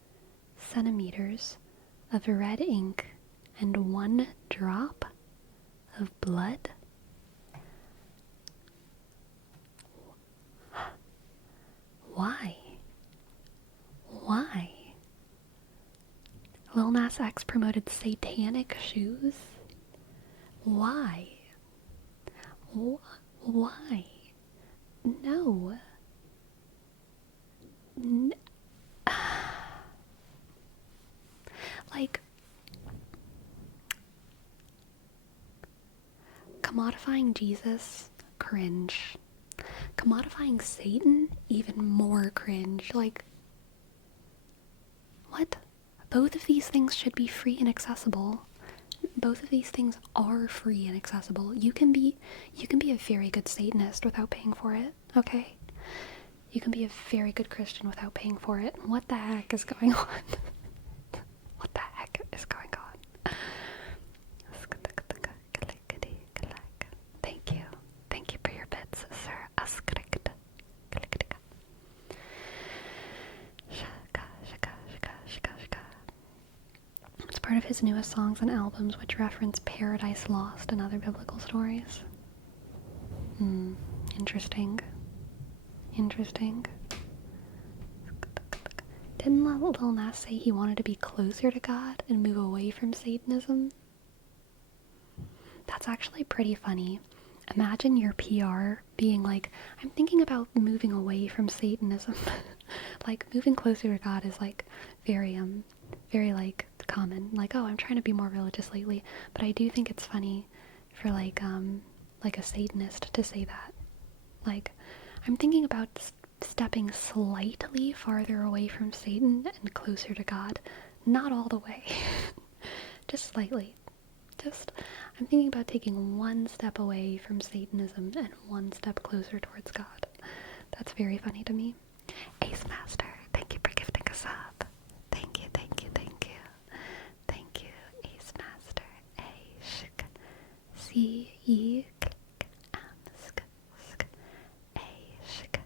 centimeters of red ink and 1 drop of blood. Why? Why? Lil Nas X promoted satanic shoes? Why? Why? No. Like, commodifying Jesus, cringe. Commodifying Satan, even more cringe. Like, what? Both of these things should be free and accessible. Both of these things are free and accessible. You can be a very good Satanist without paying for it, okay? You can be a very good Christian without paying for it. What the heck is going on? What the heck is going on? Thank you. Thank you for your bits, sir. It's part of his newest songs and albums, which reference Paradise Lost and other biblical stories. Interesting. Interesting. Didn't Lil Nas say he wanted to be closer to God and move away from Satanism? That's actually pretty funny. Imagine your PR being like, I'm thinking about moving away from Satanism. Like, moving closer to God is like very like common. Like, oh, I'm trying to be more religious lately. But I do think it's funny for like a Satanist to say that. Like, I'm thinking about stepping slightly farther away from Satan and closer to God. Not all the way. Just slightly. I'm thinking about taking one step away from Satanism and one step closer towards God. That's very funny to me. Ace Master, thank you for gifting a sub. Thank you, thank you, thank you. Thank you, Ace Master. A-shk. C-E. Click. A-shk.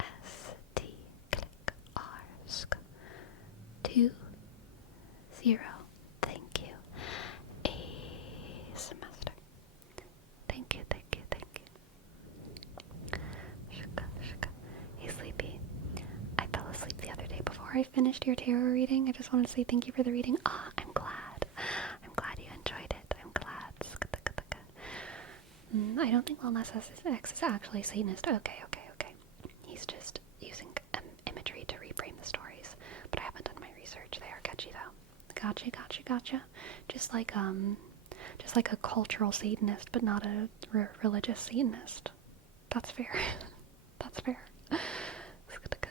S-T. Thank you. A semester. Thank you, thank you, thank you. Shuka, shuka. Hey, Sleepy. I fell asleep the other day before I finished your tarot reading. I just wanted to say thank you for the reading. Ah, I'm glad. I'm glad you enjoyed it. I'm glad. I don't think Wellness X is actually Satanist. Okay. He's just using imagery to reframe the stories. But I haven't done my research. They are catchy though. Gotcha. Just like a cultural Satanist, but not a religious Satanist. That's fair. That's fair.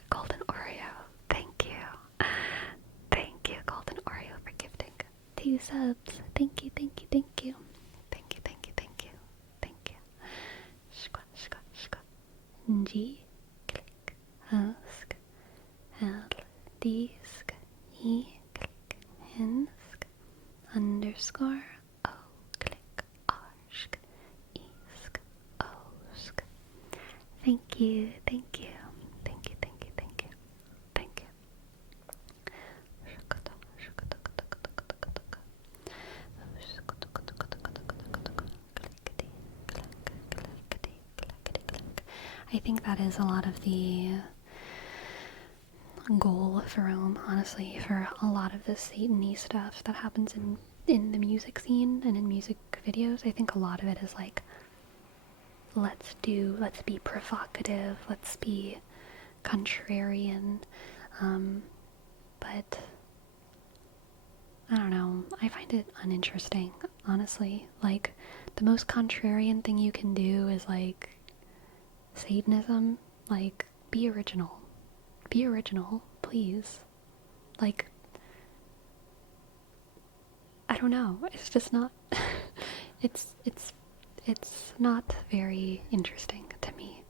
Golden Oreo. Thank you. Thank you, Golden Oreo, for gifting 2 subs. Thank you. G, click, husk, L, disk, E, click, hinsk, underscore, O, click, arsk, isk, osk. Thank you. I think that is a lot of the goal for Rome, honestly, for a lot of the Satan-y stuff that happens in the music scene and in music videos. I think a lot of it is like, let's be provocative, let's be contrarian, but I don't know, I find it uninteresting, honestly. Like, the most contrarian thing you can do is like Satanism. Like, be original, please. Like, I don't know, it's just not it's not very interesting to me.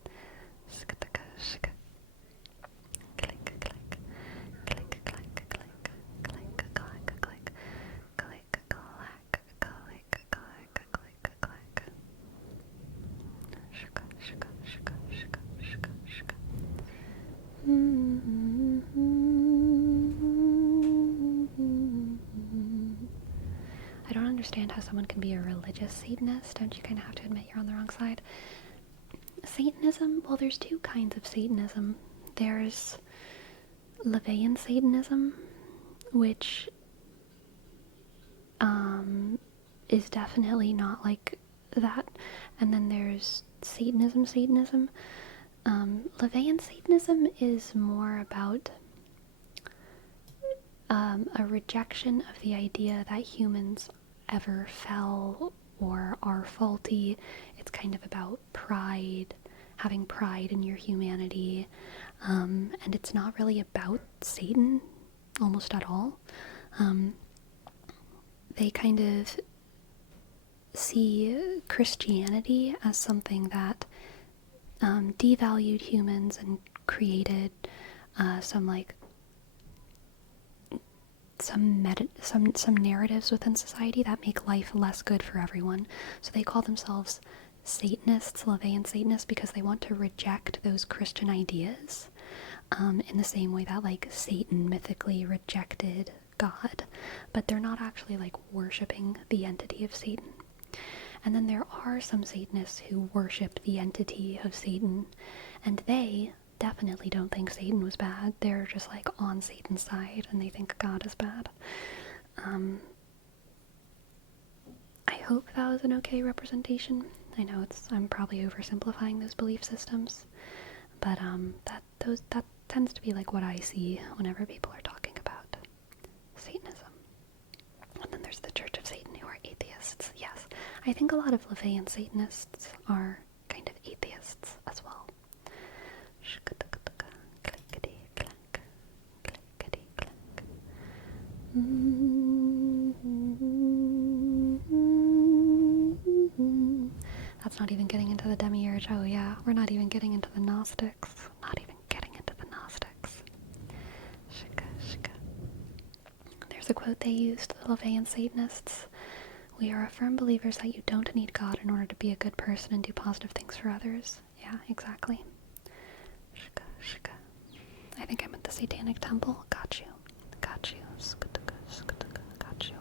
I don't understand how someone can be a religious Satanist. Don't you kind of have to admit you're on the wrong side? Satanism? Well, there's 2 kinds of Satanism. There's LaVeyan Satanism, which is definitely not like that. And then there's Satanism. LaVeyan Satanism is more about a rejection of the idea that humans ever fell or are faulty. It's kind of about pride, having pride in your humanity, and it's not really about Satan almost at all. They kind of see Christianity as something that devalued humans and created some narratives within society that make life less good for everyone. So they call themselves Satanists, LaVeyan Satanists, because they want to reject those Christian ideas, in the same way that like Satan mythically rejected God, but they're not actually like worshipping the entity of Satan. And then there are some Satanists who worship the entity of Satan, and they definitely don't think Satan was bad. They're just like on Satan's side and they think God is bad. I hope that was an okay representation. I know I'm probably oversimplifying those belief systems, but that tends to be like what I see whenever people are talking about Satanism. And then there's the Church of Satan, who are atheists. Yes, I think a lot of LaVeyan Satanists are kind of atheists as well. That's not even getting into the demiurge. Oh yeah, we're not even getting into the Gnostics. There's a quote they used, the LaVeyan Satanists. We are firm believers that you don't need God in order to be a good person and do positive things for others. Yeah, exactly. I think I'm at the Satanic Temple. Got you. got you. Got you.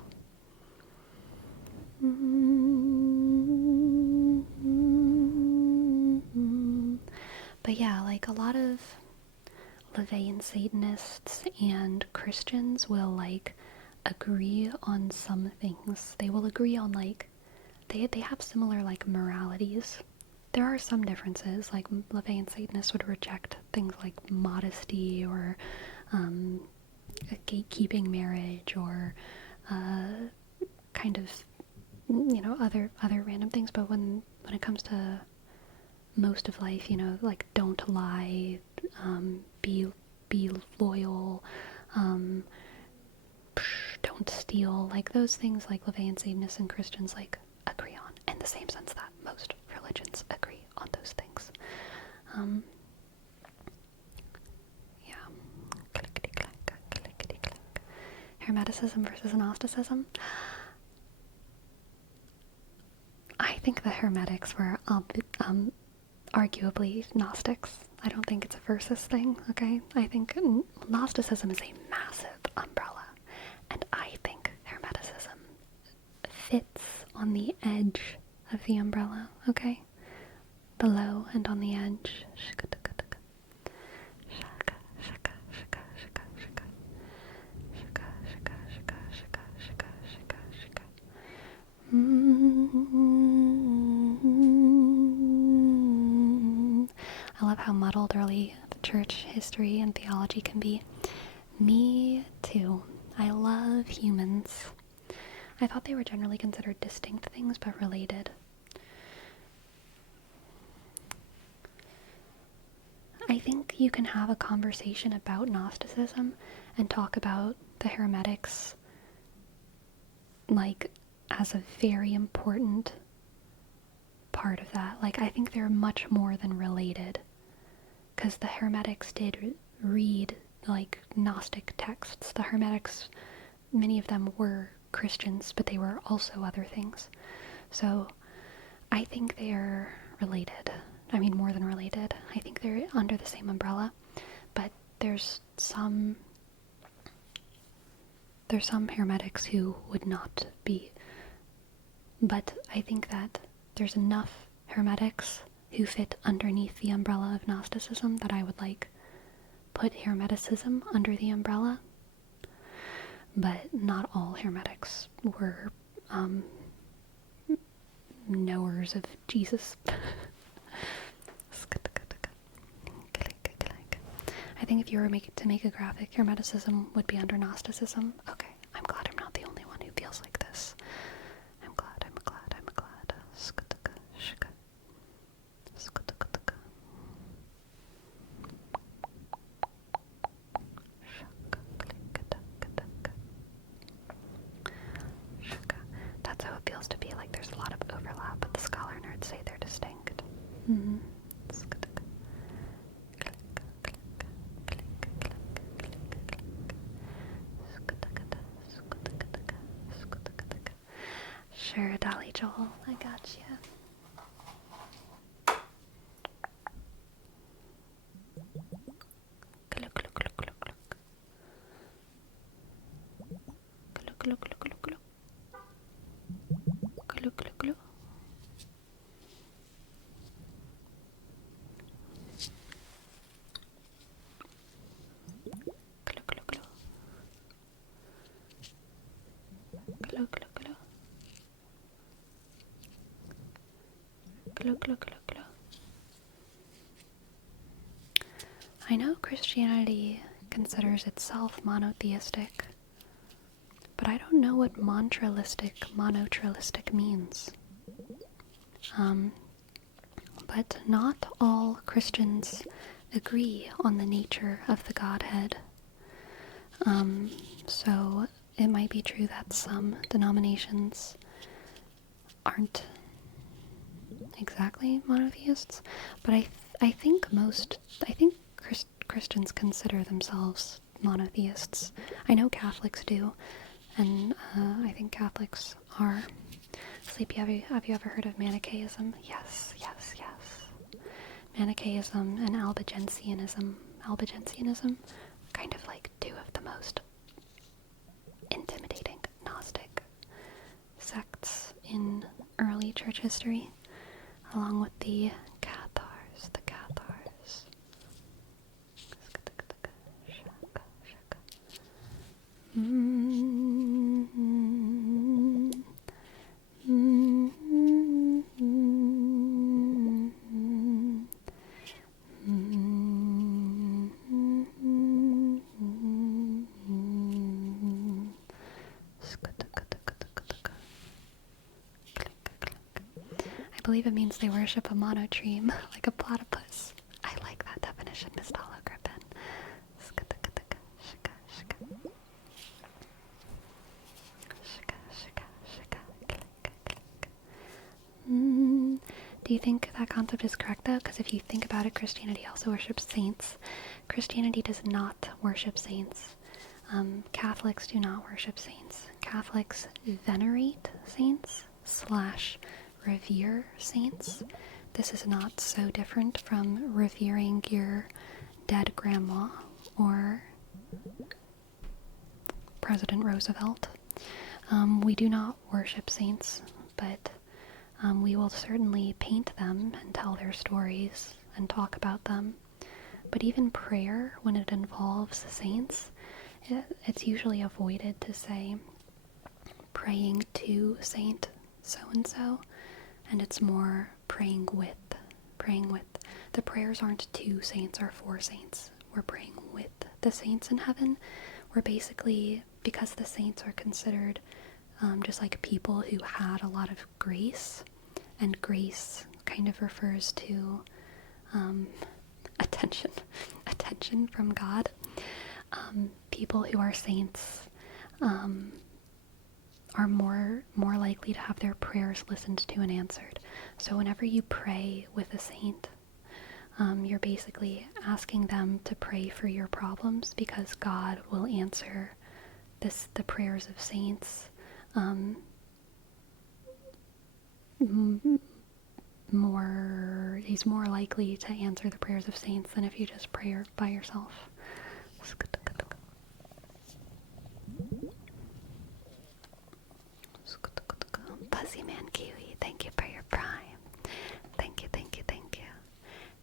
But yeah, like a lot of LaVeyan Satanists and Christians will like agree on some things. They will agree on like they have similar like moralities. There are some differences, like LaVeyan Satanists would reject things like modesty or a gatekeeping marriage or kind of other random things. But when it comes to most of life, like don't lie, be loyal, don't steal, like those things, like LaVeyan Satanists and Christians like agree on, in the same sense that most religions agree on those things. Yeah. Clickety clack, clickety clack. Hermeticism versus Gnosticism. I think the Hermetics were arguably Gnostics. I don't think it's a versus thing, okay? I think Gnosticism is a massive umbrella, and I think Hermeticism fits on the edge of the umbrella, okay? Below and on the edge. I love how muddled early church history and theology can be. Me too. I love humans. I thought they were generally considered distinct things, but related. I think you can have a conversation about Gnosticism and talk about the Hermetics like as a very important part of that. Like I think they're much more than related, because the Hermetics did read like Gnostic texts. The Hermetics, many of them were Christians, but they were also other things. So I think they're related. I mean, more than related. I think they're under the same umbrella, but there's some Hermetics who would not be. But I think that there's enough Hermetics who fit underneath the umbrella of Gnosticism that I would like put Hermeticism under the umbrella. But not all Hermetics were knowers of Jesus. I think if you were to make a graphic, Hermeticism would be under Gnosticism. Okay, I'm glad I'm not the only one who feels like this. I'm glad. That's how it feels to be like there's a lot of overlap, but the scholar nerds say they're distinct. Mm-hmm. Sure, Dolly Joel, I got you. I know Christianity considers itself monotheistic, but I don't know what monotrilistic means. But not all Christians agree on the nature of the Godhead. So it might be true that some denominations aren't exactly monotheists, but I think Christians consider themselves monotheists. I know Catholics do, and I think Catholics are. Sleepy, have you ever heard of Manichaeism? Yes. Manichaeism and Albigensianism, kind of like two of the most early church history, along with the Cathars. The Cathars. I believe it means they worship a monotreme, like a platypus. I like that definition, Miss Griffin. Do you think that concept is correct, though? Because if you think about it, Christianity also worships saints. Christianity does not worship saints. Catholics do not worship saints. Catholics venerate saints / revere saints. This is not so different from revering your dead grandma or President Roosevelt. We do not worship saints, but we will certainly paint them and tell their stories and talk about them. But even prayer, when it involves saints, it's usually avoided to say praying to Saint so-and-so, and it's more praying with. The prayers aren't to saints or for saints. We're praying with the saints in heaven. We're basically, because the saints are considered just like people who had a lot of grace, and grace kind of refers to attention from God. People who are saints are more likely to have their prayers listened to and answered. So whenever you pray with a saint, you're basically asking them to pray for your problems, because God will answer the prayers of saints he's more likely to answer the prayers of saints than if you just pray by yourself. Fuzzy Man Kiwi, thank you for your prime. Thank you.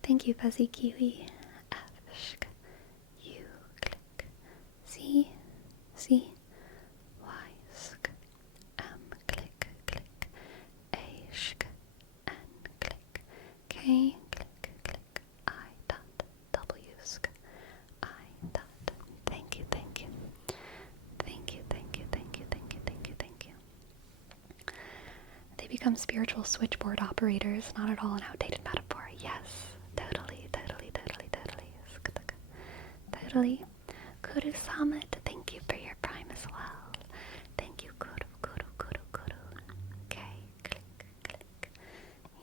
Thank you, Fuzzy Kiwi. F, sh, U, click. C, Y, sk, M, click. A, sh, N, click. K, click. I, dot, W, sk, I, dot. Thank you. They become spiritual switchboard operators, not at all an outdated metaphor. Yes, totally. Totally. Kuru Summit, thank you for your prime as well. Thank you, Kuru. K, click.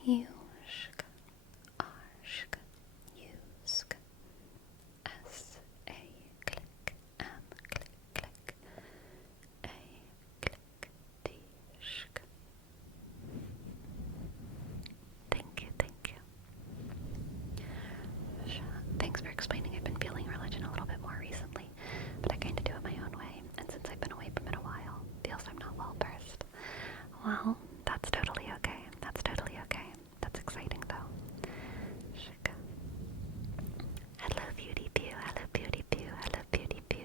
U, shk, R, shk, U, sk, S, A, click, M, click. A, click, D, shk. Thank you. Thanks for explaining. I've been feeling religion a little bit more recently, but I kind of do it my own way, and since I've been away from it a while, feels I'm not well versed. Well, that's totally okay. That's exciting, though. Shika. Hello, Beauty Pew. Hello, Beauty Pew. Hello, Beauty Pew.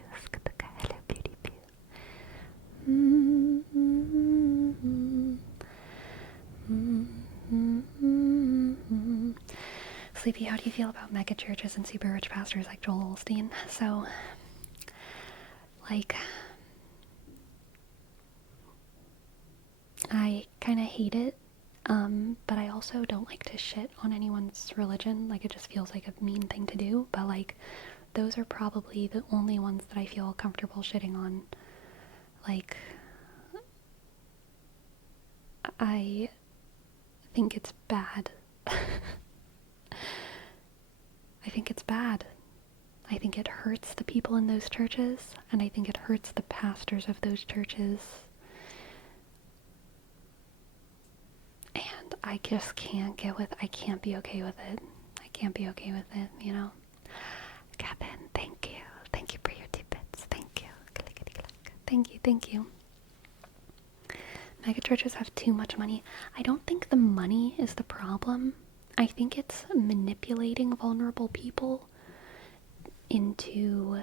Sleepy, how do you feel about mega churches and super rich pastors like Joel Osteen? So, I kind of hate it, but I also don't like to shit on anyone's religion. It just feels like a mean thing to do, but those are probably the only ones that I feel comfortable shitting on. I think it's bad. I think it hurts the people in those churches, and I think it hurts the pastors of those churches. And I just can't be okay with it. You know? Kevin, thank you. Thank you for your 2 bits. Thank you. Thank you. megachurches have too much money. I don't think the money is the problem. I think it's manipulating vulnerable people into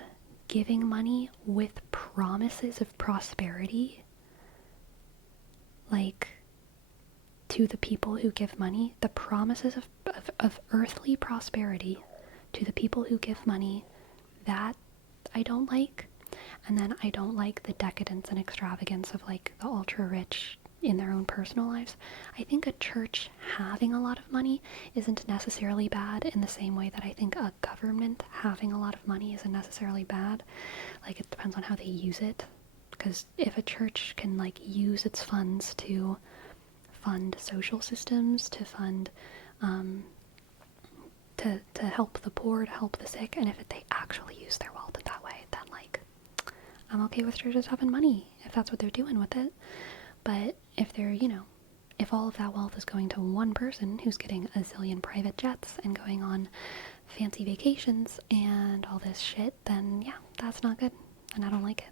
giving money with promises of prosperity. Like, to the people who give money, the promises of earthly prosperity to the people who give money, that I don't like. And then I don't like the decadence and extravagance of like the ultra rich in their own personal lives. I think a church having a lot of money isn't necessarily bad in the same way that I think a government having a lot of money isn't necessarily bad. Like, it depends on how they use it. Because if a church can like use its funds to fund social systems, to fund to help the poor, to help the sick, and if they actually use their wealth in that way, then like I'm okay with churches having money if that's what they're doing with it. But if they're, if all of that wealth is going to one person who's getting a zillion private jets and going on fancy vacations and all this shit, then yeah, that's not good, and I don't like it.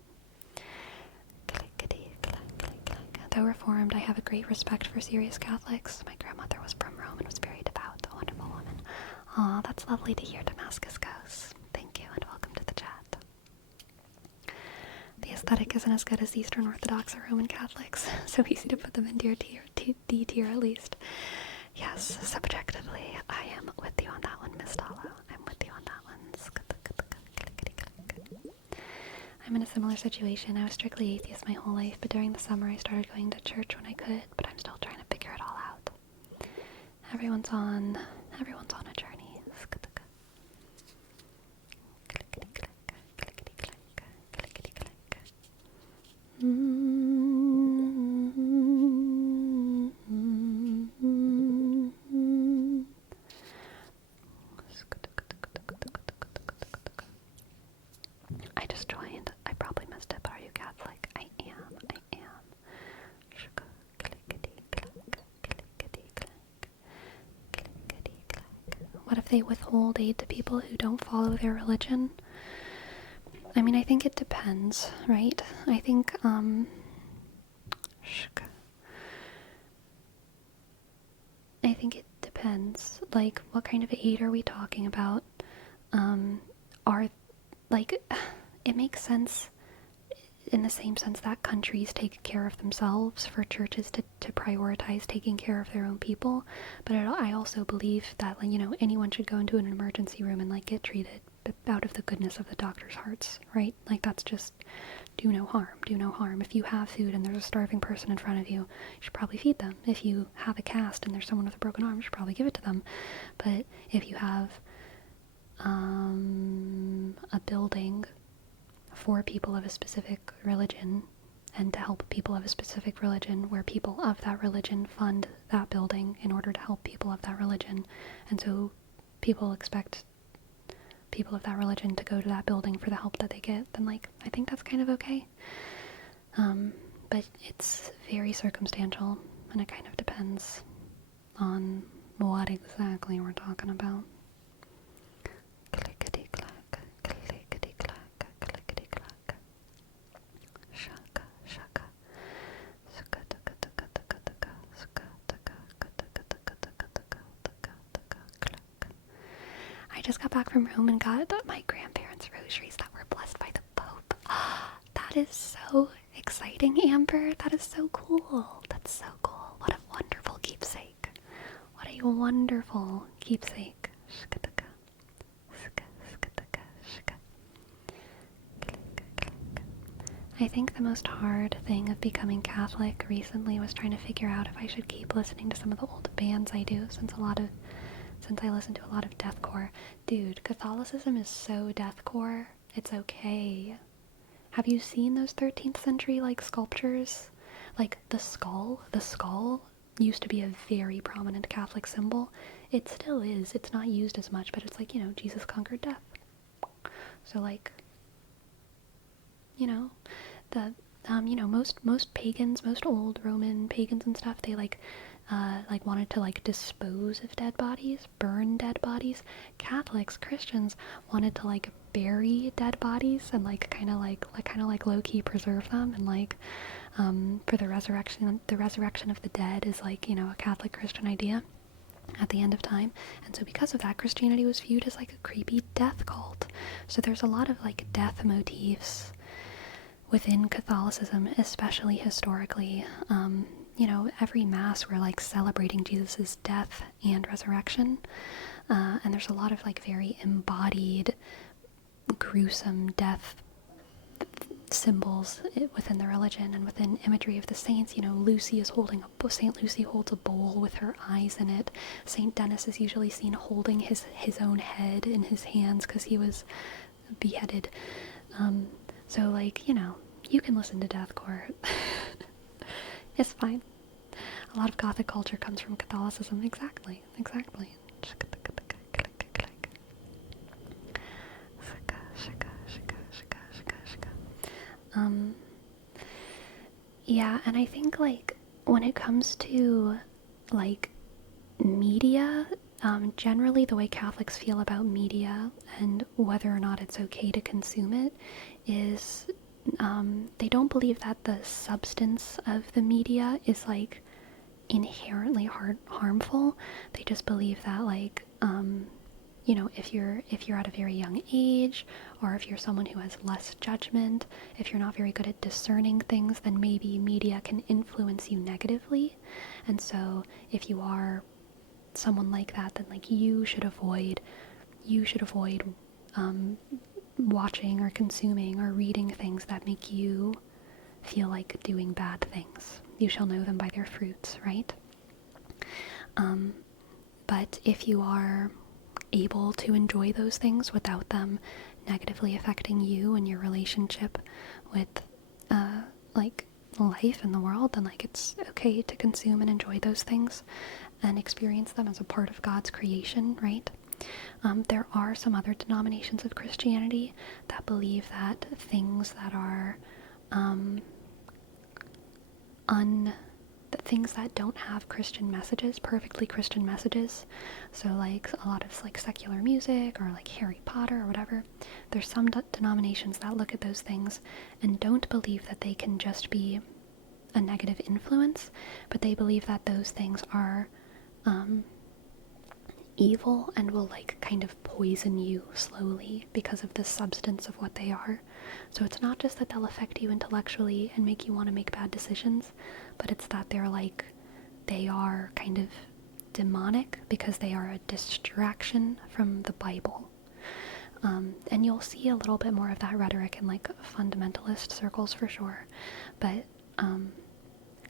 Though Reformed, I have a great respect for serious Catholics. My grandmother was from Rome and was very devout, a wonderful woman. Aw, that's lovely to hear, Damascus Goes. Thank you, and welcome to the chat. The aesthetic isn't as good as Eastern Orthodox or Roman Catholics, so easy to put them in D tier at least. Yes, subjectively, I am with you on that one, Miss Dalla. I'm with you on that one. I'm in a similar situation. I was strictly atheist my whole life, but during the summer I started going to church when I could, but I'm still trying to figure it all out. Everyone's on a journey. I just joined. I probably missed it, but are you Catholic? I am. What if they withhold aid to people who don't follow their religion? I mean, I think it depends, right? I think, it depends. Like, what kind of aid are we talking about? It makes sense in the same sense that countries take care of themselves for churches to prioritize taking care of their own people. But I also believe that, anyone should go into an emergency room and, get treated out of the goodness of the doctor's hearts, right? Like, that's just do no harm. If you have food and there's a starving person in front of you, you should probably feed them. If you have a cast and there's someone with a broken arm, you should probably give it to them. But if you have a building for people of a specific religion and to help people of a specific religion, where people of that religion fund that building in order to help people of that religion, and so people expect people of that religion to go to that building for the help that they get, then I think that's kind of okay. But it's very circumstantial, and it kind of depends on what exactly we're talking about. Clickety clack, clickety clack, clickety clack. Shaka, shaka. Suka taka taka taka taka, suka taka taka taka taka taka taka clack. I just got back from Rome and got my grandparents' rosaries that were blessed by the Pope. That is so exciting, Amber. That is so cool. That's so cool. What a wonderful keepsake. What a wonderful keepsake. I think the most hard thing of becoming Catholic recently was trying to figure out if I should keep listening to some of the old bands I do, since I listen to a lot of deathcore. Dude, Catholicism is so deathcore. It's okay. Have you seen those 13th century sculptures? The skull? The skull used to be a very prominent Catholic symbol. It still is. It's not used as much, but it's Jesus conquered death. So most pagans, most old Roman pagans and stuff, they like wanted to like dispose of dead bodies, burn dead bodies. Catholics, Christians wanted to like bury dead bodies and like kind of like low-key preserve them, and like for the resurrection of the dead is like, you know, a Catholic Christian idea at the end of time. And so because of that, Christianity was viewed as like a creepy death cult. So there's a lot of like death motifs within Catholicism, especially historically. You know, every mass we're like celebrating Jesus's death and resurrection, and there's a lot of like very embodied gruesome death symbols within the religion and within imagery of the saints. You know, Saint Lucy holds a bowl with her eyes in it. Saint Denis is usually seen holding his own head in his hands because he was beheaded. So like, you know, you can listen to deathcore. It's fine. A lot of Gothic culture comes from Catholicism. Exactly. Yeah, and I think like when it comes to like media, generally the way Catholics feel about media and whether or not it's okay to consume it is they don't believe that the substance of the media is like inherently harmful. They just believe that like you know, if you're at a very young age, or if you're someone who has less judgment, if you're not very good at discerning things, then maybe media can influence you negatively. And so if you are someone like that, then like you should avoid watching or consuming or reading things that make you feel like doing bad things. You shall know them by their fruits, right? But if you are able to enjoy those things without them negatively affecting you and your relationship with like life and the world, then like it's okay to consume and enjoy those things and experience them as a part of God's creation, right? There are some other denominations of Christianity that believe that things that are things that don't have Christian messages, perfectly Christian messages, so like a lot of like secular music or like Harry Potter or whatever, there's some denominations that look at those things and don't believe that they can just be a negative influence, but they believe that those things are evil and will like kind of poison you slowly because of the substance of what they are. So it's not just that they'll affect you intellectually and make you want to make bad decisions, but it's that they are kind of demonic because they are a distraction from the Bible. And you'll see a little bit more of that rhetoric in like fundamentalist circles for sure, but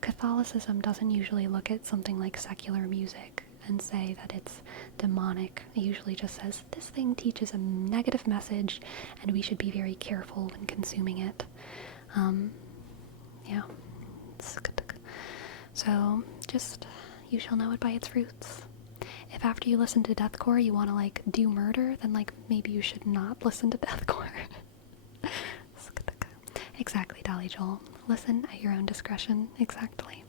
Catholicism doesn't usually look at something like secular music and say that it's demonic. It usually just says this thing teaches a negative message and we should be very careful when consuming it. Yeah. So just, you shall know it by its fruits. If after you listen to deathcore you want to like do murder, then like maybe you should not listen to deathcore. Exactly, Dolly Joel. Listen at your own discretion. Exactly.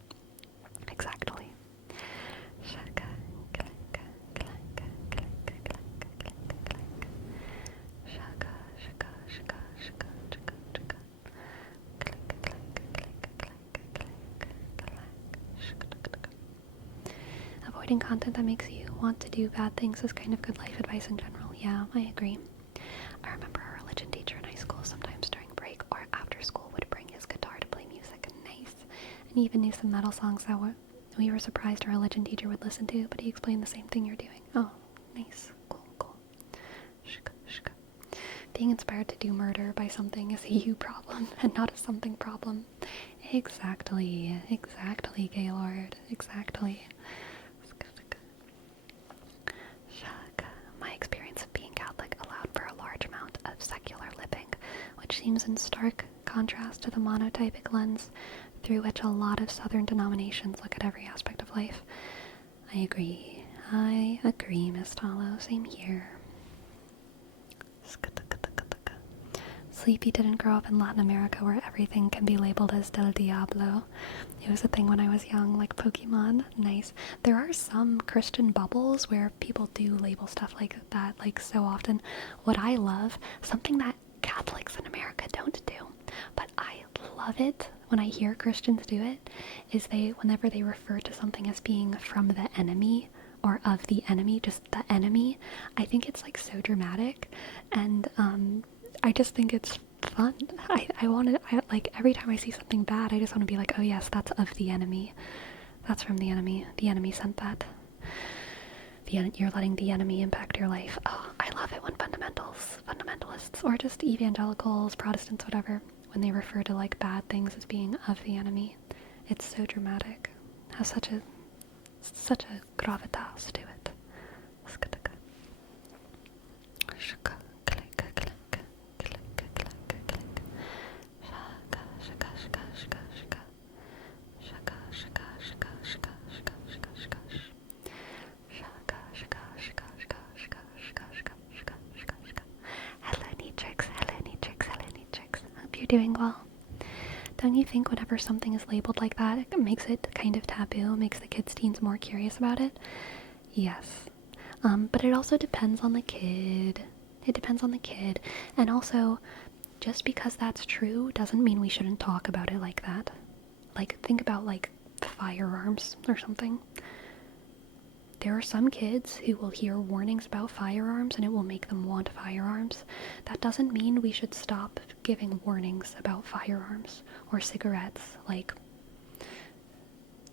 Avoiding content that makes you want to do bad things is kind of good life advice in general. Yeah, I agree. I remember our religion teacher in high school sometimes during break or after school would bring his guitar to play music. Nice. And he even knew some metal songs that we were surprised our religion teacher would listen to, but he explained the same thing you're doing. Oh, nice. Cool. Being inspired to do murder by something is a you problem and not a something problem. Exactly, Gaylord. Exactly. My experience of being Catholic allowed for a large amount of secular living, which seems in stark contrast to the monotypic lens through which a lot of Southern denominations look at every aspect of life. I agree, Miss Tallow. Same here. Sleepy didn't grow up in Latin America where everything can be labeled as Del Diablo. It was a thing when I was young, like Pokemon. Nice. There are some Christian bubbles where people do label stuff like that, like so often. What I love, something that Catholics in America don't do, but I love it when I hear Christians do it, is whenever they refer to something as being from the enemy, or of the enemy, just the enemy, I think it's like so dramatic, and I just think it's fun. I want to, like, every time I see something bad, I just want to be like, oh yes, that's of the enemy. That's from the enemy. The enemy sent that. You're letting the enemy impact your life. Oh, I love it when fundamentalists, or just evangelicals, Protestants, whatever, when they refer to like bad things as being of the enemy. It's so dramatic. It has such a gravitas to it. Hello Neatrix. Hope you're doing well. Don't you think whenever something is labeled like that, it makes it kind of taboo, makes the kids' teens more curious about it? Yes. But it also depends on the kid. And also, just because that's true doesn't mean we shouldn't talk about it like that. Like, think about, like, firearms or something. There are some kids who will hear warnings about firearms and it will make them want firearms. That doesn't mean we should stop giving warnings about firearms or cigarettes. Like,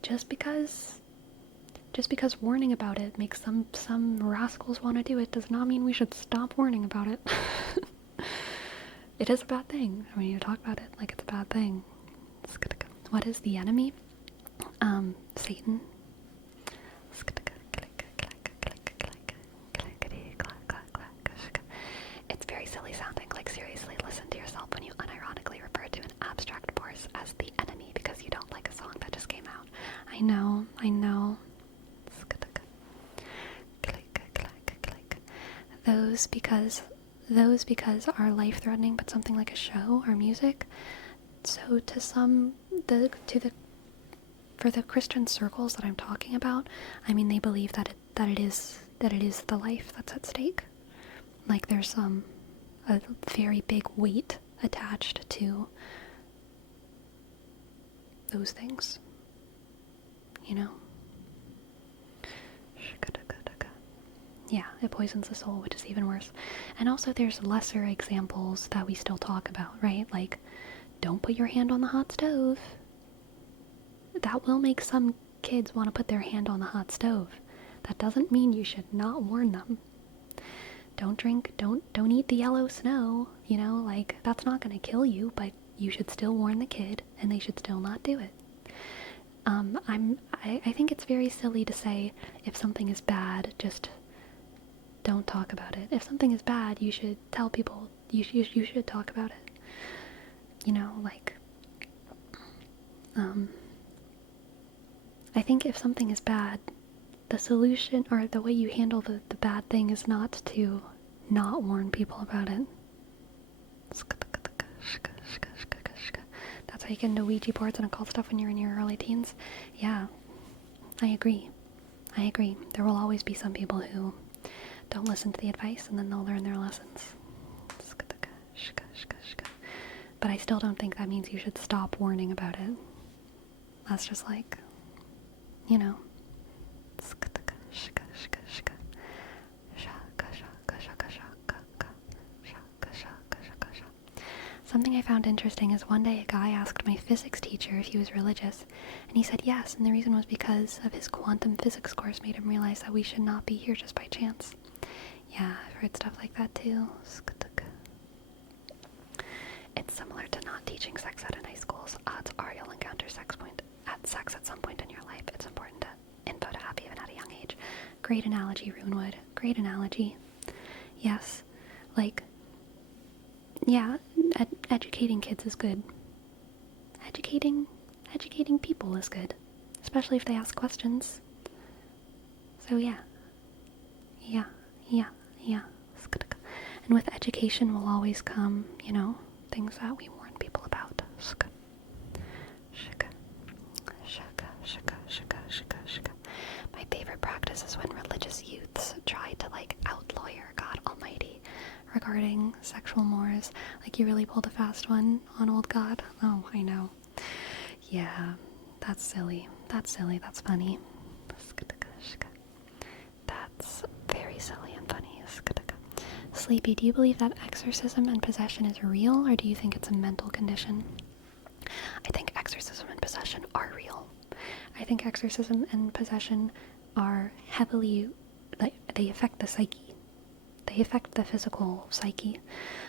just because warning about it makes some rascals want to do it does not mean we should stop warning about it. It is a bad thing. I mean, you talk about it like it's a bad thing. What is the enemy? Satan. It's very silly sounding. Like, seriously, listen to yourself when you unironically refer to an abstract force as the enemy because you don't like a song that just came out. I know. Those because are life-threatening, but something like a show or music. So for the Christian circles that I'm talking about, I mean, they believe that it is the life that's at stake. Like, there's a very big weight attached to those things, you know? Yeah, it poisons the soul, which is even worse. And also there's lesser examples that we still talk about, right? Like, don't put your hand on the hot stove. That will make some kids want to put their hand on the hot stove. That doesn't mean you should not warn them. Don't eat the yellow snow, you know, like, that's not going to kill you, but you should still warn the kid, and they should still not do it. I think it's very silly to say, if something is bad, just don't talk about it. If something is bad, you should tell people, you should talk about it. You know, like, I think if something is bad, the solution, or the way you handle the bad thing, is not to not warn people about it. That's how you get into Ouija boards and occult stuff when you're in your early teens. Yeah, I agree. There will always be some people who don't listen to the advice, and then they'll learn their lessons. But I still don't think that means you should stop warning about it. That's just like, you know. Something I found interesting is one day a guy asked my physics teacher if he was religious, and he said yes, and the reason was because of his quantum physics course made him realize that we should not be here just by chance. Yeah, I've heard stuff like that too. It's similar to not teaching sex ed in high schools. Odds are you'll encounter sex at some point in your life. It's important info to have even at a young age. Great analogy, Runewood. Great analogy. Yes, like, yeah, educating kids is good. Educating people is good, especially if they ask questions. So yeah. And with education will always come, you know, things that we warn people about. Shka. Shka. Shka. Shka. Shka. Shka. Shka. My favorite practice is when religious youths try to like outlawyer God Almighty regarding sexual mores. Like, you really pulled a fast one on old God. Oh, I know. Yeah, that's silly. That's silly. That's funny. That's very silly and funny. Sleepy, do you believe that exorcism and possession is real, or do you think it's a mental condition? I think exorcism and possession are real. I think exorcism and possession are heavily, like, they affect the psyche. They affect the physical psyche.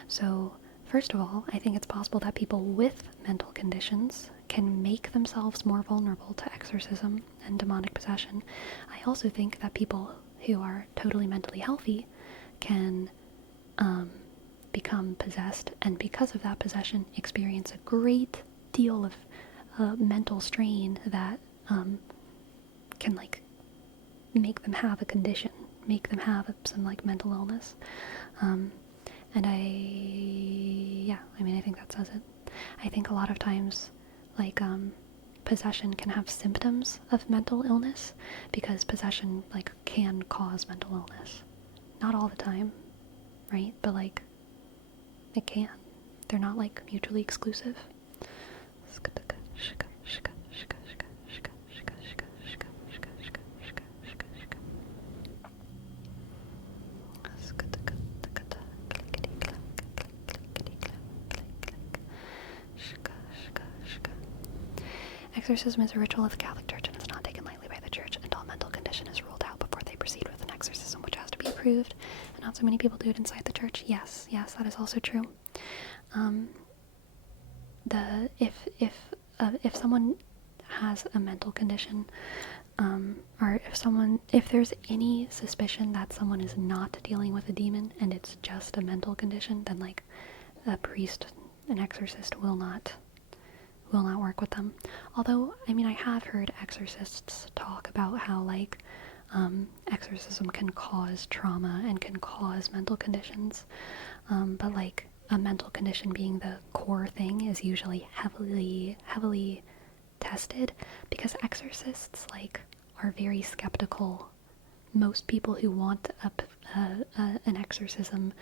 So, first of all, I think it's possible that people with mental conditions can make themselves more vulnerable to exorcism and demonic possession. I also think that people who are totally mentally healthy can become possessed, and because of that possession, experience a great deal of mental strain that can, like, make them have a condition, make them have some, like, mental illness. And I think that says it. I think a lot of times, like, possession can have symptoms of mental illness, because possession, like, can cause mental illness. Not all the time, right? But, like, it can. They're not, like, mutually exclusive. Exorcism is a ritual of the Catholic Church and is not taken lightly by the Church, and all mental condition is ruled out before they proceed with an exorcism, which has to be approved, and not so many people do it inside the Church. Yes, that is also true. If someone has a mental condition, or if there's any suspicion that someone is not dealing with a demon and it's just a mental condition, then, like, a priest, an exorcist will not work with them. Although, I mean, I have heard exorcists talk about how, like, exorcism can cause trauma and can cause mental conditions, but, like, a mental condition being the core thing is usually heavily tested, because exorcists, like, are very skeptical. Most people who want an exorcism,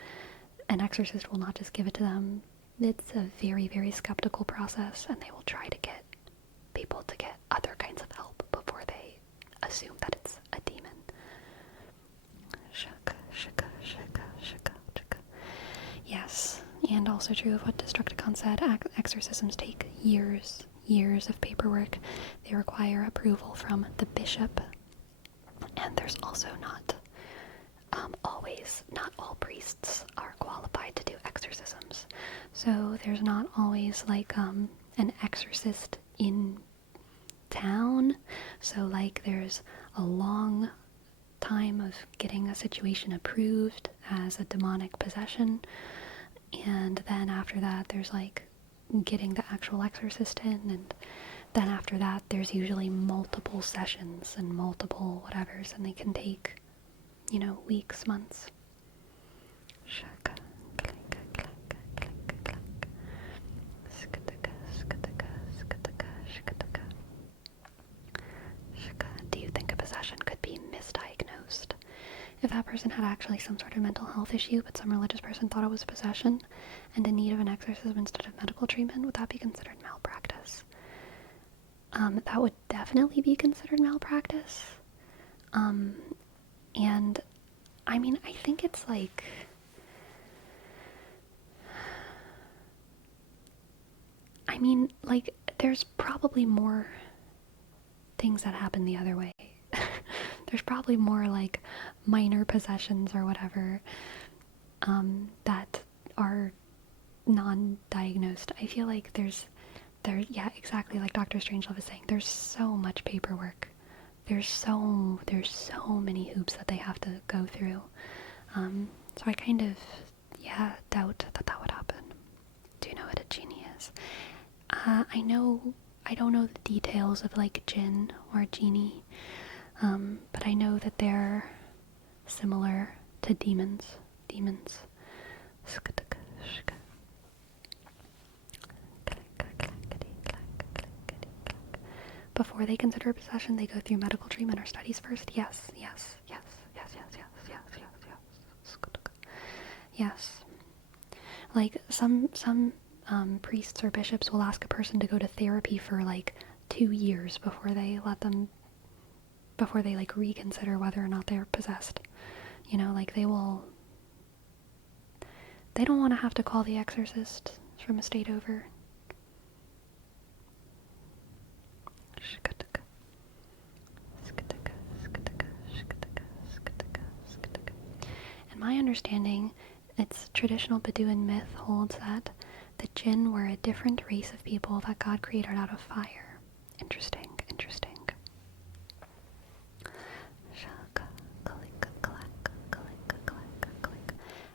an exorcist will not just give it to them. It's a very, very skeptical process, and they will try to get people to get other kinds of help before they assume that it's a demon. Yes, and also true of what Destructicon said, exorcisms take years of paperwork. They require approval from the bishop, and there's also not all priests are qualified to do exorcisms. So there's not always, like, an exorcist in town. So, like, there's a long time of getting a situation approved as a demonic possession, and then after that there's, like, getting the actual exorcist in, and then after that there's usually multiple sessions and multiple whatevers, and they can take, weeks, months. Do you think a possession could be misdiagnosed? If that person had actually some sort of mental health issue, but some religious person thought it was a possession and in need of an exorcism instead of medical treatment, would that be considered malpractice? That would definitely be considered malpractice. And I mean, I think it's like, there's probably more things that happen the other way. There's probably more, like, minor possessions or whatever, that are non-diagnosed. I feel like yeah, exactly like Dr. Strangelove is saying, there's so much paperwork. There's so many hoops that they have to go through. So I kind of, doubt that would happen. Do you know what a genie is? I don't know the details of, like, jinn or genie, but I know that they're similar to demons. before they consider a possession, they go through medical treatment or studies first? Yes, yes, yes, yes, yes, yes, yes, yes, yes. Yes. Like, some priests or bishops will ask a person to go to therapy for, like, 2 years before they like, reconsider whether or not they're possessed. You know, like, they don't want to have to call the exorcist from a state over. In my understanding, its traditional Bedouin myth holds that the jinn were a different race of people that God created out of fire. Interesting, interesting.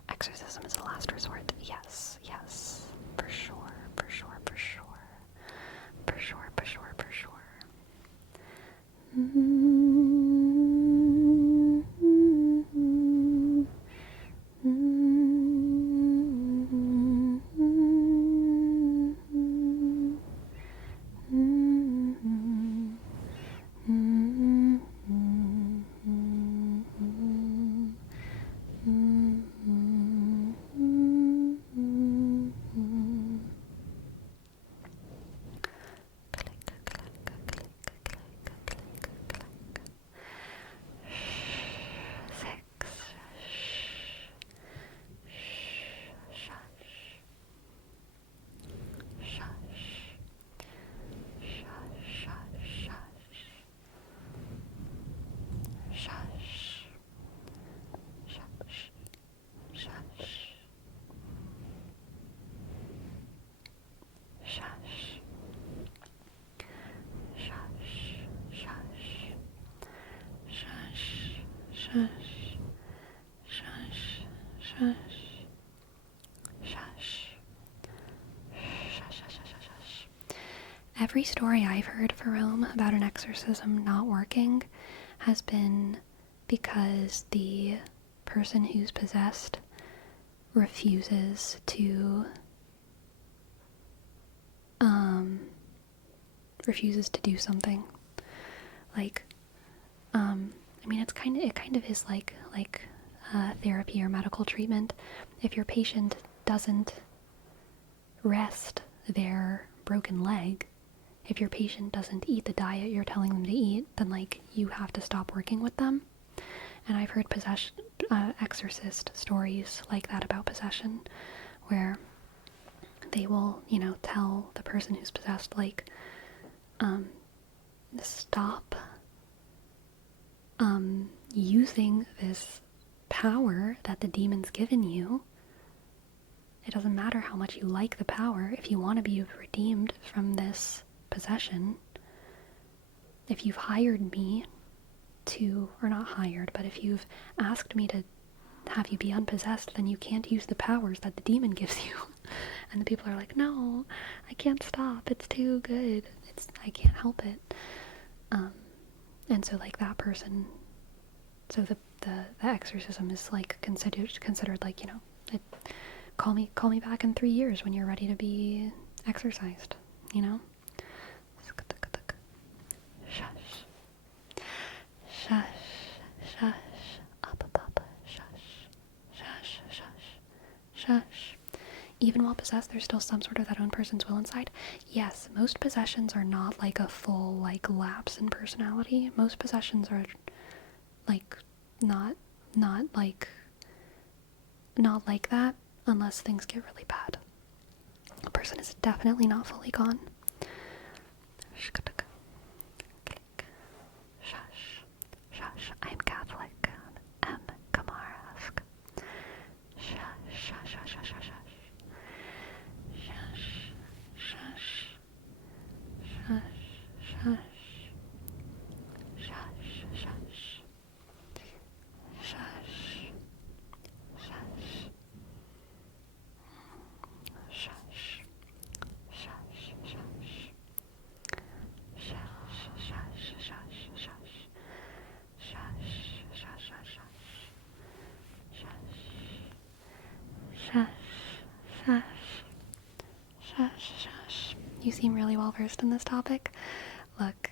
Exorcism is a last resort. Yes, yes. For sure, for sure, for sure. For sure, for sure, for sure. Every story I've heard for Rome about an exorcism not working has been because the person who's possessed refuses to do something. Like, I mean, it kind of is like therapy or medical treatment. If your patient doesn't rest their broken leg, if your patient doesn't eat the diet you're telling them to eat, then, like, you have to stop working with them. And I've heard exorcist stories like that about possession, where they will, you know, tell the person who's possessed, like, stop using this power that the demon's given you. It doesn't matter how much you like the power. If you want to be redeemed from this possession, if you've hired me to, or not hired, but if you've asked me to have you be unpossessed, then you can't use the powers that the demon gives you. And the people are like, no, I can't stop. It's too good. I can't help it. And so, like, that person, so the exorcism is, like, considered like, you know, call me back in 3 years when you're ready to be exorcised, you know? Shush. Shush. Shush. Up, shush. Shush. Shush. Shush. Even while possessed, there's still some sort of that own person's will inside. Yes, most possessions are not like a full, like, lapse in personality. Most possessions are, like, not like that, unless things get really bad. A person is definitely not fully gone. Shush. Shush. I am Catholic. M. Kamarask. Shush. Shush. You seem really well versed in this topic. Look,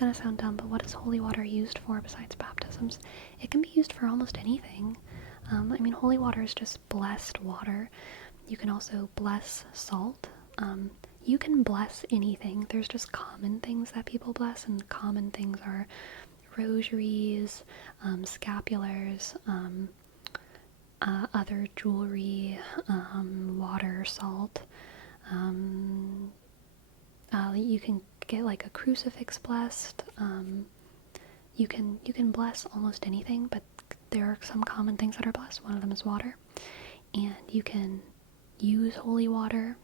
gonna sound dumb, but what is holy water used for besides baptisms? It can be used for almost anything. I mean, holy water is just blessed water. You can also bless salt. You can bless anything. There's just common things that people bless, and common things are rosaries, scapulars, other jewelry, water, salt. You can get like a crucifix blessed. You can bless almost anything, but there are some common things that are blessed. One of them is water, and you can use holy water.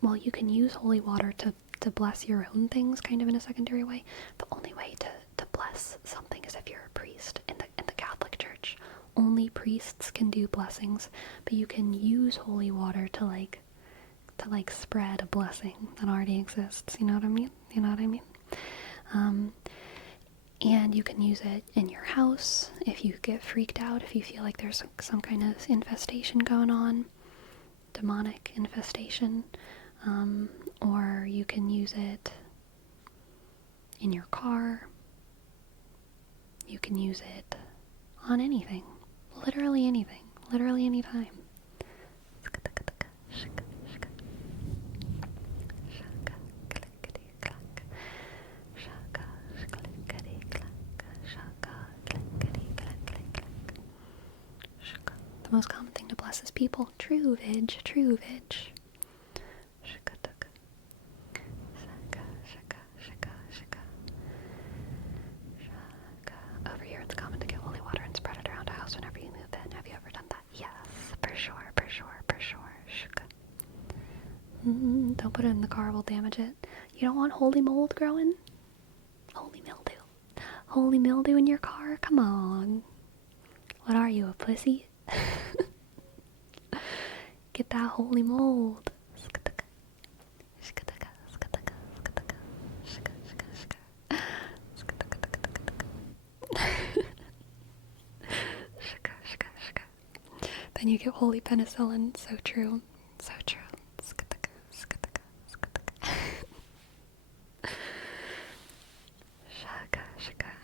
Well, you can use holy water to bless your own things, kind of in a secondary way. The only way to bless something is if you're a priest in the Catholic Church. Only priests can do blessings, but you can use holy water to spread a blessing that already exists. You know what I mean? You know what I mean? And you can use it in your house if you get freaked out, if you feel like there's some kind of infestation going on, demonic infestation, or you can use it in your car. You can use it on anything, literally anything, literally anytime. The most common thing to bless is people. True, Vig. True, Vig. Over here, it's common to get holy water and spread it around a house whenever you move in. Have you ever done that? Yes, for sure, for sure, for sure. Don't put it in the car, we'll damage it. You don't want holy mold growing? Holy mildew. Holy mildew in your car? Come on. What are you, a pussy? Get that holy mold. Then you get holy penicillin. So true. So true.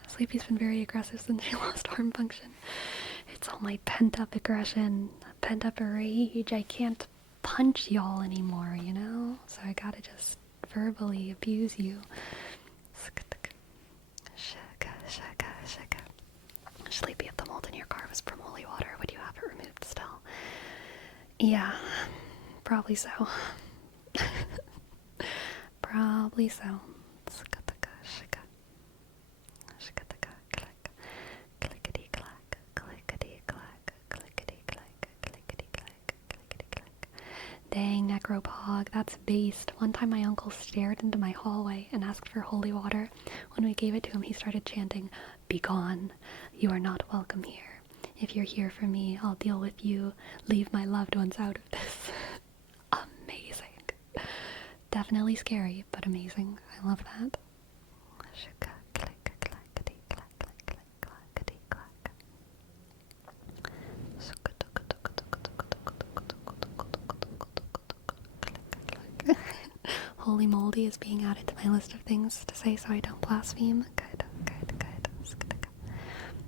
Sleepy's been very aggressive since she lost arm function. It's all my pent-up aggression, pent-up rage. I can't punch y'all anymore, you know? So I gotta just verbally abuse you. Sleepy, if the mold in your car was from holy water, would you have it removed still? Yeah, probably so. Probably so. Dang, Necropog, that's based. One time my uncle stared into my hallway and asked for holy water. When we gave it to him, he started chanting, "Begone, you are not welcome here. If you're here for me, I'll deal with you. Leave my loved ones out of this." Amazing. Definitely scary, but amazing. I love that. Holy Moldy is being added to my list of things to say so I don't blaspheme. Good.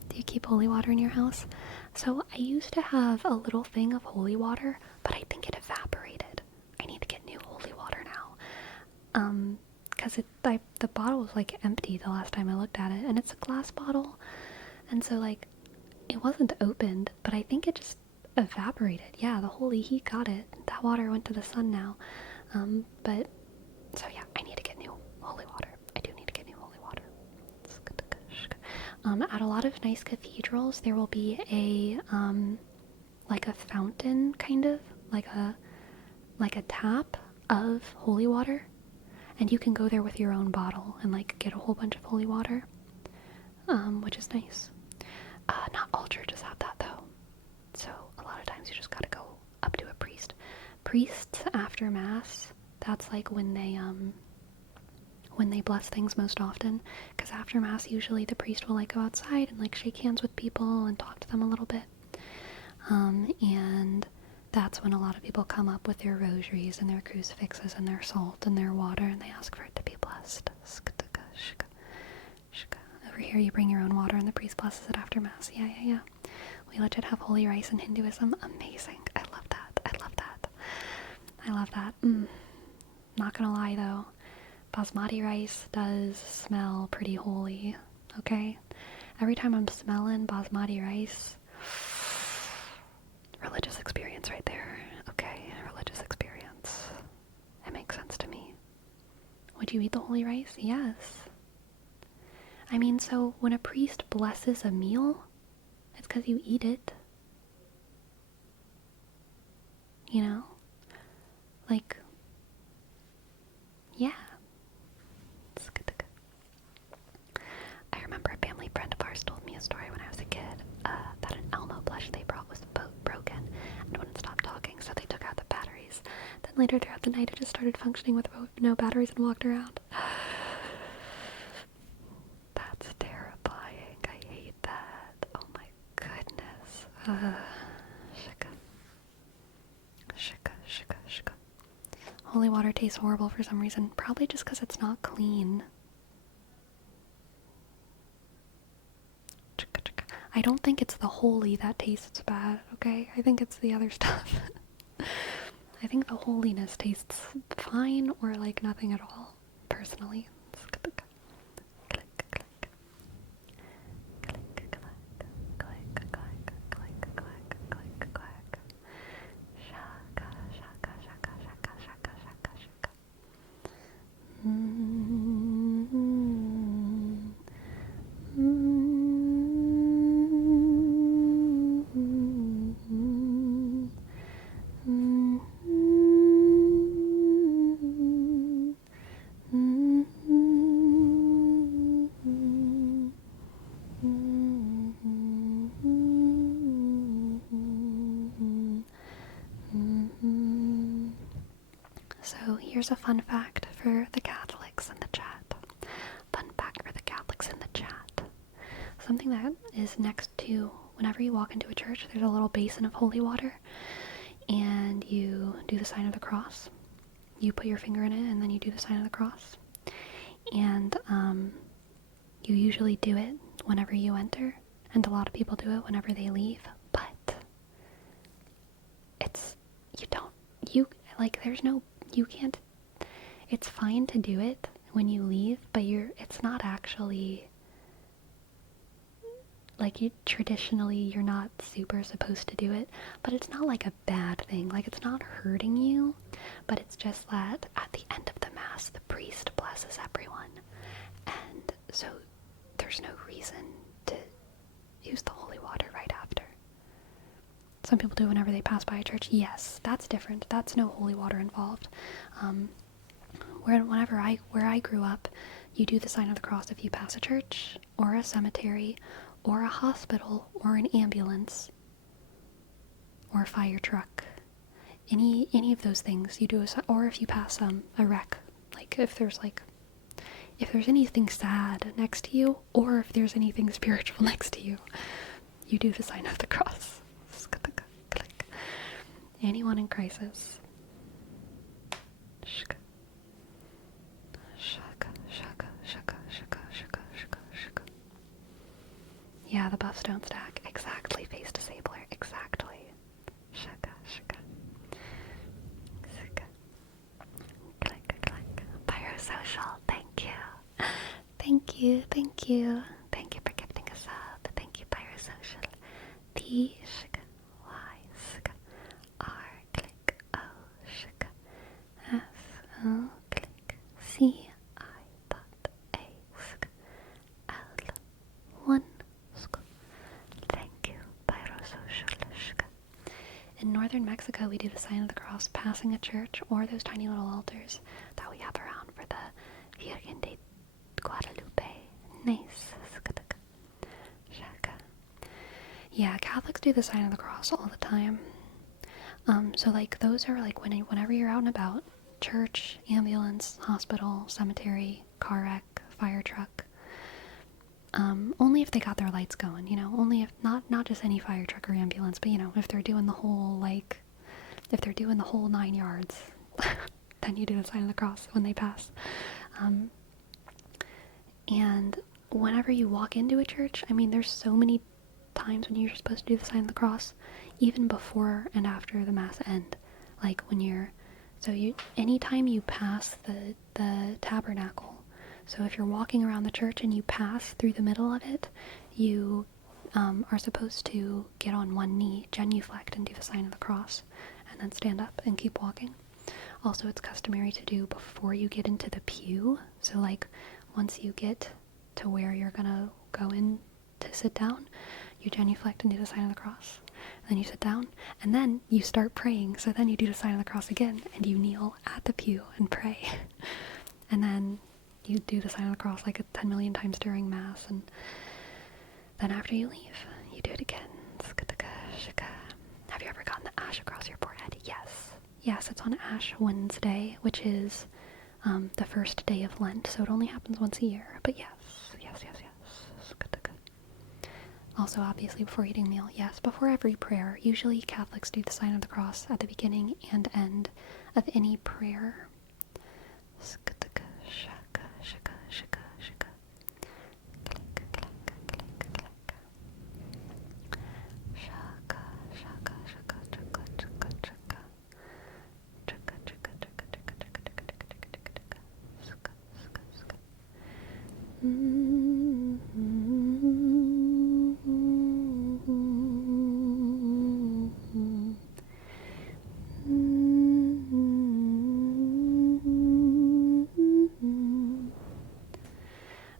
Do you keep holy water in your house? So I used to have a little thing of holy water, but I think it evaporated. I need to get new holy water now. Because the bottle was like empty the last time I looked at it, and it's a glass bottle, and so like it wasn't opened, but I think it just evaporated. Yeah, the holy heat got it. That water went to the sun now. But so yeah, I need to get new holy water. I do need to get new holy water. At a lot of nice cathedrals, there will be a like a fountain, kind of like a tap of holy water, and you can go there with your own bottle and like get a whole bunch of holy water, which is nice. Not all churches have that though, so a lot of times you just gotta go up to a priest. Priests after mass, that's like when they bless things most often, because after mass usually the priest will like go outside and like shake hands with people and talk to them a little bit, and that's when a lot of people come up with their rosaries and their crucifixes and their salt and their water, and they ask for it to be blessed. Over here you bring your own water and the priest blesses it after Mass. Yeah. We legit have holy rice in Hinduism. Amazing. I love that. Not gonna lie though, basmati rice does smell pretty holy, okay? Every time I'm smelling basmati rice, religious experience right there, okay? Religious experience. It makes sense to me. Would you eat the holy rice? Yes. I mean, so when a priest blesses a meal, it's because you eat it. You know? Like, yeah. It's good to go. I remember a family friend of ours told me a story when I was a kid that an Elmo plush they brought was broken and wouldn't stop talking, so they took out the batteries. Then later throughout the night, it just started functioning with no batteries and walked around. That's terrifying. I hate that. Oh my goodness. Shika. Holy water tastes horrible for some reason. Probably just because it's not clean. I don't think it's the holy that tastes bad, okay? I think it's the other stuff. I think the holiness tastes fine or like nothing at all, personally. So here's a fun fact for the Catholics in the chat. Fun fact for the Catholics in the chat. Something that is next to, whenever you walk into a church, there's a little basin of holy water, and you do the sign of the cross. You put your finger in it, and then you do the sign of the cross. And you usually do it whenever you enter, and a lot of people do it whenever they leave, but it's fine to do it when you leave, but it's not actually, like, traditionally you're not super supposed to do it, but it's not like a bad thing, like it's not hurting you, but it's just that at the end of the Mass, the priest blesses everyone, and so there's no reason to use the holy water right after. Some people do whenever they pass by a church. Yes, that's different. That's no holy water involved. Where I grew up, you do the sign of the cross if you pass a church, or a cemetery, or a hospital, or an ambulance, or a fire truck. Any of those things you do, or if you pass a wreck, like if there's anything sad next to you, or if there's anything spiritual next to you, you do the sign of the cross. Anyone in crisis. Yeah, the buffs don't stack. Exactly, face disabler. Exactly. Pyrosocial, thank you. Thank you. Thank you for gifting a sub. Thank you, Pyrosocial. P shk Y sk R click O shk S O click C I dot A sk L 1 sk. Thank you, Pyrosocial shk. In northern Mexico, we do the sign of the cross passing a church or those tiny little altars that we have around for the Virgen de Guadalupe. Nice. Shaka. Yeah, Catholics do the sign of the cross all the time. So like those are like whenever you're out and about, church, ambulance, hospital, cemetery, car wreck, fire truck. Only if they got their lights going, only if not just any fire truck or ambulance, but if they're doing the whole if they're doing the whole 9 yards, then you do the sign of the cross when they pass. And whenever you walk into a church, I mean, there's so many times when you're supposed to do the sign of the cross, even before and after the mass end. Like when you're, anytime you pass the tabernacle, so if you're walking around the church and you pass through the middle of it, you are supposed to get on one knee, genuflect, and do the sign of the cross, and then stand up and keep walking. Also, it's customary to do before you get into the pew. So like once you get to where you're gonna go in to sit down, you genuflect and do the sign of the cross. And then you sit down, and then you start praying. So then you do the sign of the cross again, and you kneel at the pew and pray. And then you do the sign of the cross like 10 million times during Mass, and then after you leave, you do it again. Have you ever gotten the ash across your forehead? Yes. Yes, it's on Ash Wednesday, which is the first day of Lent, so it only happens once a year. But yes. Also, obviously, before eating a meal, yes, before every prayer. Usually Catholics do the sign of the cross at the beginning and end of any prayer.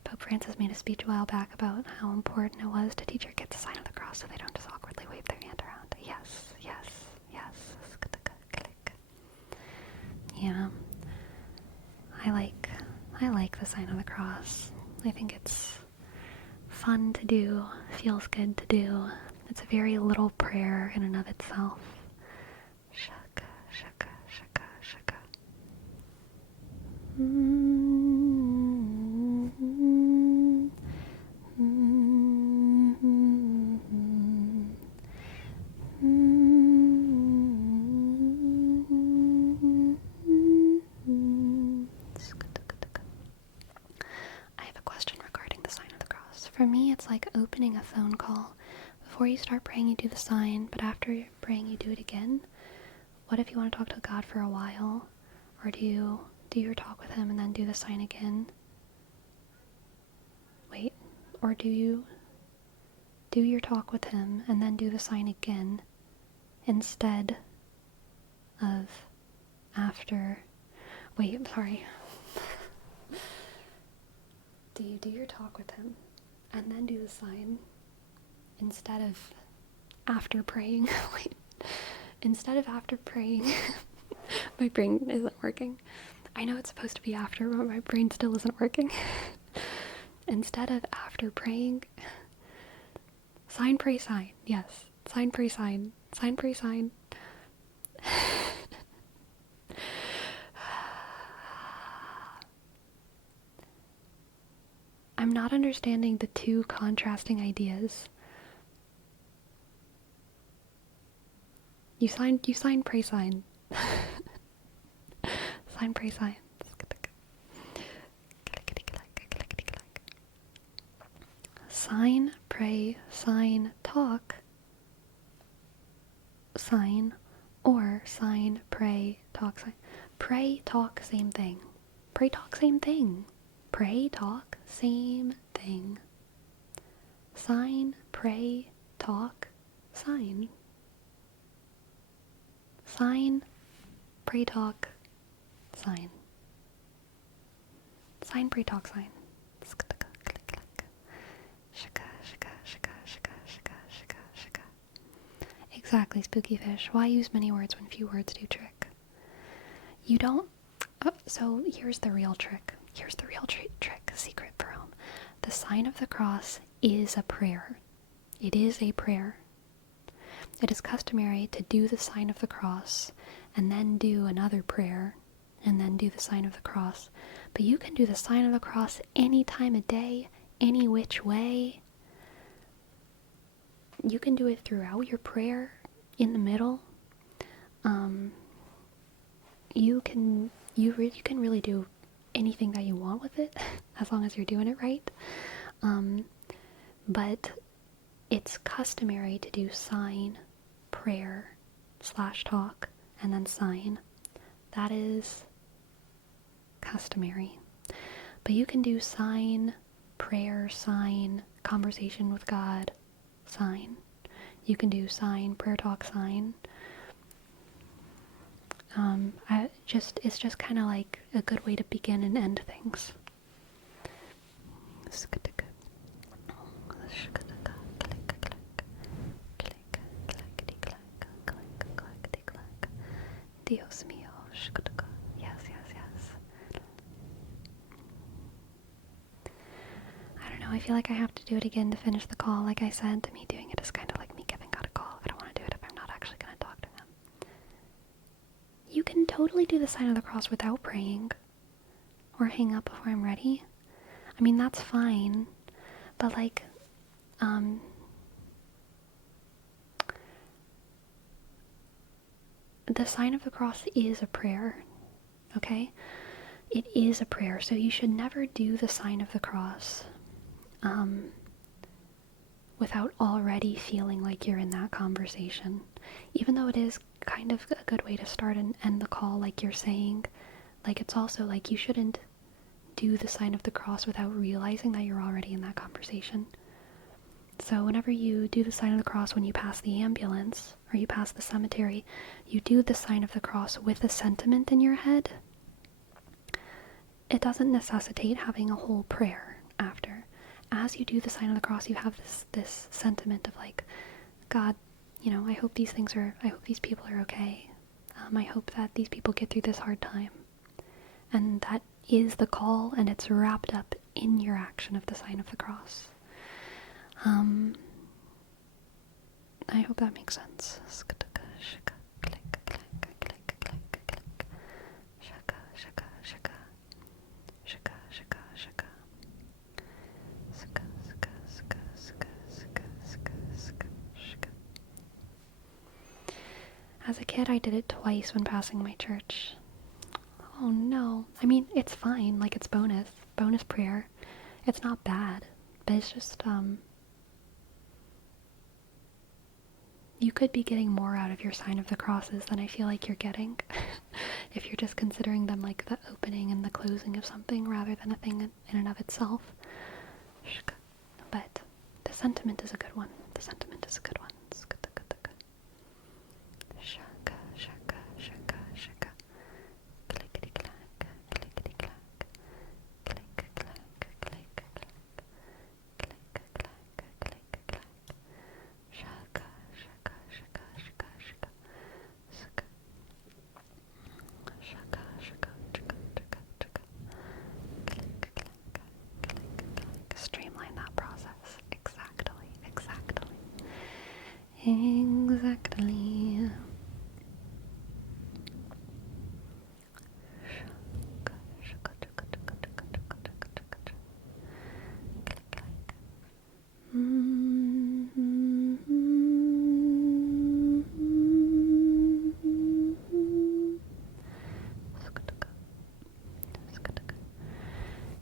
Pope Francis made a speech a while back about how important it was to teach your kids the sign of the cross so they don't just awkwardly wave their hand around. Yes. Yeah. I like the sign of the cross. I think it's fun to do, feels good to do. It's a very little prayer in and of itself. Shaka, shaka, shaka, shaka. I have a question regarding the sign of the cross. For me, it's like opening a phone call. Before you start praying, you do the sign, but after praying, you do it again. What if you want to talk to God for a while? Or do you do your talk with him and then do the sign again? Wait, or do you do your talk with him and then do the sign again instead of after? Wait, I'm sorry. Do you do your talk with him and then do the sign instead of after praying? Wait, instead of after praying. My brain isn't working. I know it's supposed to be after, but my brain still isn't working. Instead of after praying, sign, pray, sign. Yes, sign, pray, sign. Sign, pray, sign. I'm not understanding the two contrasting ideas. You sign, pray, sign. Sign, pray, sign. Sign, pray, sign, talk, sign, or sign, pray, talk, sign. Pray, talk, same thing. Pray, talk, same thing. Pray, talk, same thing. Sign, pray, talk, sign. Sign, pray, talk, sign. Sign, pray, talk, sign. Exactly, spooky fish. Why use many words when few words do trick? You don't... Oh, so here's the real trick. Here's the real trick, secret for home. The sign of the cross is a prayer. It is a prayer. It is customary to do the sign of the cross and then do another prayer and then do the sign of the cross. But you can do the sign of the cross any time of day, any which way. You can do it throughout your prayer, in the middle. You can really do anything that you want with it, as long as you're doing it right. But it's customary to do sign, prayer, / talk, and then sign. That is customary. But you can do sign, prayer, sign, conversation with God, sign. You can do sign, prayer, talk, sign. It's just kind of like a good way to begin and end things. Dios mío. Yes, yes, yes. I don't know, I feel like I have to do it again to finish the call. Like I said, to me doing it is kind of like me giving God a call. I don't want to do it if I'm not actually going to talk to him. You can totally do the sign of the cross without praying. Or hang up before I'm ready. I mean, that's fine. But like, the sign of the cross is a prayer, okay? It is a prayer, so you should never do the sign of the cross without already feeling like you're in that conversation. Even though it is kind of a good way to start and end the call, like you're saying, like it's also like you shouldn't do the sign of the cross without realizing that you're already in that conversation. So whenever you do the sign of the cross when you pass the ambulance or you pass the cemetery, you do the sign of the cross with a sentiment in your head. It doesn't necessitate having a whole prayer after. As you do the sign of the cross, you have this sentiment of like, God, you know, I hope these people are okay. I hope that these people get through this hard time. And that is the call, and it's wrapped up in your action of the sign of the cross. I hope that makes sense. As a kid, I did it twice when passing my church. Oh no. I mean, it's fine. Like, it's bonus prayer. It's not bad, but it's just, you could be getting more out of your sign of the crosses than I feel like you're getting. If you're just considering them like the opening and the closing of something rather than a thing in and of itself. But the sentiment is a good one. The sentiment is a good one. Shaka, shaka, shaka, shaka. Clickety clack, clickety clack. Click clack, click clack. Click clack, click clack. Shaka, shaka, shaka, shaka, shaka. Shaka, shaka, shaka, shaka, shaka, shaka. Click clack, click clack. Streamline that process. Exactly, exactly. Exactly.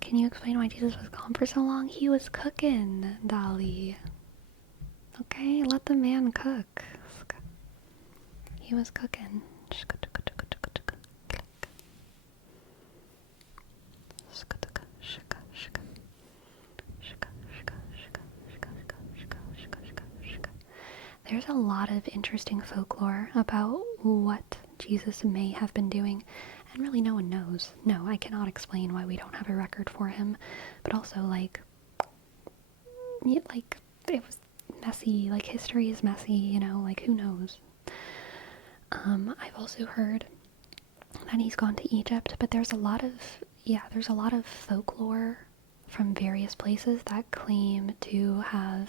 Can you explain why Jesus was gone for so long? He was cooking, Dolly. Okay, let the man cook. He was cooking. There's a lot of interesting folklore about what Jesus may have been doing, and really no one knows. No, I cannot explain why we don't have a record for him, but also, like, it was messy, like, history is messy, you know, like, who knows? I've also heard that he's gone to Egypt, but there's a lot of folklore from various places that claim to have,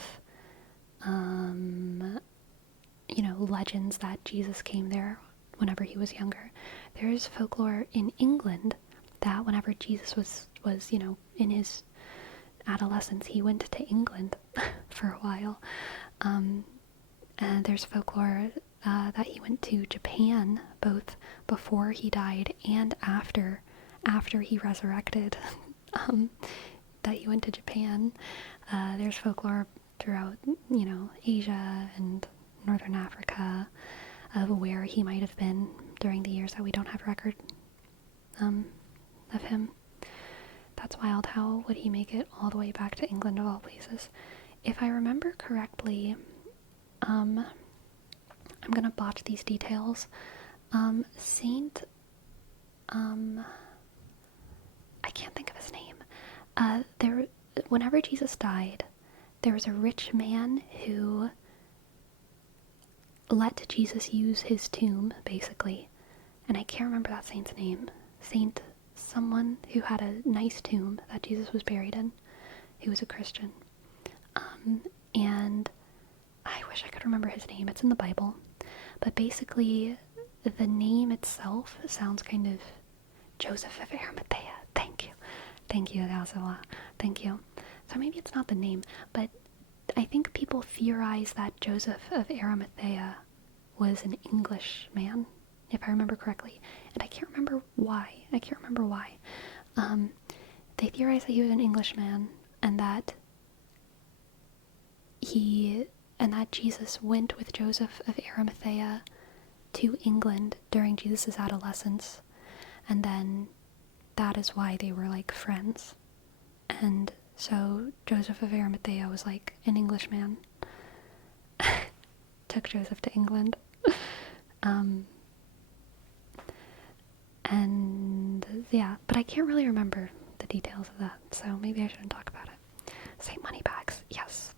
legends that Jesus came there whenever he was younger. There's folklore in England that whenever Jesus was in his adolescence, he went to England for a while. And there's folklore that he went to Japan both before he died and after, after he resurrected, that he went to Japan. There's folklore throughout, Asia and Northern Africa of where he might have been during the years that we don't have record of him. That's wild. How would he make it all the way back to England of all places? If I remember correctly, I'm gonna botch these details. Saint, I can't think of his name. Whenever Jesus died, there was a rich man who let Jesus use his tomb, basically. And I can't remember that saint's name. Saint someone who had a nice tomb that Jesus was buried in. He was a Christian. And I wish I could remember his name. It's in the Bible. But basically, the name itself sounds kind of Joseph of Arimathea. Thank you. Thank you, Gazawa. Thank you. So maybe it's not the name, but I think people theorize that Joseph of Arimathea was an English man, if I remember correctly. And I can't remember why. They theorize that he was an Englishman and that Jesus went with Joseph of Arimathea to England during Jesus' adolescence, and then that is why they were like friends. And so Joseph of Arimathea was like an Englishman. Took Joseph to England. And yeah, but I can't really remember the details of that, so maybe I shouldn't talk about it. Say Moneybags, yes.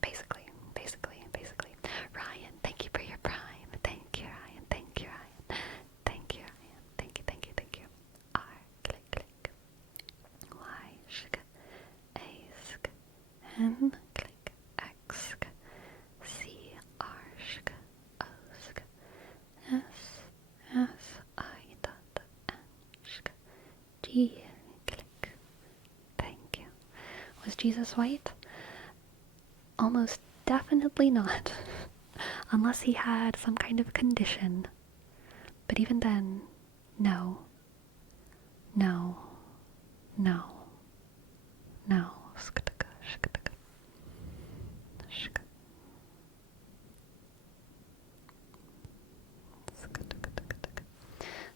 Basically. Ryan, thank you for your prime. Thank you, Ryan. Thank you, Ryan. Thank you, Ryan. Thank you. R, click. Y, shk. A, sk. N, click. X, sk. C, R, shk. O, sk. S, I, dot, N, shk. G, click. Thank you. Was Jesus white? Almost definitely not. Unless he had some kind of condition. But even then, no.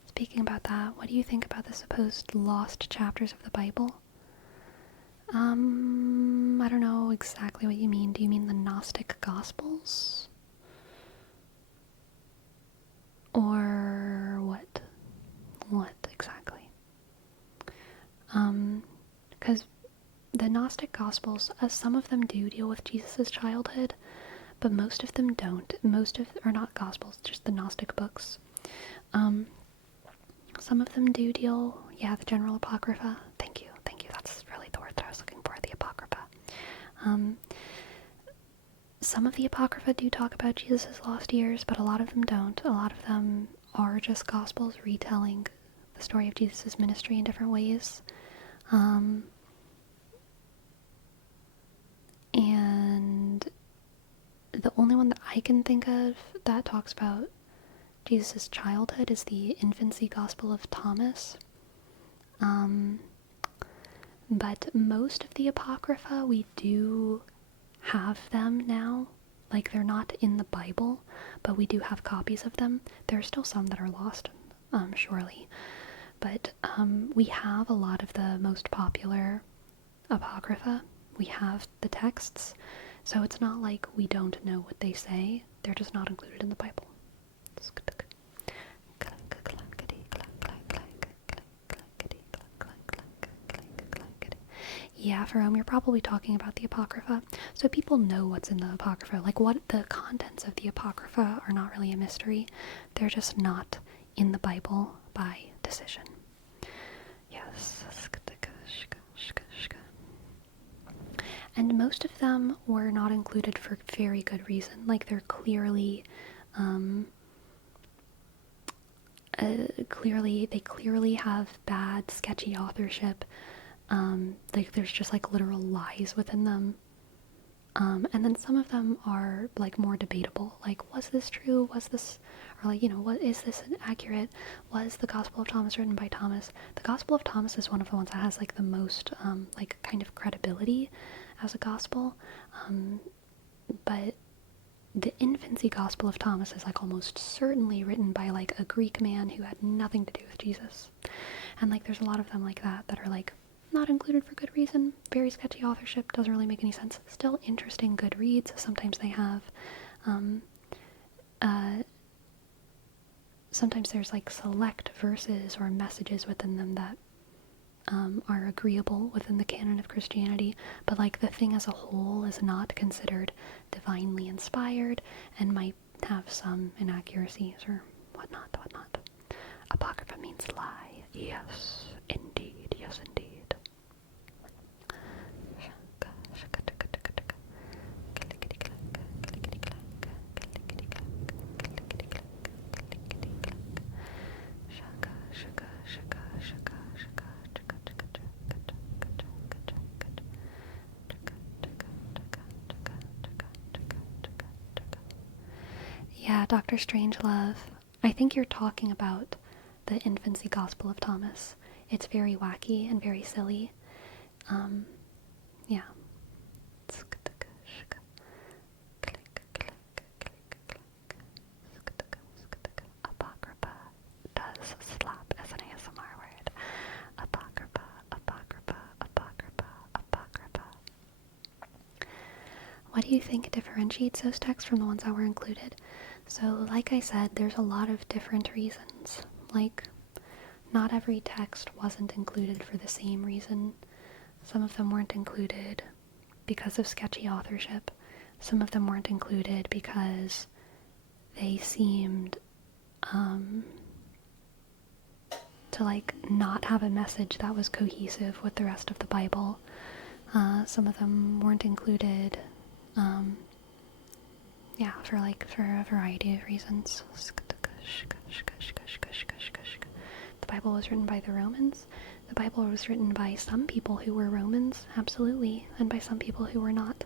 Speaking about that, what do you think about the supposed lost chapters of the Bible? I don't know exactly what you mean. Do you mean the Gnostic Gospels? Or what? What exactly? Because the Gnostic Gospels, some of them do deal with Jesus' childhood, but most of them don't. Or not Gospels, just the Gnostic books. Some of them do deal, the general Apocrypha. Thank you. That's really the word that I was looking for, the Apocrypha. Some of the Apocrypha do talk about Jesus' lost years, but a lot of them don't. A lot of them are just Gospels retelling the story of Jesus' ministry in different ways. And the only one that I can think of that talks about Jesus' childhood is the Infancy Gospel of Thomas. But most of the Apocrypha, we do have them now. Like, they're not in the Bible, but we do have copies of them. There are still some that are lost, surely. But we have a lot of the most popular Apocrypha. We have the texts, so it's not like we don't know what they say. They're just not included in the Bible. Yeah, Jerome, you're probably talking about the Apocrypha. So people know what's in the Apocrypha. Like, what the contents of the Apocrypha are not really a mystery. They're just not in the Bible by decision. Yes. And most of them were not included for very good reason. Like, they're clearly clearly have bad, sketchy authorship. Like, there's just like literal lies within them. And then some of them are like more debatable. Like, was this true? Was this, or like, what is this accurate? Was the Gospel of Thomas written by Thomas? The Gospel of Thomas is one of the ones that has like the most like kind of credibility as a gospel. But the infancy Gospel of Thomas is like almost certainly written by like a Greek man who had nothing to do with Jesus. And like there's a lot of them like that are like not included for good reason. Very sketchy authorship, doesn't really make any sense. Still interesting, good reads. Sometimes they have, sometimes there's like select verses or messages within them that are agreeable within the canon of Christianity, but like the thing as a whole is not considered divinely inspired and might have some inaccuracies or whatnot. Apocrypha means lie. Yes, indeed. Yes, indeed. Yeah, Dr. Strangelove. I think you're talking about the infancy Gospel of Thomas. It's very wacky and very silly. Yeah. Apocrypha does slap as an ASMR word. Apocrypha, apocrypha, apocrypha, apocrypha. What do you think differentiates those texts from the ones that were included? So, like I said, there's a lot of different reasons. Like, not every text wasn't included for the same reason. Some of them weren't included because of sketchy authorship. Some of them weren't included because they seemed to like not have a message that was cohesive with the rest of the Bible. Some of them weren't included, for a variety of reasons. The Bible was written by the Romans. The Bible was written by some people who were Romans, absolutely, and by some people who were not.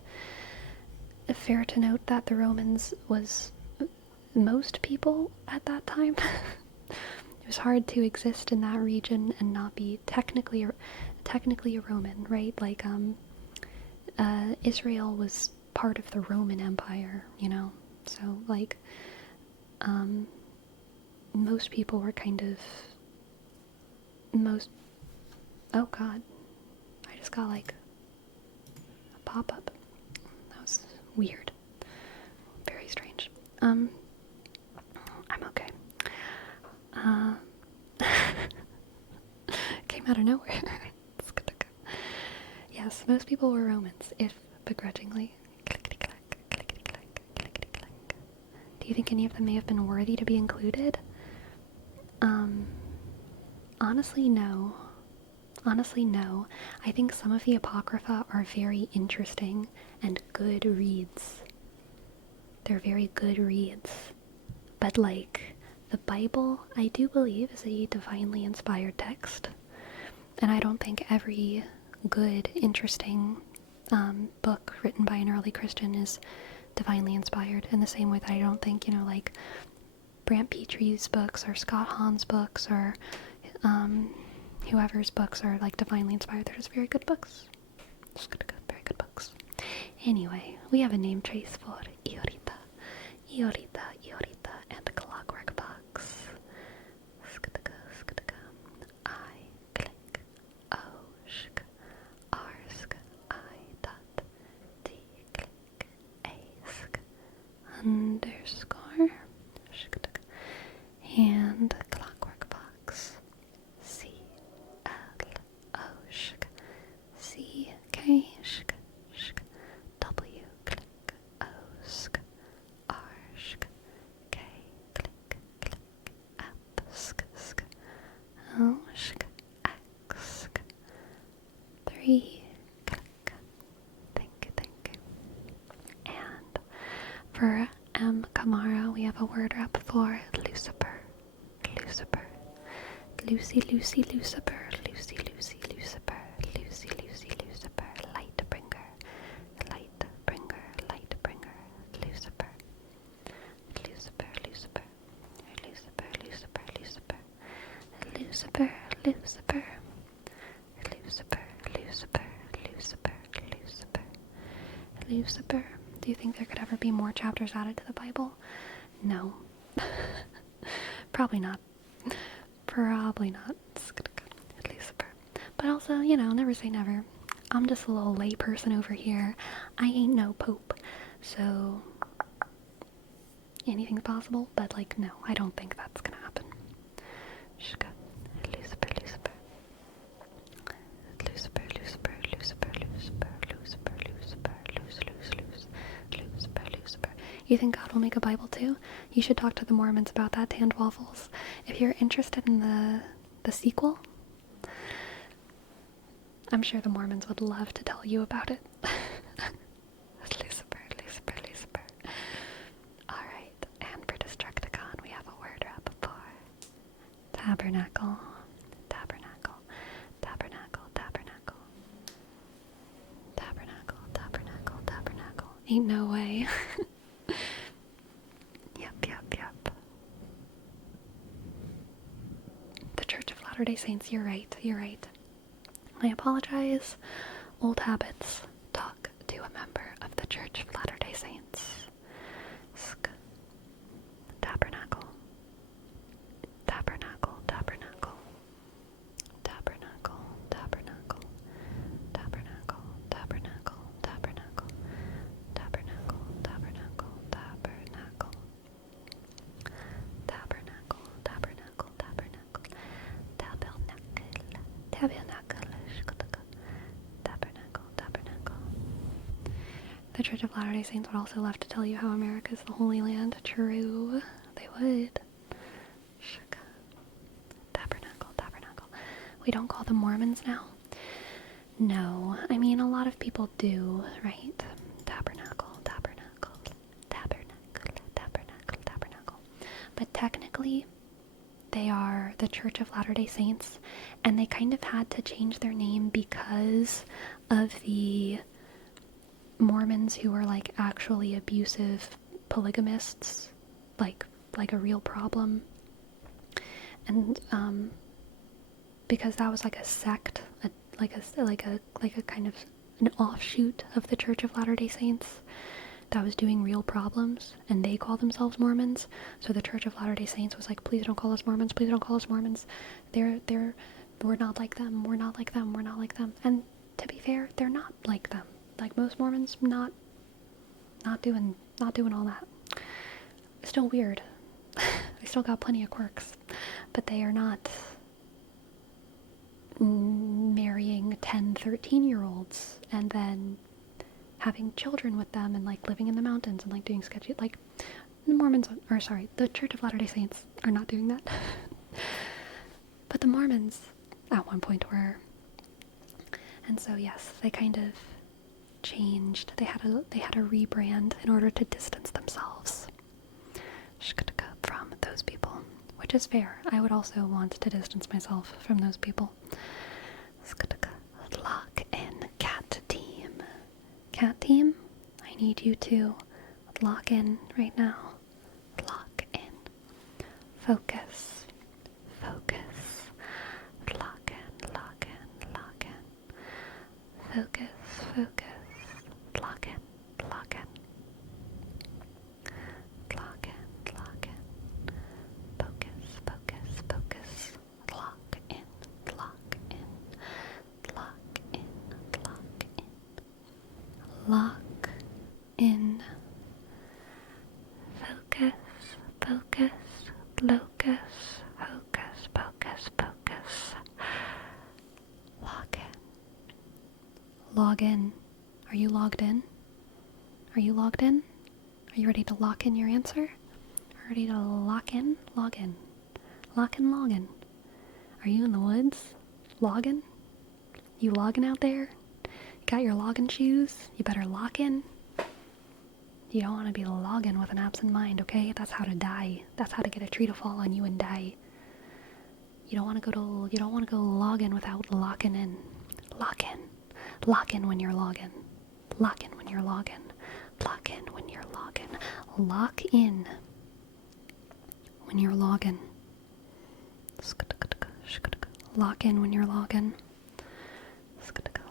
Fair to note that the Romans was most people at that time. It was hard to exist in that region and not be technically a Roman, right? Like, Israel was part of the Roman Empire, So, like, most people were kind of oh god, I just got like a pop-up. That was weird. Very strange. I'm okay. Came out of nowhere. Yes, most people were Romans, if begrudgingly. Do you think any of them may have been worthy to be included? Honestly, no. I think some of the Apocrypha are very interesting and good reads. They're very good reads. But like, the Bible, I do believe, is a divinely inspired text. And I don't think every good, interesting book written by an early Christian is divinely inspired. In the same way that I don't think, like, Brant Petree's books or Scott Hahn's books or whoever's books are like divinely inspired. They're just very good books. Very good books. Anyway, we have a name trace for Iorita, and Clockwork Box. I click O sk R sk I dot D click A sk underscore and Clockwork Box C L O shk C K shk shk W click O sk R shk K click click F sk sk O shk X sk 3 click. Thank you. And for M. Kamara, we have a word rep for Lucifer. Lucy, Lucifer. Light bringer. Lucifer, Lucifer, Lucifer, Lucifer, Lucifer, Lucifer. Do you think there could ever be more chapters added to the Bible? No. Probably not. Probably not. Lucifer. But also, never say never. I'm just a little lay person over here. I ain't no pope. So, anything's possible, but no, I don't think that's gonna happen. Lucifer, Lucifer. Lucifer, Lucifer, Lucifer, Lucifer, Lucifer, Lucifer, Lucifer. You think God will make a Bible too? You should talk to the Mormons about that, Tanned Waffles. If you're interested in the sequel, I'm sure the Mormons would love to tell you about it. Lucifer, Lucifer, Lucifer. Alright, and for Destructicon, we have a word wrap for tabernacle, tabernacle, tabernacle, tabernacle, tabernacle, tabernacle, tabernacle. Ain't no way. Yep. The Church of Latter-day Saints, you're right. I apologize. Old habits. Talk to a member of the Church of Latter-day Saints. Tabernacle. Tabernacle, tabernacle. Tabernacle, tabernacle. Tabernacle, tabernacle, tabernacle. Tabernacle, tabernacle, tabernacle. Tabernacle, tabernacle, tabernacle. Tabernacle. The Church of Latter-day Saints would also love to tell you how America is the Holy Land. True, they would. Tabernacle. We don't call them Mormons now? No, I mean a lot of people do, right? Tabernacle. But technically, they are the Church of Latter-day Saints, and they kind of had to change their name because of the Mormons who were actually abusive polygamists, like a real problem. And because that was a sect, like a kind of an offshoot of the Church of Latter-day Saints that was doing real problems, and they call themselves Mormons. So the Church of Latter-day Saints was like, please don't call us Mormons, please don't call us Mormons. We're not like them, we're not like them, we're not like them. And to be fair, they're not like them. Like most Mormons, not doing all that. Still weird. They still got plenty of quirks, but they are not marrying 10, 13-year-olds and then having children with them and living in the mountains and doing sketchy, the Church of Latter-day Saints are not doing that. But the Mormons at one point were. And so yes, they kind of changed. They had a rebrand in order to distance themselves from those people, which is fair. I would also want to distance myself from those people. Lock in cat team. Cat team, I need you to lock in right now. Lock in. Focus. Lock in. Focus. Lock in. Lock in. Focus. Lock in. Lock in. Focus. Lock in. Log in. Are you logged in? Are you logged in? Are you ready to lock in your answer? Ready to lock in? Log in. Lock in, log in. Are you in the woods? Logging? You logging out there? Got your logging shoes? You better lock in. You don't want to be logging with an absent mind, okay? That's how to die. That's how to get a tree to fall on you and die. You don't want to go logging without locking in. Lock in. Lock in when you're logging. Lock in when you're logging. Lock in when you're logging. Lock in when you're logging. lock in when you're logging.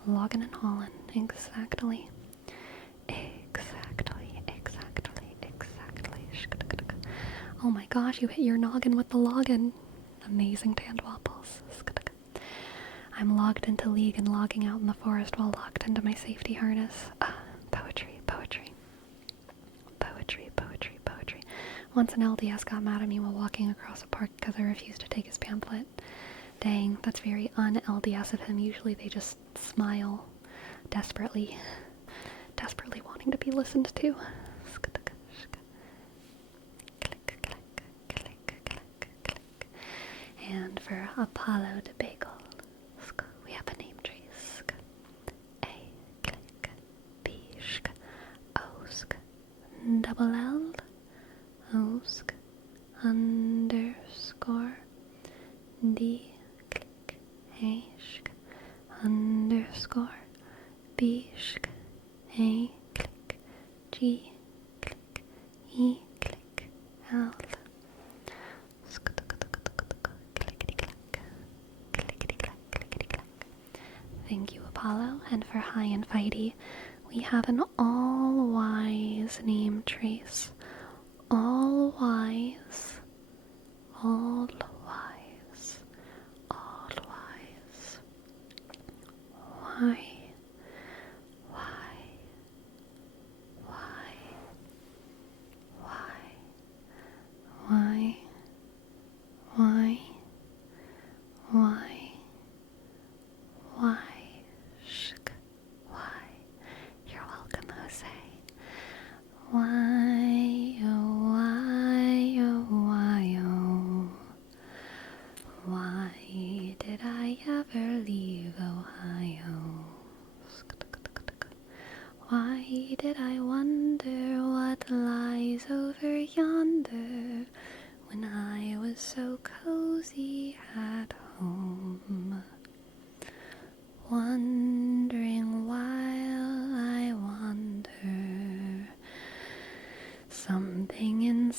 Logging and hauling. Exactly. Oh my gosh, you hit your noggin with the login. Amazing Tandwapples. I'm logged into League and logging out in the forest while locked into my safety harness. Poetry. Once an LDS got mad at me while walking across a park because I refused to take his pamphlet. Dang, that's very un-LDS of him. Usually they just smile, desperately wanting to be listened to. And for Apollo de Bagel, we have a name tree. A, click, B, O, double L, O, underscore, D, click, A, underscore, B, A, click, G, click, E, click, L. Thank you, Apollo. And for High and Fighty, we have an all-wise name trace. All-wise. All-wise. All-wise. Why? You're welcome, Jose. Why, oh, why, oh, why, oh. Why did I ever leave Ohio? Why did I wonder what lies over yonder when I was so cozy at home? Wondering while I wander, something in a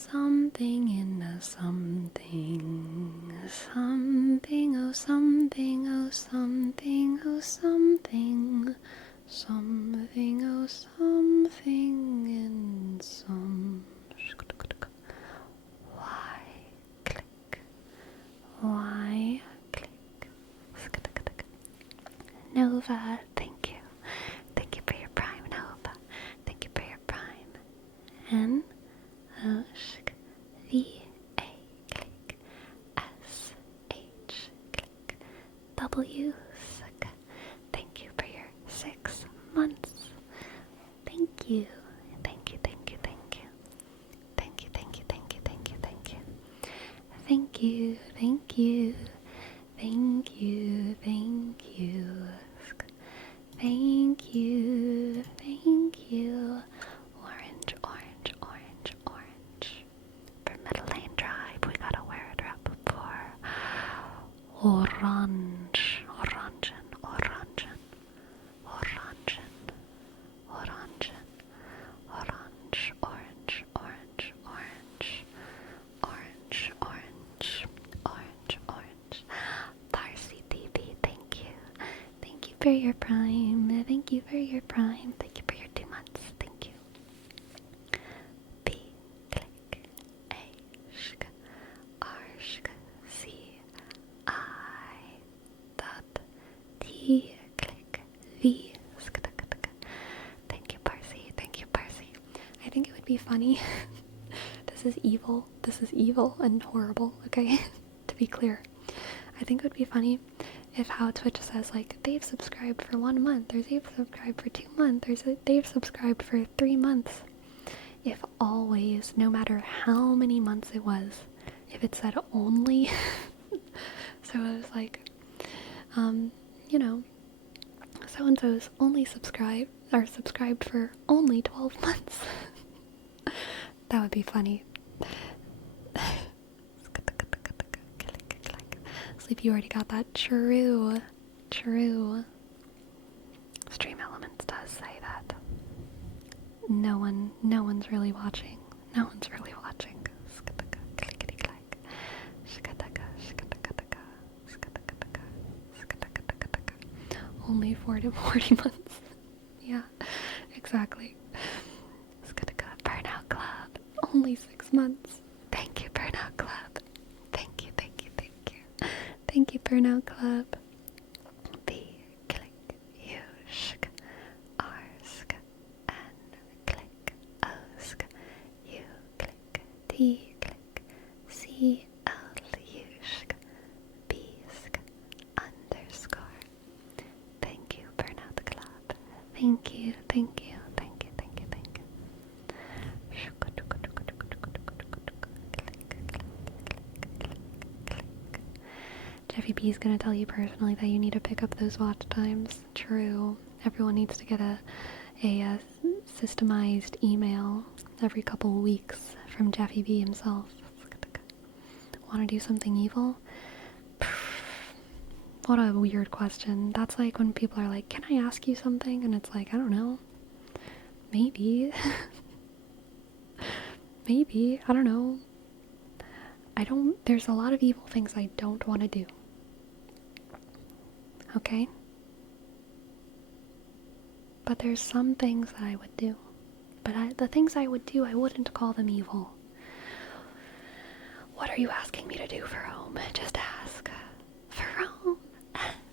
something, something, oh something, oh something, oh something, something, oh something in some. Why click? Why click? Nova, thank you. Thank you for your prime, Nova. Thank you for your prime. N O V A click S H click W. Thank you for your 6 months. Thank you. Thank you. Thank you. Thank you. Thank you. Thank you. Thank you. Thank you. Thank you. Thank you. Thank you. Thank you. Thank you. Thank you. Thank you. Orange, orange, orange, orange. For Middle Lane Drive, we got a word up for orange, orangen, orangen, orangen, orangen, orange, orange, orange, orange, orange, orange, orange, orange. Parsi TV, thank you. Thank you for your prime. Thank you for your prime. Thank you for your 2 months. Thank you. B, click, A, shk, R, shk, C, I, dot, T, click, V, sk, sk, sk. Thank you, Parsi. Thank you, Parsi. I think it would be funny. This is evil. This is evil and horrible, okay? To be clear. I think it would be funny if how Twitch says, like, they've subscribed for 1 month, or they've subscribed for 2 months, or they've subscribed for 3 months. If always, no matter how many months it was, if it said only, so it was like, you know, so-and-so's only subscribed for only 12 months. That would be funny. Sleep, you already got that. True. True. Stream Elements does say that. No one's really watching. No one's really watching. Clickety clack. only 40 months. Yeah, exactly. It's gonna go Burnout Club. Only 6 months. Thank you, Burnout Club. Thank you, thank you, thank you. Thank you, Burnout Club. B, click, U, shk, R, sk, N, click, O, sk, U, click, T, click, C, L, U, shk, B, sk, underscore. Thank you, Burnout Club. Thank you, thank you, thank you, thank you, thank you. Jeffy B is going to tell you personally that you need to pick up those watch times. True. Everyone needs to get a systemized email every couple weeks from Jeffy B himself. Want to do something evil? What a weird question. That's like when people are like, can I ask you something? And it's like, I don't know. Maybe. Maybe. I don't know. There's a lot of evil things I don't want to do. Okay? But there's some things that I would do. But the things I would do, I wouldn't call them evil. What are you asking me to do for home? Just ask. For home.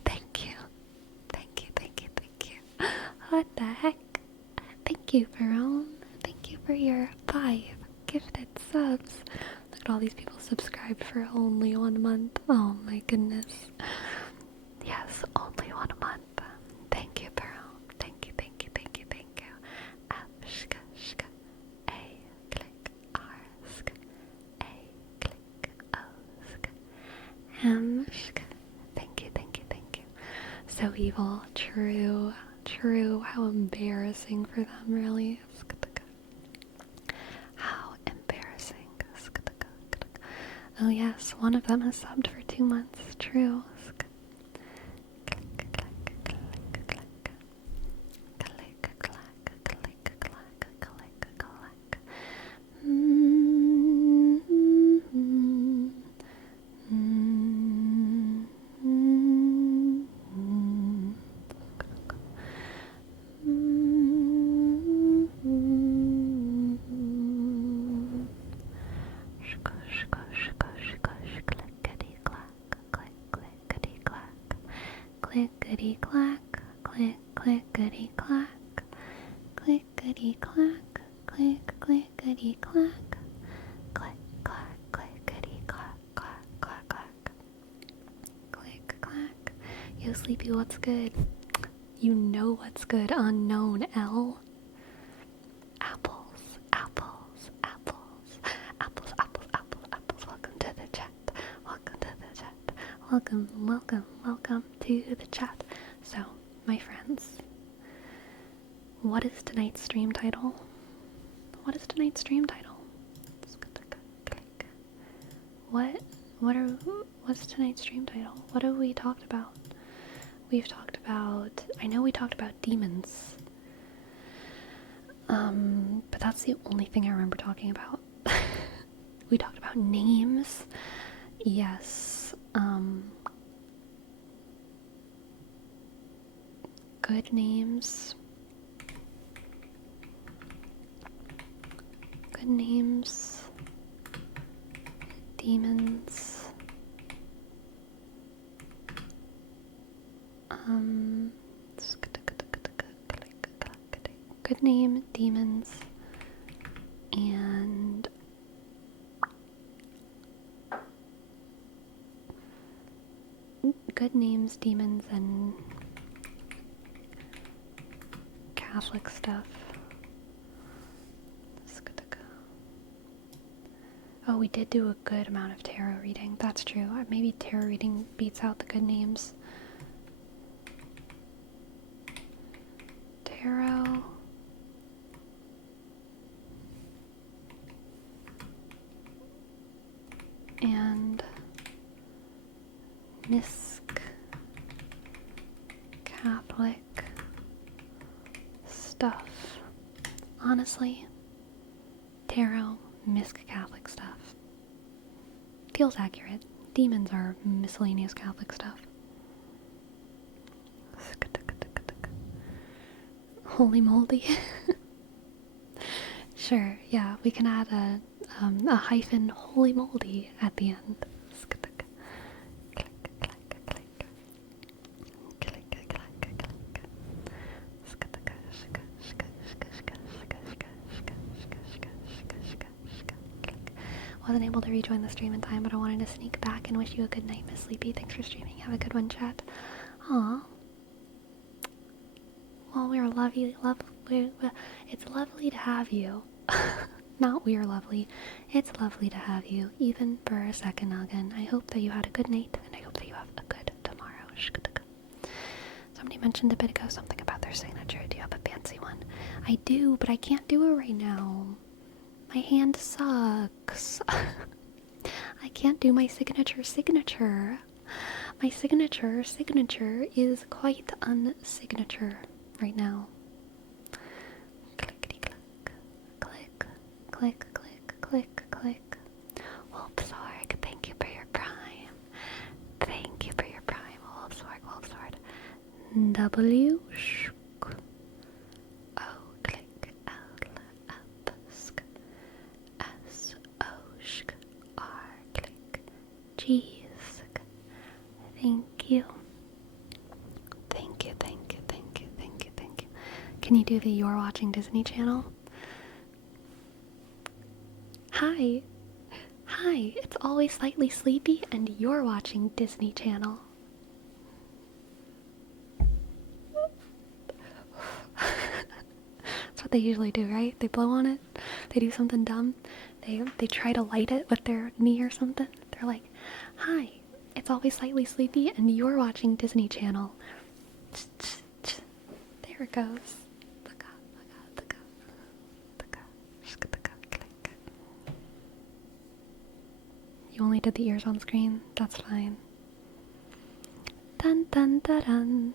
Thank you. Thank you, thank you, thank you. What the heck? Thank you, Verone. Thank you for your 5 gifted subs. Look at all these people subscribed for only 1 month. Oh my goodness. Yes, only 1 month. Thank you, Perone. Thank you, thank you, thank you, thank you. F, shk, shk, A, click, R, sk, A, click, O, sk, M, shk. Thank you, thank you, thank you. So evil. True. True. How embarrassing for them, really. How embarrassing. Oh yes, one of them has subbed for 2 months. True. Clickety clack, click clickety clack, clickety clack, click clickety clack, Click, clack, clickety, clack, clack, clack, clack. click clack. Yo, Sleepy, what's good? You know what's good, unknown L. Apples, apples, apples, apples, apples, apples, apples. Welcome to the chat. Welcome to the chat. Welcome, welcome, welcome to the chat. So, my friends, what is tonight's stream title? What is tonight's stream title? What's tonight's stream title? What have we talked about? We've talked about, I know we talked about demons. But that's the only thing I remember talking about. We talked about names. Yes. Good names. Good names. Demons. Good name, demons, and good names, demons, and Catholic stuff. Oh, we did do a good amount of tarot reading. That's true. Maybe tarot reading beats out the good names. Tarot. And Misc Catholic stuff. Honestly, tarot, Misc Catholic stuff. Feels accurate. Demons are miscellaneous Catholic stuff. Holy moldy. Sure, yeah, we can add a hyphen holy moldy at the end. Click, click, click, click. Click, click, click, click. Wasn't able to rejoin the stream in time, but I wanted to sneak back and wish you a good night, Miss Sleepy. Thanks for streaming. Have a good one, chat. Aw. Well, it's lovely to have you. Not we're lovely. It's lovely to have you, even for a second, Noggin. I hope that you had a good night, and I hope that you have a good tomorrow. Somebody mentioned a bit ago something about their signature. Do you have a fancy one? I do, but I can't do it right now. My hand sucks. I can't do my signature. My signature is quite unsignature right now. Clickety click. Click, click, click, click. Wolfsorg, thank you for your prime. Thank you for your prime, Wolfsorg. W O click L up sk S O sk R click G sk. Thank you. Can you do the You're Watching Disney Channel? Hi, it's always slightly sleepy and you're watching Disney Channel. That's what they usually do, right? They blow on it, they do something dumb, they try to light it with their knee or something. They're like, hi, it's always slightly sleepy and you're watching Disney Channel. There it goes. You only did the ears on screen? That's fine. Dun dun dun dun.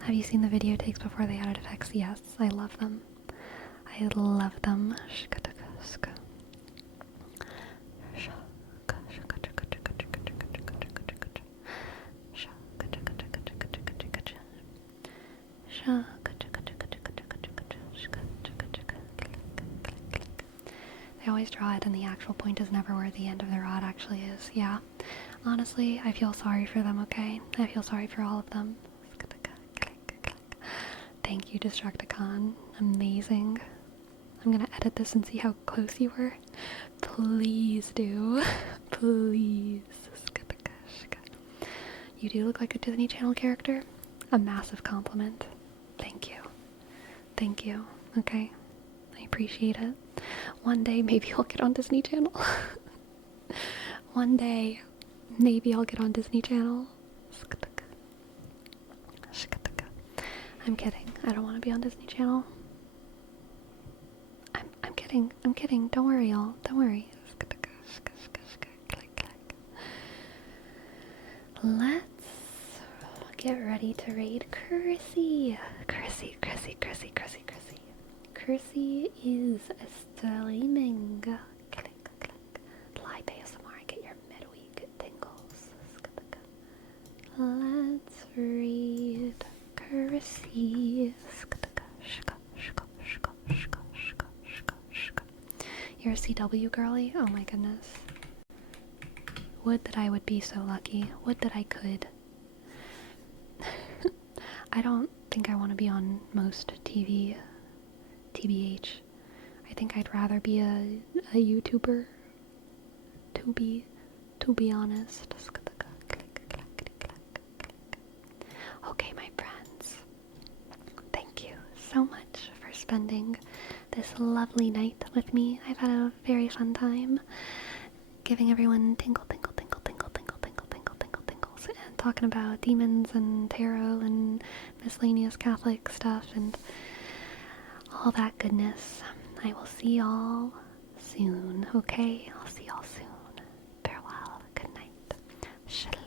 Have you seen the video takes before they added effects? Yes, I love them. I love them. They always draw it and the actual point is never where the end of the rod actually is. Yeah. Honestly, I feel sorry for them, okay? I feel sorry for all of them. Thank you, Destructicon. Amazing. I'm gonna edit this and see how close you were. Please do. Please. You do look like a Disney Channel character. A massive compliment. Thank you. Thank you. Okay. I appreciate it. One day, maybe I'll get on Disney Channel. One day, maybe I'll get on Disney Channel. I'm kidding. I don't want to be on Disney Channel. I'm kidding. I'm kidding. Don't worry, y'all. Don't worry. Let's get ready to raid Cursey. Cursey is streaming. Click, click. Live ASMR, get your midweek tingles. Let's read Cursey. You're a CW girly? Oh my goodness. Would that I would be so lucky. Would that I could. I don't think I want to be on most TV. TBH. I think I'd rather be a YouTuber. To be honest. Okay, my friends. Thank you so much for spending this lovely night with me. I've had a very fun time giving everyone tingles and talking about demons and tarot and miscellaneous Catholic stuff and all that goodness. I will see y'all soon, okay? I'll see y'all soon. Farewell. Good night. Shalom.